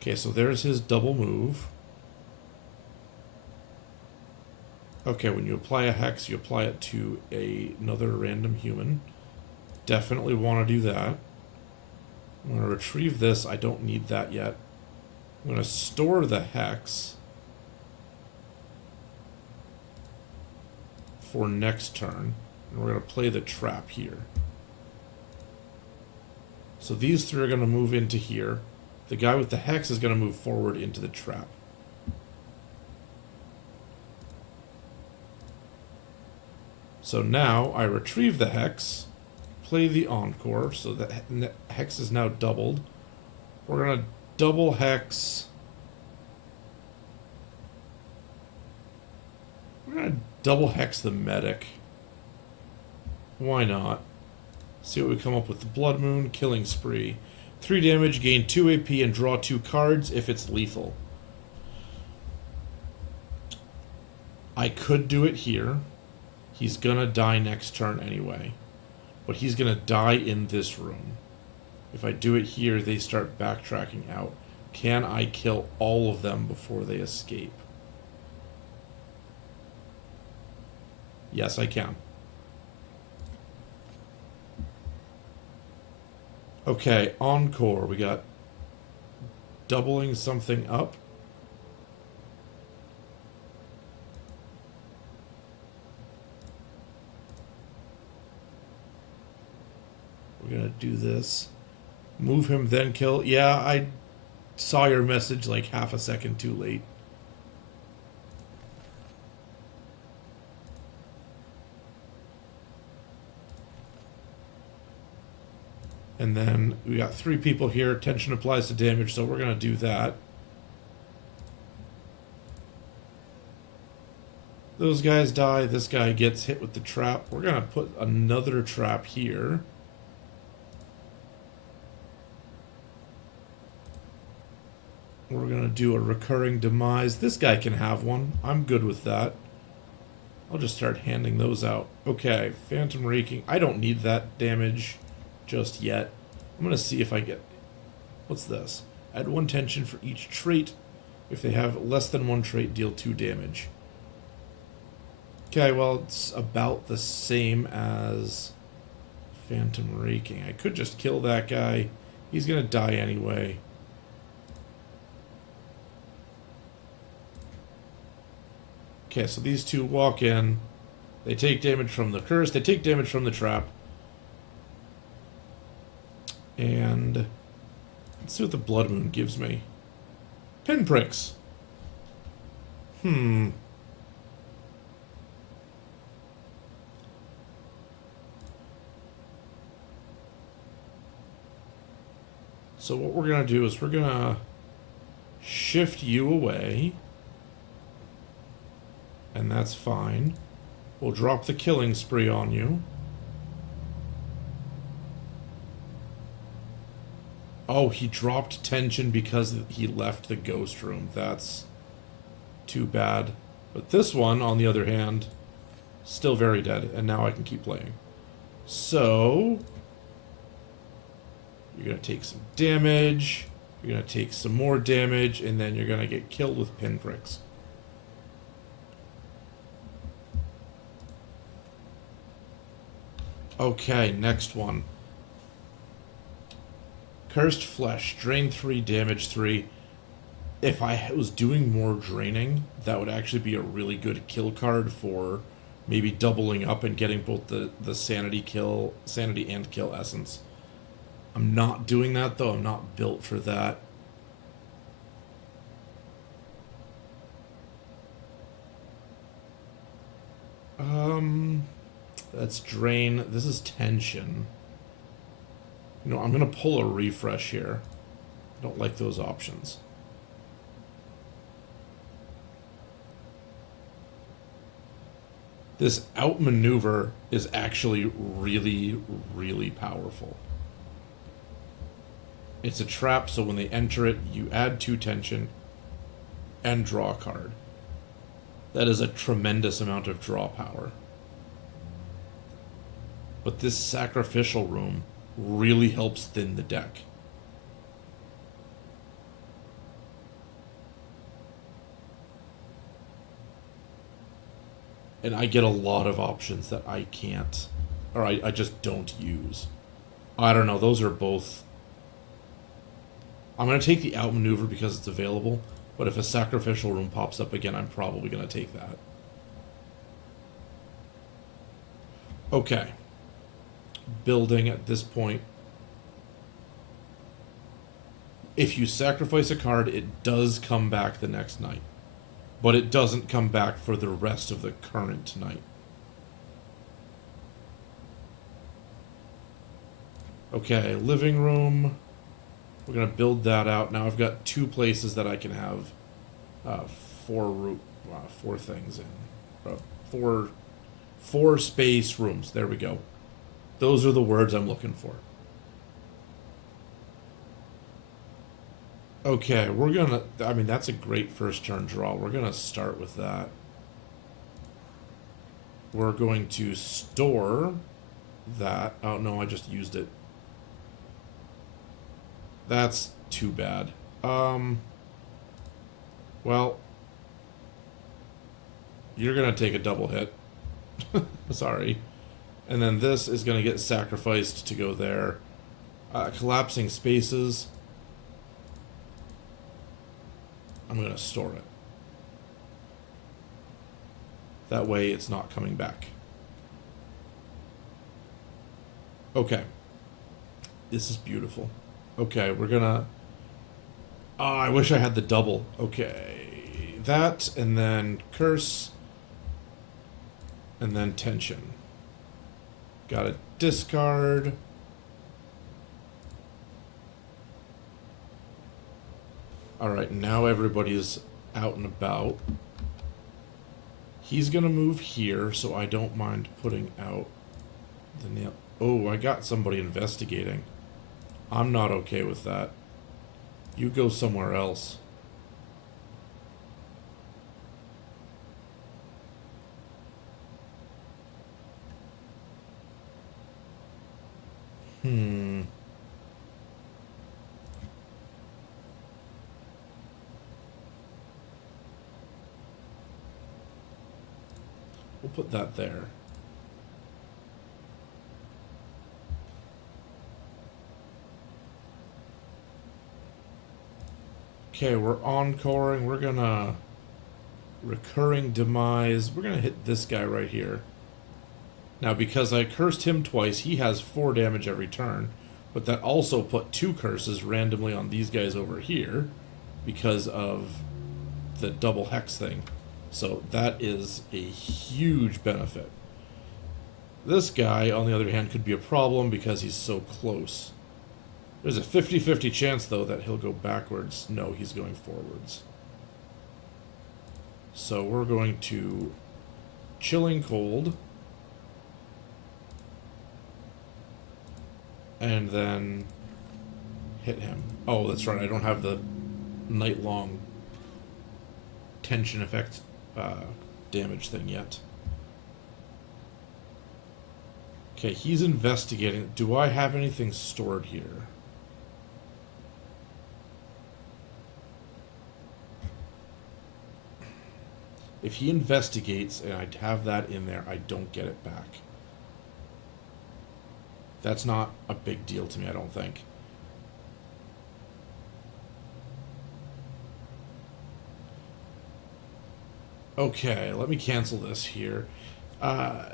Okay, so there's his double move. Okay, when you apply a Hex, you apply it to another random human. Definitely want to do that. I'm going to retrieve this. I don't need that yet. I'm going to store the Hex for next turn. And we're going to play the trap here. So these 3 are going to move into here. The guy with the Hex is going to move forward into the trap. So now I retrieve the Hex, play the Encore, so the Hex is now doubled. We're going to double Hex. We're going to double Hex the Medic. Why not? See what we come up with. The Blood Moon, Killing Spree. 3 damage, gain 2 AP, and draw 2 cards if it's lethal. I could do it here. He's gonna die next turn anyway. But he's gonna die in this room. If I do it here, they start backtracking out. Can I kill all of them before they escape? Yes, I can. Okay, Encore. We got doubling something up. We're gonna do this. Move him, then kill. Yeah, I saw your message like half a second too late. And then we got 3 people here. Tension applies to damage, so we're going to do that. Those guys die. This guy gets hit with the trap. We're going to put another trap here. We're going to do a recurring demise. This guy can have one. I'm good with that. I'll just start handing those out. Okay, Phantom Raking. I don't need that damage just yet. I'm going to see if I get... What's this? Add 1 tension for each trait. If they have less than 1 trait, deal 2 damage. Okay, well, it's about the same as Phantom Raking. I could just kill that guy. He's going to die anyway. Okay, so these 2 walk in. They take damage from the curse. They take damage from the trap. And let's see what the Blood Moon gives me. Pinpricks. So what we're going to do is we're going to shift you away. And that's fine. We'll drop the Killing Spree on you. Oh, he dropped tension because he left the ghost room. That's too bad. But this one, on the other hand, still very dead. And now I can keep playing. So, you're going to take some damage. You're going to take some more damage. And then you're going to get killed with pinpricks. Okay, next one. Cursed Flesh, drain 3, damage 3. if I was doing more draining, that would actually be a really good kill card for maybe doubling up and getting both the sanity and kill essence. I'm not doing that though. I'm not built for that. That's drain. This is tension. You know, I'm gonna pull a refresh here. I don't like those options. This outmaneuver is actually really, really powerful. It's a trap, so when they enter it, you add 2 tension and draw a card. That is a tremendous amount of draw power. But this sacrificial room really helps thin the deck. And I get a lot of options that I can't, or I just don't use. I don't know, those are both... I'm going to take the outmaneuver because it's available, but if a sacrificial room pops up again, I'm probably going to take that. Okay. Building at this point. If you sacrifice a card, it does come back the next night. But it doesn't come back for the rest of the current night. Okay, living room. We're going to build that out. Now I've got 2 places that I can have 4 things in. 4 space rooms. There we go. Those are the words I'm looking for. Okay, we're gonna... I mean, that's a great first turn draw. We're gonna start with that. We're going to store that. Oh, no, I just used it. That's too bad. Well, you're gonna take a double hit. Sorry. And then this is gonna get sacrificed to go there. Collapsing spaces. I'm going to store it. That way it's not coming back. Okay. This is beautiful. Okay, we're going to... Oh, I wish I had the double. Okay. That, and then curse. And then tension. Got a discard. Alright, now everybody's out and about. He's gonna move here, so I don't mind putting out the nail. Oh, I got somebody investigating. I'm not okay with that. You go somewhere else. We'll put that there. Okay, we're encoring. We're gonna... Recurring demise. We're gonna hit this guy right here. Now, because I cursed him twice, he has 4 damage every turn. But that also put 2 curses randomly on these guys over here because of the double hex thing. So that is a huge benefit. This guy, on the other hand, could be a problem because he's so close. There's a 50-50 chance, though, that he'll go backwards. No, he's going forwards. So we're going to Chilling Cold. And then hit him. Oh, that's right, I don't have the night-long tension effect damage thing yet. Okay, he's investigating. Do I have anything stored here? If he investigates and I have that in there, I don't get it back. That's not a big deal to me, I don't think. Okay, let me cancel this here. I'm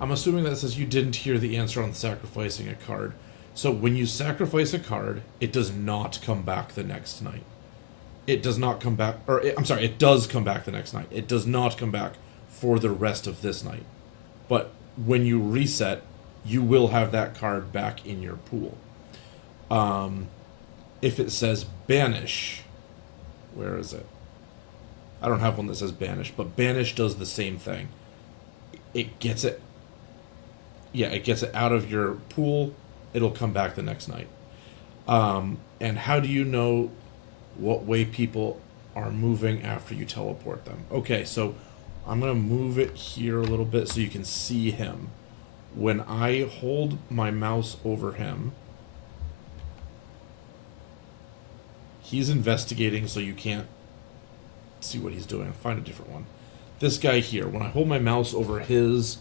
assuming that says you didn't hear the answer on sacrificing a card. So when you sacrifice a card, it does not come back the next night. It does not come back, or I'm sorry, it does come back the next night. It does not come back for the rest of this night. But when you reset, you will have that card back in your pool. If it says banish, where is it? I don't have one that says banish, but banish does the same thing. It gets it, yeah, it gets it out of your pool. It'll come back the next night. And how do you know what way people are moving after you teleport them? Okay, so I'm going to move it here a little bit so you can see him. When I hold my mouse over him, he's investigating, so you can't see what he's doing. I'll find a different one. This guy here, when I hold my mouse over his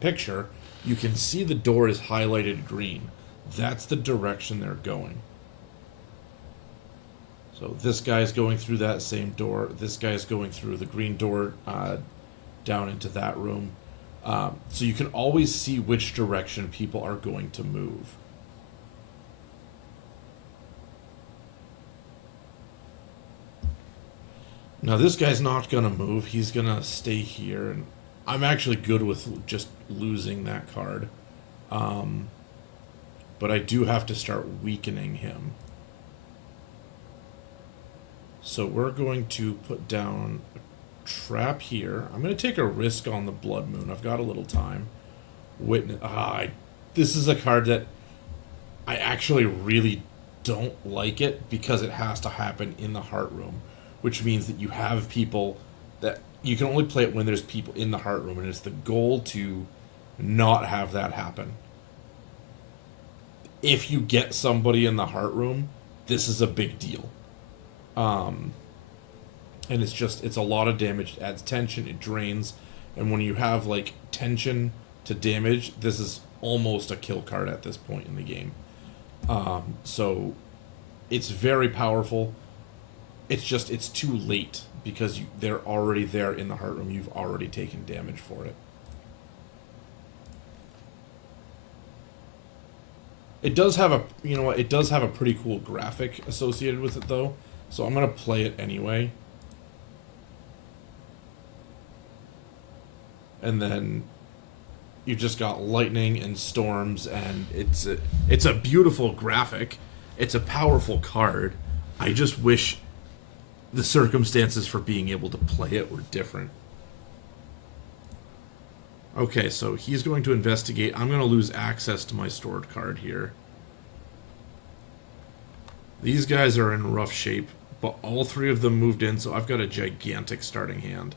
picture, you can see the door is highlighted green. That's the direction they're going. So this guy's going through that same door. This guy's going through the green door down into that room. So you can always see which direction people are going to move. Now this guy's not going to move. He's going to stay here. And I'm actually good with just losing that card. But I do have to start weakening him. So we're going to put down a trap here. I'm going to take a risk on the Blood Moon. I've got a little time. Witness. This is a card that I actually really don't like it because it has to happen in the Heart Room, which means that you have people that you can only play it when there's people in the Heart Room, and it's the goal to not have that happen. If you get somebody in the Heart Room, this is a big deal. And it's a lot of damage. It adds tension, it drains, and when you have like tension to damage, this is almost a kill card at this point in the game. So it's very powerful. It's just, it's too late because they're already there in the Heart Room. You've already taken damage for it. It does have a, you know what, it does have a pretty cool graphic associated with it though. So I'm going to play it anyway. And then you just got lightning and storms, and it's a beautiful graphic. It's a powerful card. I just wish the circumstances for being able to play it were different. Okay, so he's going to investigate. I'm going to lose access to my stored card here. These guys are in rough shape, but all three of them moved in, so I've got a gigantic starting hand.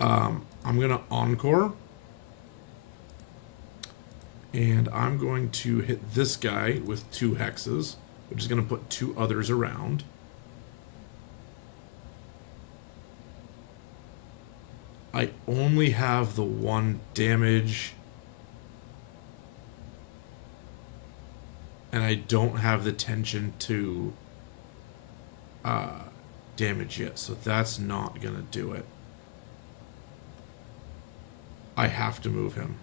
I'm going to Encore. And I'm going to hit this guy with 2 hexes, which is going to put 2 others around. I only have the 1 damage. And I don't have the tension to damage yet, so that's not going to do it. I have to move him.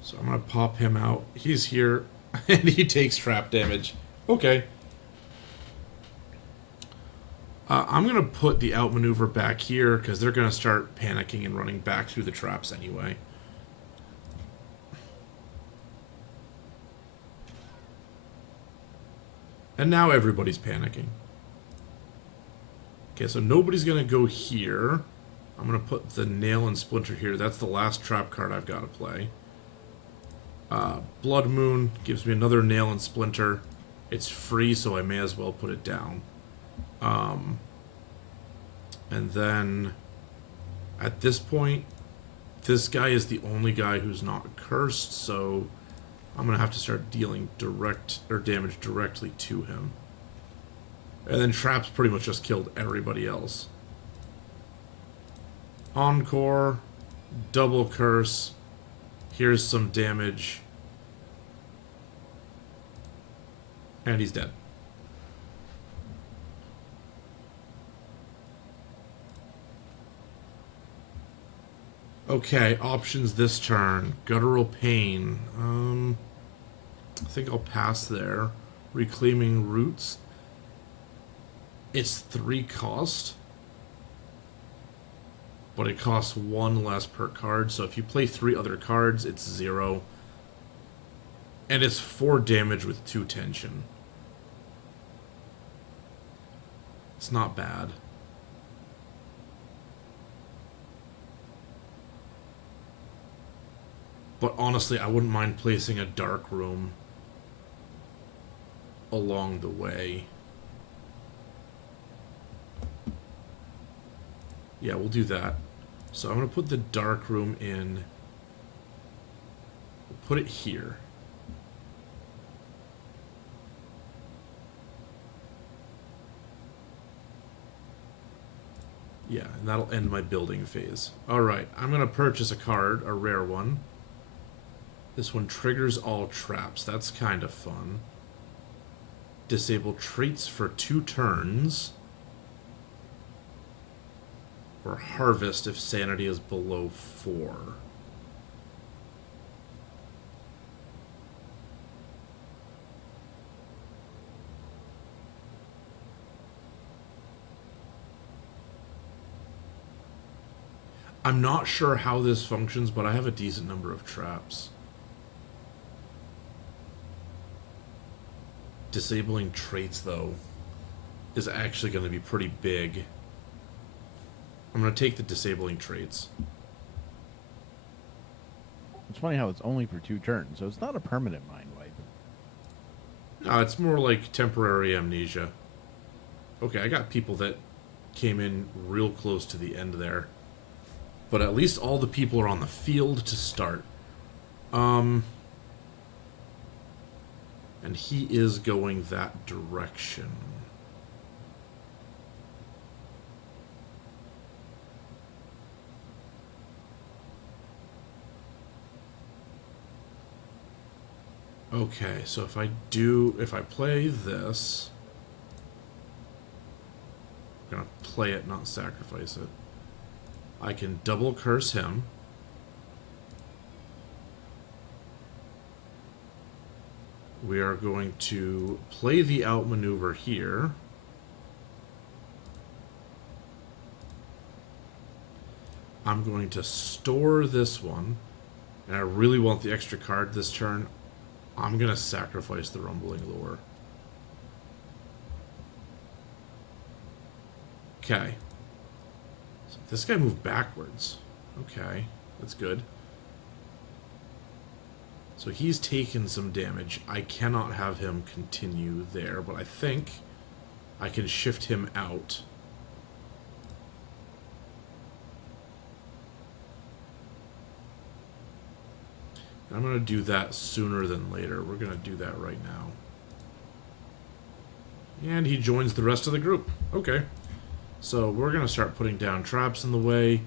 So I'm going to pop him out. He's here, and he takes trap damage. Okay. I'm going to put the outmaneuver back here, because they're going to start panicking and running back through the traps anyway. And now everybody's panicking. Okay, so nobody's going to go here. I'm going to put the Nail and Splinter here. That's the last trap card I've got to play. Blood Moon gives me another Nail and Splinter. It's free, so I may as well put it down. And then, at this point, this guy is the only guy who's not cursed, so I'm going to have to start dealing damage directly to him. And then traps pretty much just killed everybody else. Encore, double curse. Here's some damage. And he's dead. Okay, options this turn. Guttural Pain. I think I'll pass there. Reclaiming Roots. It's 3 cost. But it costs 1 less per card. So if you play 3 other cards, it's 0. And it's 4 damage with 2 tension. It's not bad. But honestly, I wouldn't mind placing a dark room along the way. Yeah, we'll do that. So I'm going to put the dark room in. We'll put it here. Yeah, and that'll end my building phase. Alright, I'm going to purchase a card, a rare one. This one triggers all traps. That's kind of fun. Disable traits for 2 turns. Or harvest if sanity is below 4. I'm not sure how this functions, but I have a decent number of traps. Disabling traits, though, is actually going to be pretty big. I'm going to take the disabling traits. It's funny how it's only for 2 turns, so it's not a permanent mind wipe. No, it's more like temporary amnesia. Okay, I got people that came in real close to the end there. But at least all the people are on the field to start. And he is going that direction. Okay, so if I play this, I'm gonna play it, not sacrifice it. I can double curse him. We are going to play the outmaneuver here. I'm going to store this one. And I really want the extra card this turn. I'm going to sacrifice the Rumbling Lure. Okay. So this guy moved backwards. Okay, that's good. So he's taken some damage. I cannot have him continue there, but I think I can shift him out. I'm going to do that sooner than later. We're going to do that right now. And he joins the rest of the group. Okay. So we're going to start putting down traps in the way.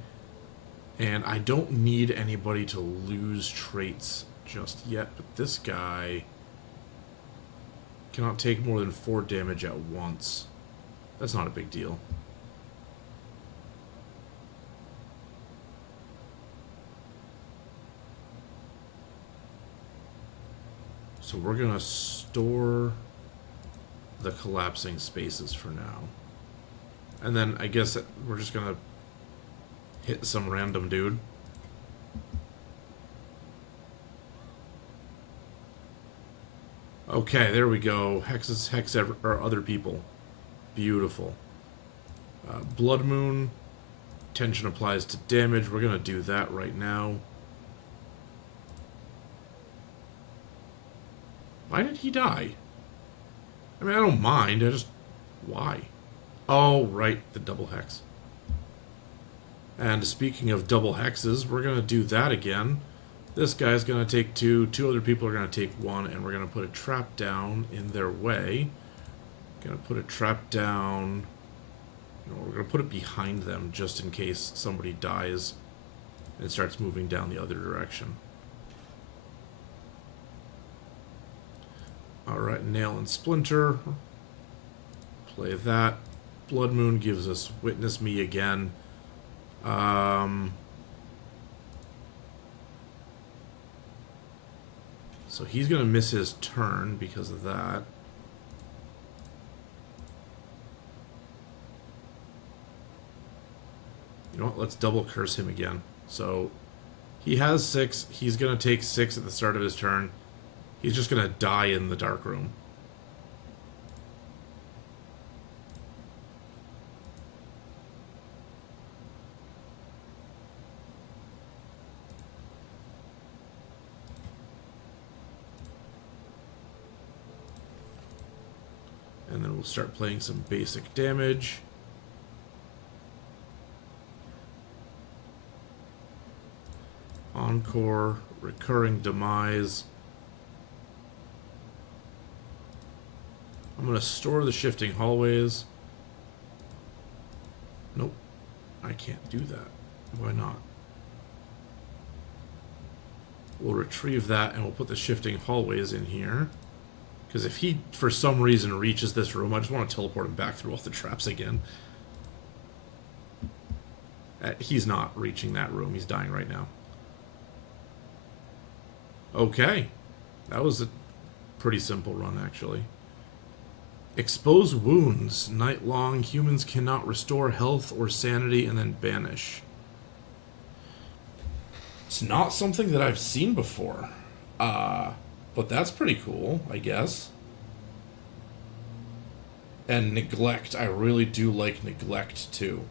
And I don't need anybody to lose traits just yet, but this guy cannot take more than 4 damage at once. That's not a big deal. So we're going to store the collapsing spaces for now. And then I guess we're just going to hit some random dude. Okay, there we go. Hex or other people. Beautiful. Blood Moon. Tension applies to damage. We're going to do that right now. Why did he die? I mean, I don't mind. I just... Why? Oh, right. The double hex. And speaking of double hexes, we're going to do that again. This guy's going to take 2. 2 other people are going to take 1. And we're going to put a trap down in their way. Going to put a trap down... we're going to put it behind them just in case somebody dies and starts moving down the other direction. Alright, Nail and Splinter. Play that. Blood Moon gives us Witness Me again. So he's going to miss his turn because of that. You know what? Let's double curse him again. So he has 6. He's going to take 6 at the start of his turn. He's just going to die in the dark room. And then we'll start playing some basic damage. Encore, recurring demise. I'm going to store the shifting hallways. Nope, I can't do that. Why not? We'll retrieve that and we'll put the shifting hallways in here. Because if he, for some reason, reaches this room, I just want to teleport him back through all the traps again. He's not reaching that room. He's dying right now. Okay. That was a pretty simple run, actually. Expose wounds. Night long, humans cannot restore health or sanity and then banish. It's not something that I've seen before. But that's pretty cool, I guess. And neglect. I really do like neglect, too.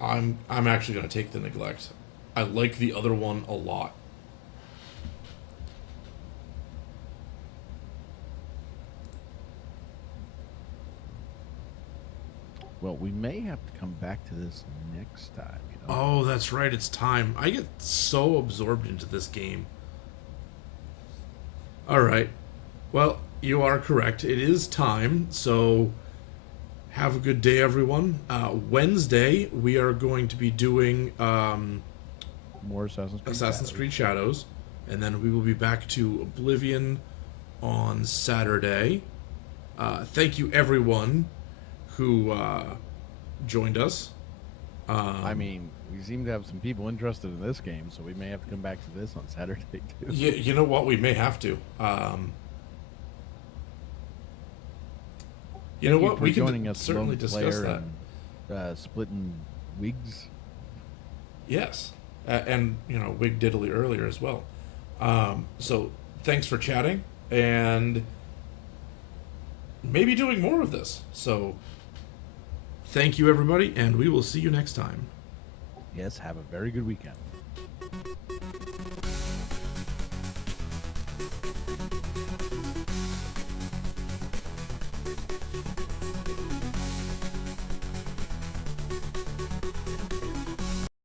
I'm actually going to take the neglect. I like the other one a lot. Well, we may have to come back to this next time. You know? Oh, that's right. It's time. I get so absorbed into this game. All right. Well, you are correct. It is time. So have a good day, everyone. Wednesday, we are going to be doing more Assassin's Creed Shadows. And then we will be back to Oblivion on Saturday. Thank you, everyone who joined us. I mean, we seem to have some people interested in this game, so we may have to come back to this on Saturday, too. Yeah, you know what? We may have to. You know what? We can certainly discuss that. And, splitting wigs. Yes. And, you know, wig diddly earlier as well. So, thanks for chatting, and maybe doing more of this. So, thank you, everybody, and we will see you next time. Yes, have a very good weekend.